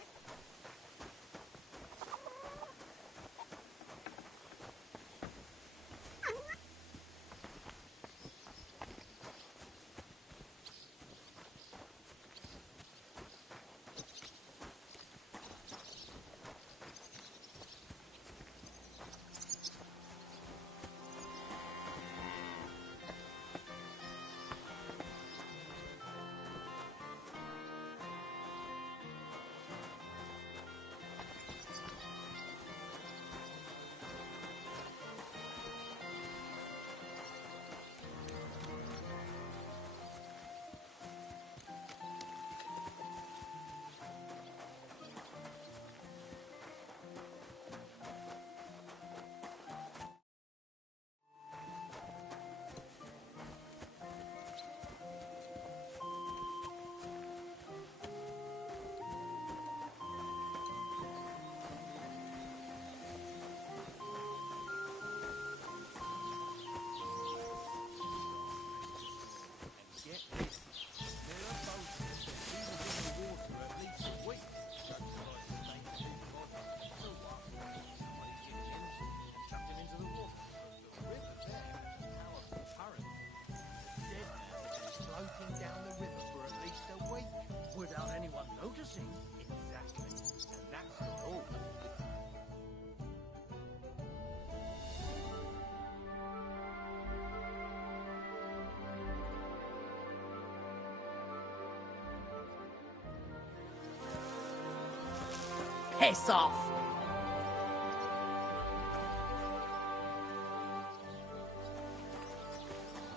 Get this. There are boats that he was in the water at least a week. Judging by the state of his body. For a while, somebody kicked him and chucked him into the water. The river there has a powerful current. The dead man has been floating down the river for at least a week without anyone noticing. Exactly. And that's the rule. Piss off!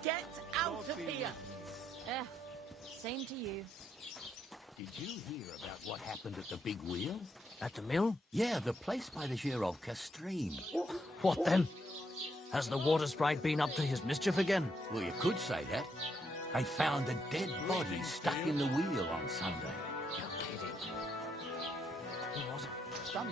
Get out of here! Same to you. Did you hear about what happened at the big wheel? At the mill? Yeah, the place by the Shirovka stream. What then? Has the water sprite been up to his mischief again? Well, you could say that. They found a dead body stuck in the wheel on Sunday. You're kidding. Who was it? Some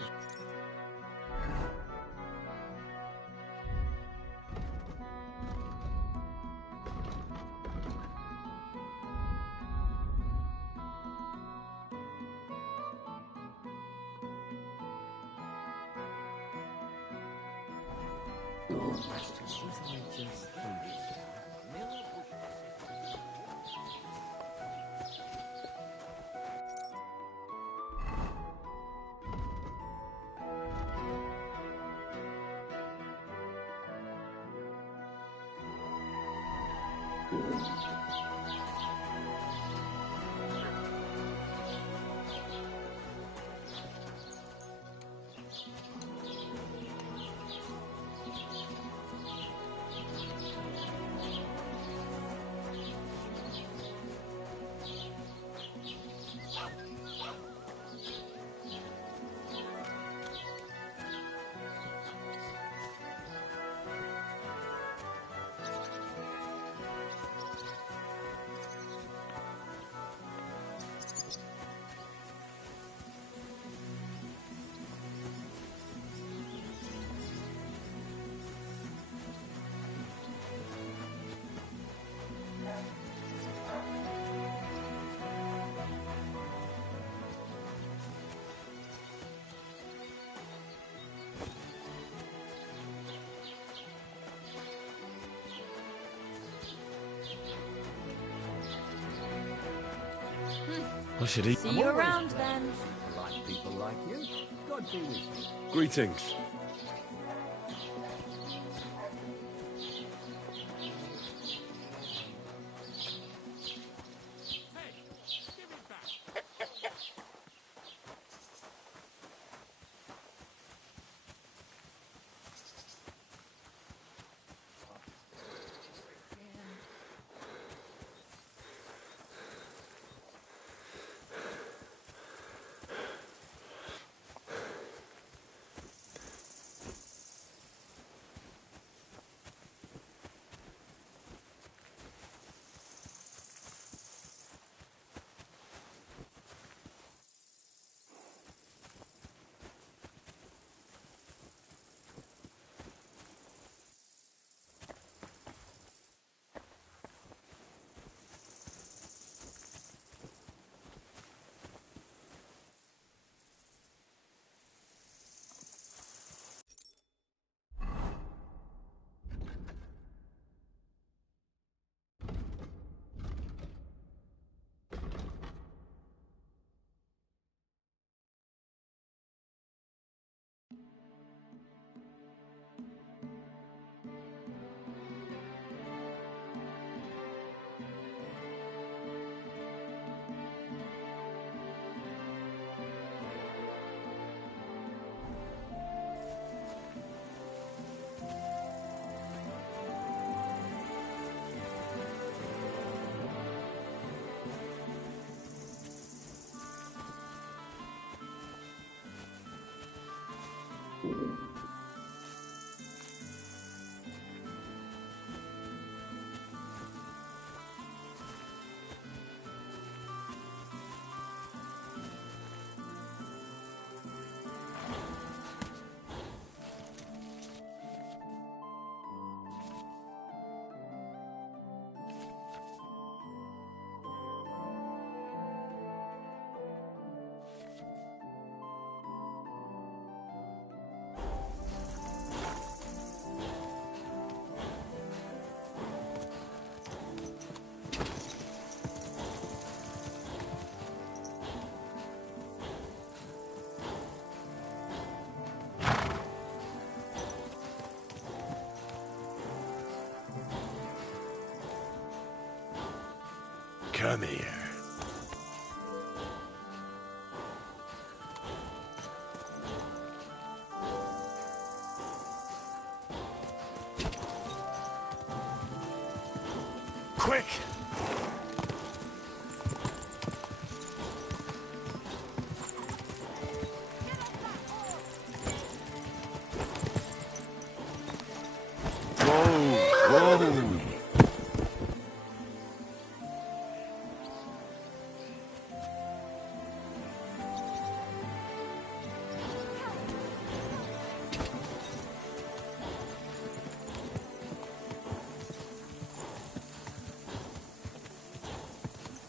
I should eat. See you around then. polite people like you. God be with you. Greetings. Come here. Quick! Whoa! Whoa!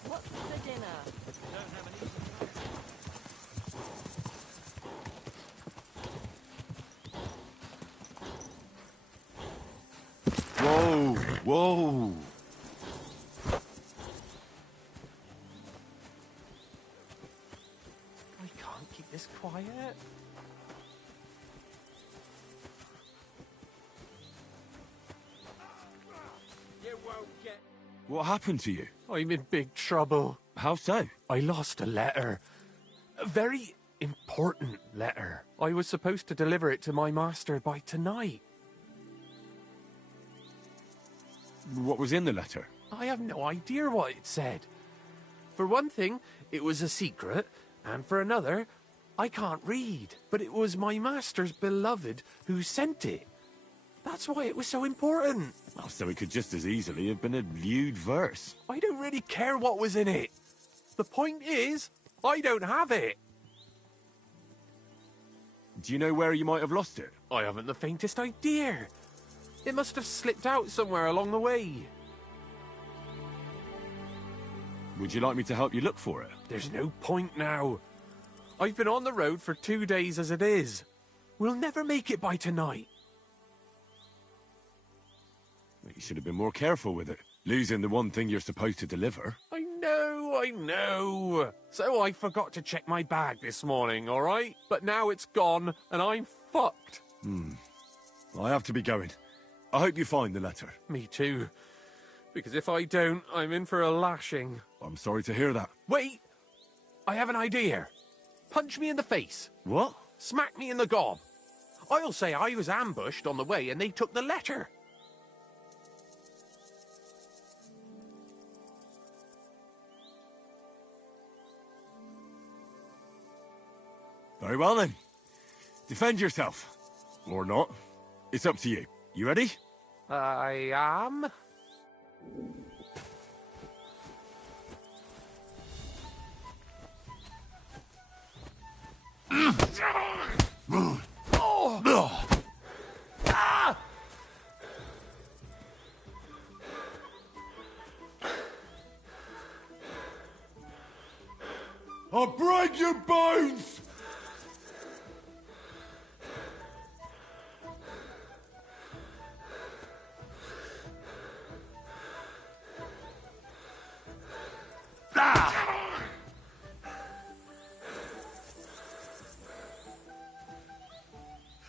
What's for dinner? Whoa! Whoa! I can't keep this quiet. You won't get... What happened to you? I'm in big trouble. How so? I lost a letter. A very important letter. I was supposed to deliver it to my master by tonight. What was in the letter? I have no idea what it said. For one thing, it was a secret, and for another, I can't read. But it was my master's beloved who sent it. That's why it was so important. Well, so it could just as easily have been a lewd verse. I don't really care what was in it. The point is, I don't have it. Do you know where you might have lost it? I haven't the faintest idea. It must have slipped out somewhere along the way. Would you like me to help you look for it? There's no point now. I've been on the road for 2 days as it is. We'll never make it by tonight. You should have been more careful with it. Losing the one thing you're supposed to deliver. I know. So I forgot to check my bag this morning, all right? But now it's gone, and I'm fucked. I have to be going. I hope you find the letter. Me too. Because if I don't, I'm in for a lashing. I'm sorry to hear that. Wait! I have an idea. Punch me in the face. What? Smack me in the gob. I'll say I was ambushed on the way and they took the letter. Very well then. Defend yourself. Or not. It's up to you. You ready? I am. I'll break your bones!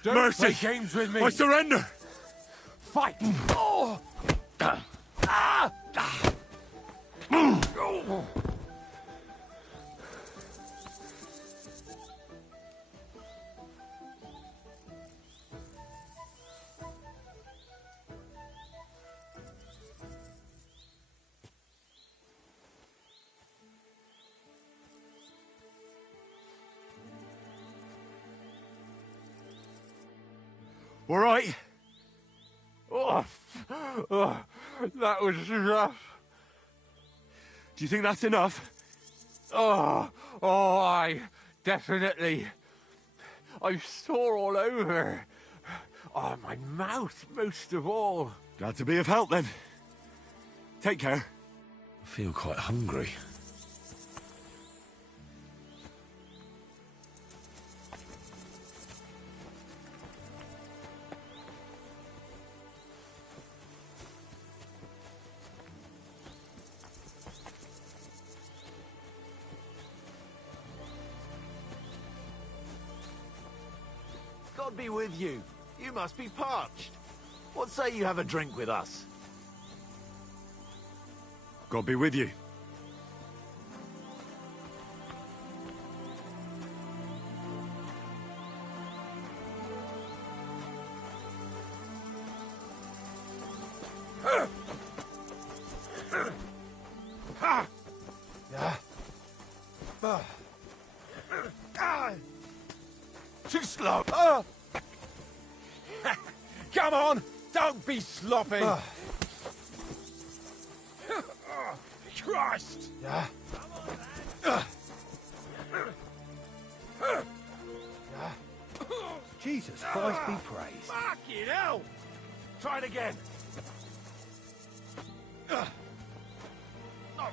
Don't Mercy! play games with me. I surrender! Fight! Oh! All right? Oh, that was rough. Do you think that's enough? Oh, aye, definitely. I'm sore all over. Oh, my mouth, most of all. Glad to be of help, then. Take care. I feel quite hungry. God be with you. You must be parched. What say you have a drink with us? God be with you. Too slow. Come on, don't be sloppy. Christ! Yeah. Jesus Christ be praised. Fucking hell! Try it again. Not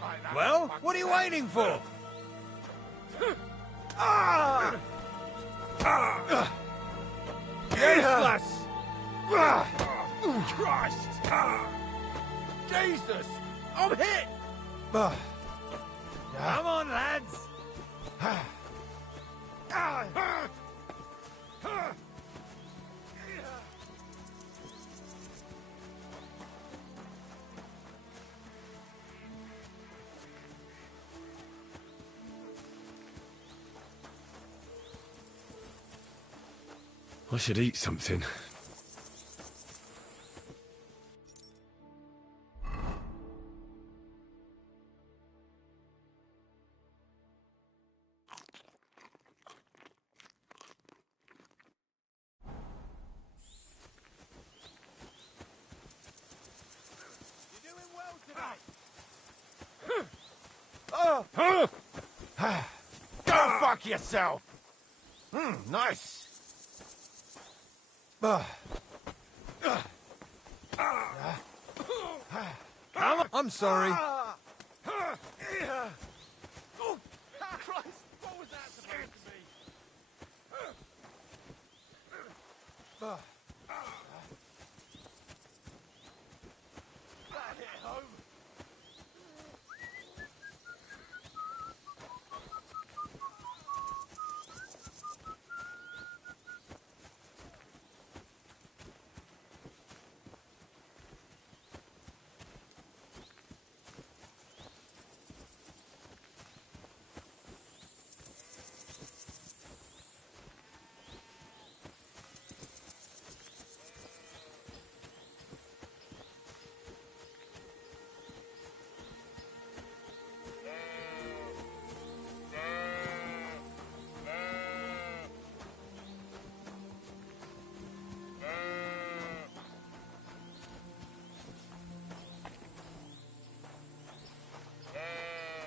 like that. Well, what are you waiting for? Useless! Christ! Jesus! I'm hit! Come on, lads. I should eat something. Go fuck yourself. Nice. Come on. I'm sorry. Oh, Christ! What was that supposed to be? That hit home.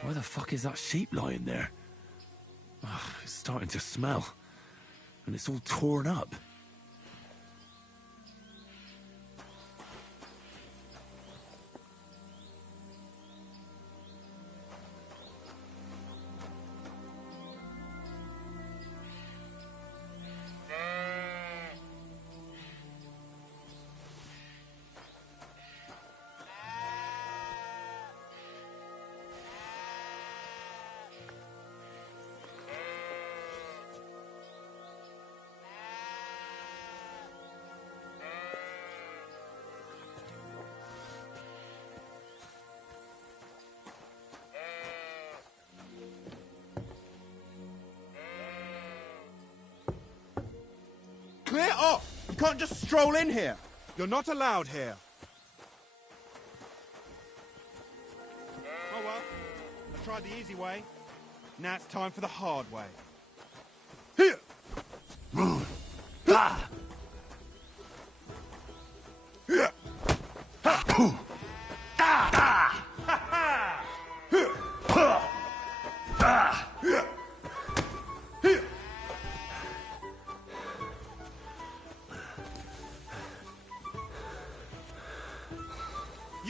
Why the fuck is that sheep lying there? Ugh, it's starting to smell. And it's all torn up. Clear off! You can't just stroll in here. You're not allowed here. Oh well, I tried the easy way. Now it's time for the hard way. Here! You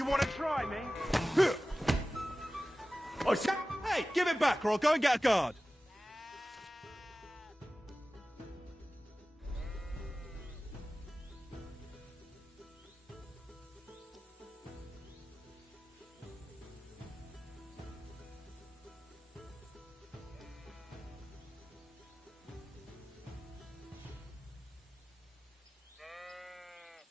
want to try me? Hey, give it back or I'll go and get a guard.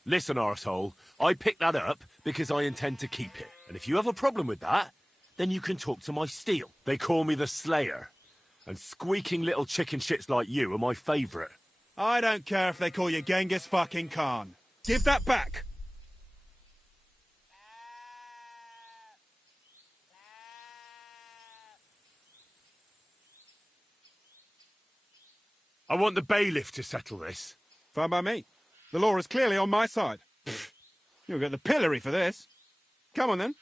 Listen, arsehole, I picked that up because I intend to keep it. And if you have a problem with that, then you can talk to my steel. They call me the Slayer. And squeaking little chicken shits like you are my favourite. I don't care if they call you Genghis fucking Khan. Give that back. I want the bailiff to settle this. Fine by me. The law is clearly on my side. You'll get the pillory for this. Come on then.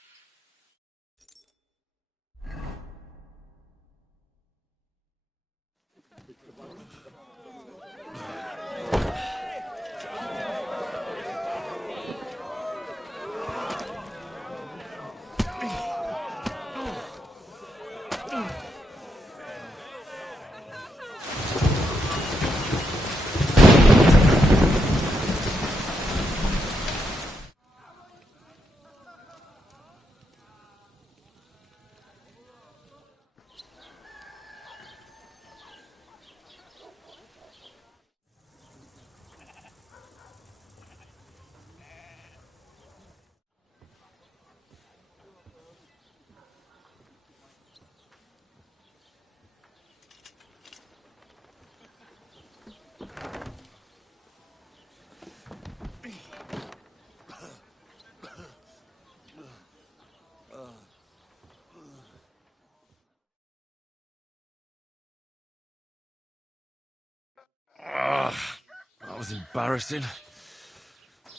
That was embarrassing.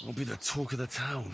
I'll be the talk of the town.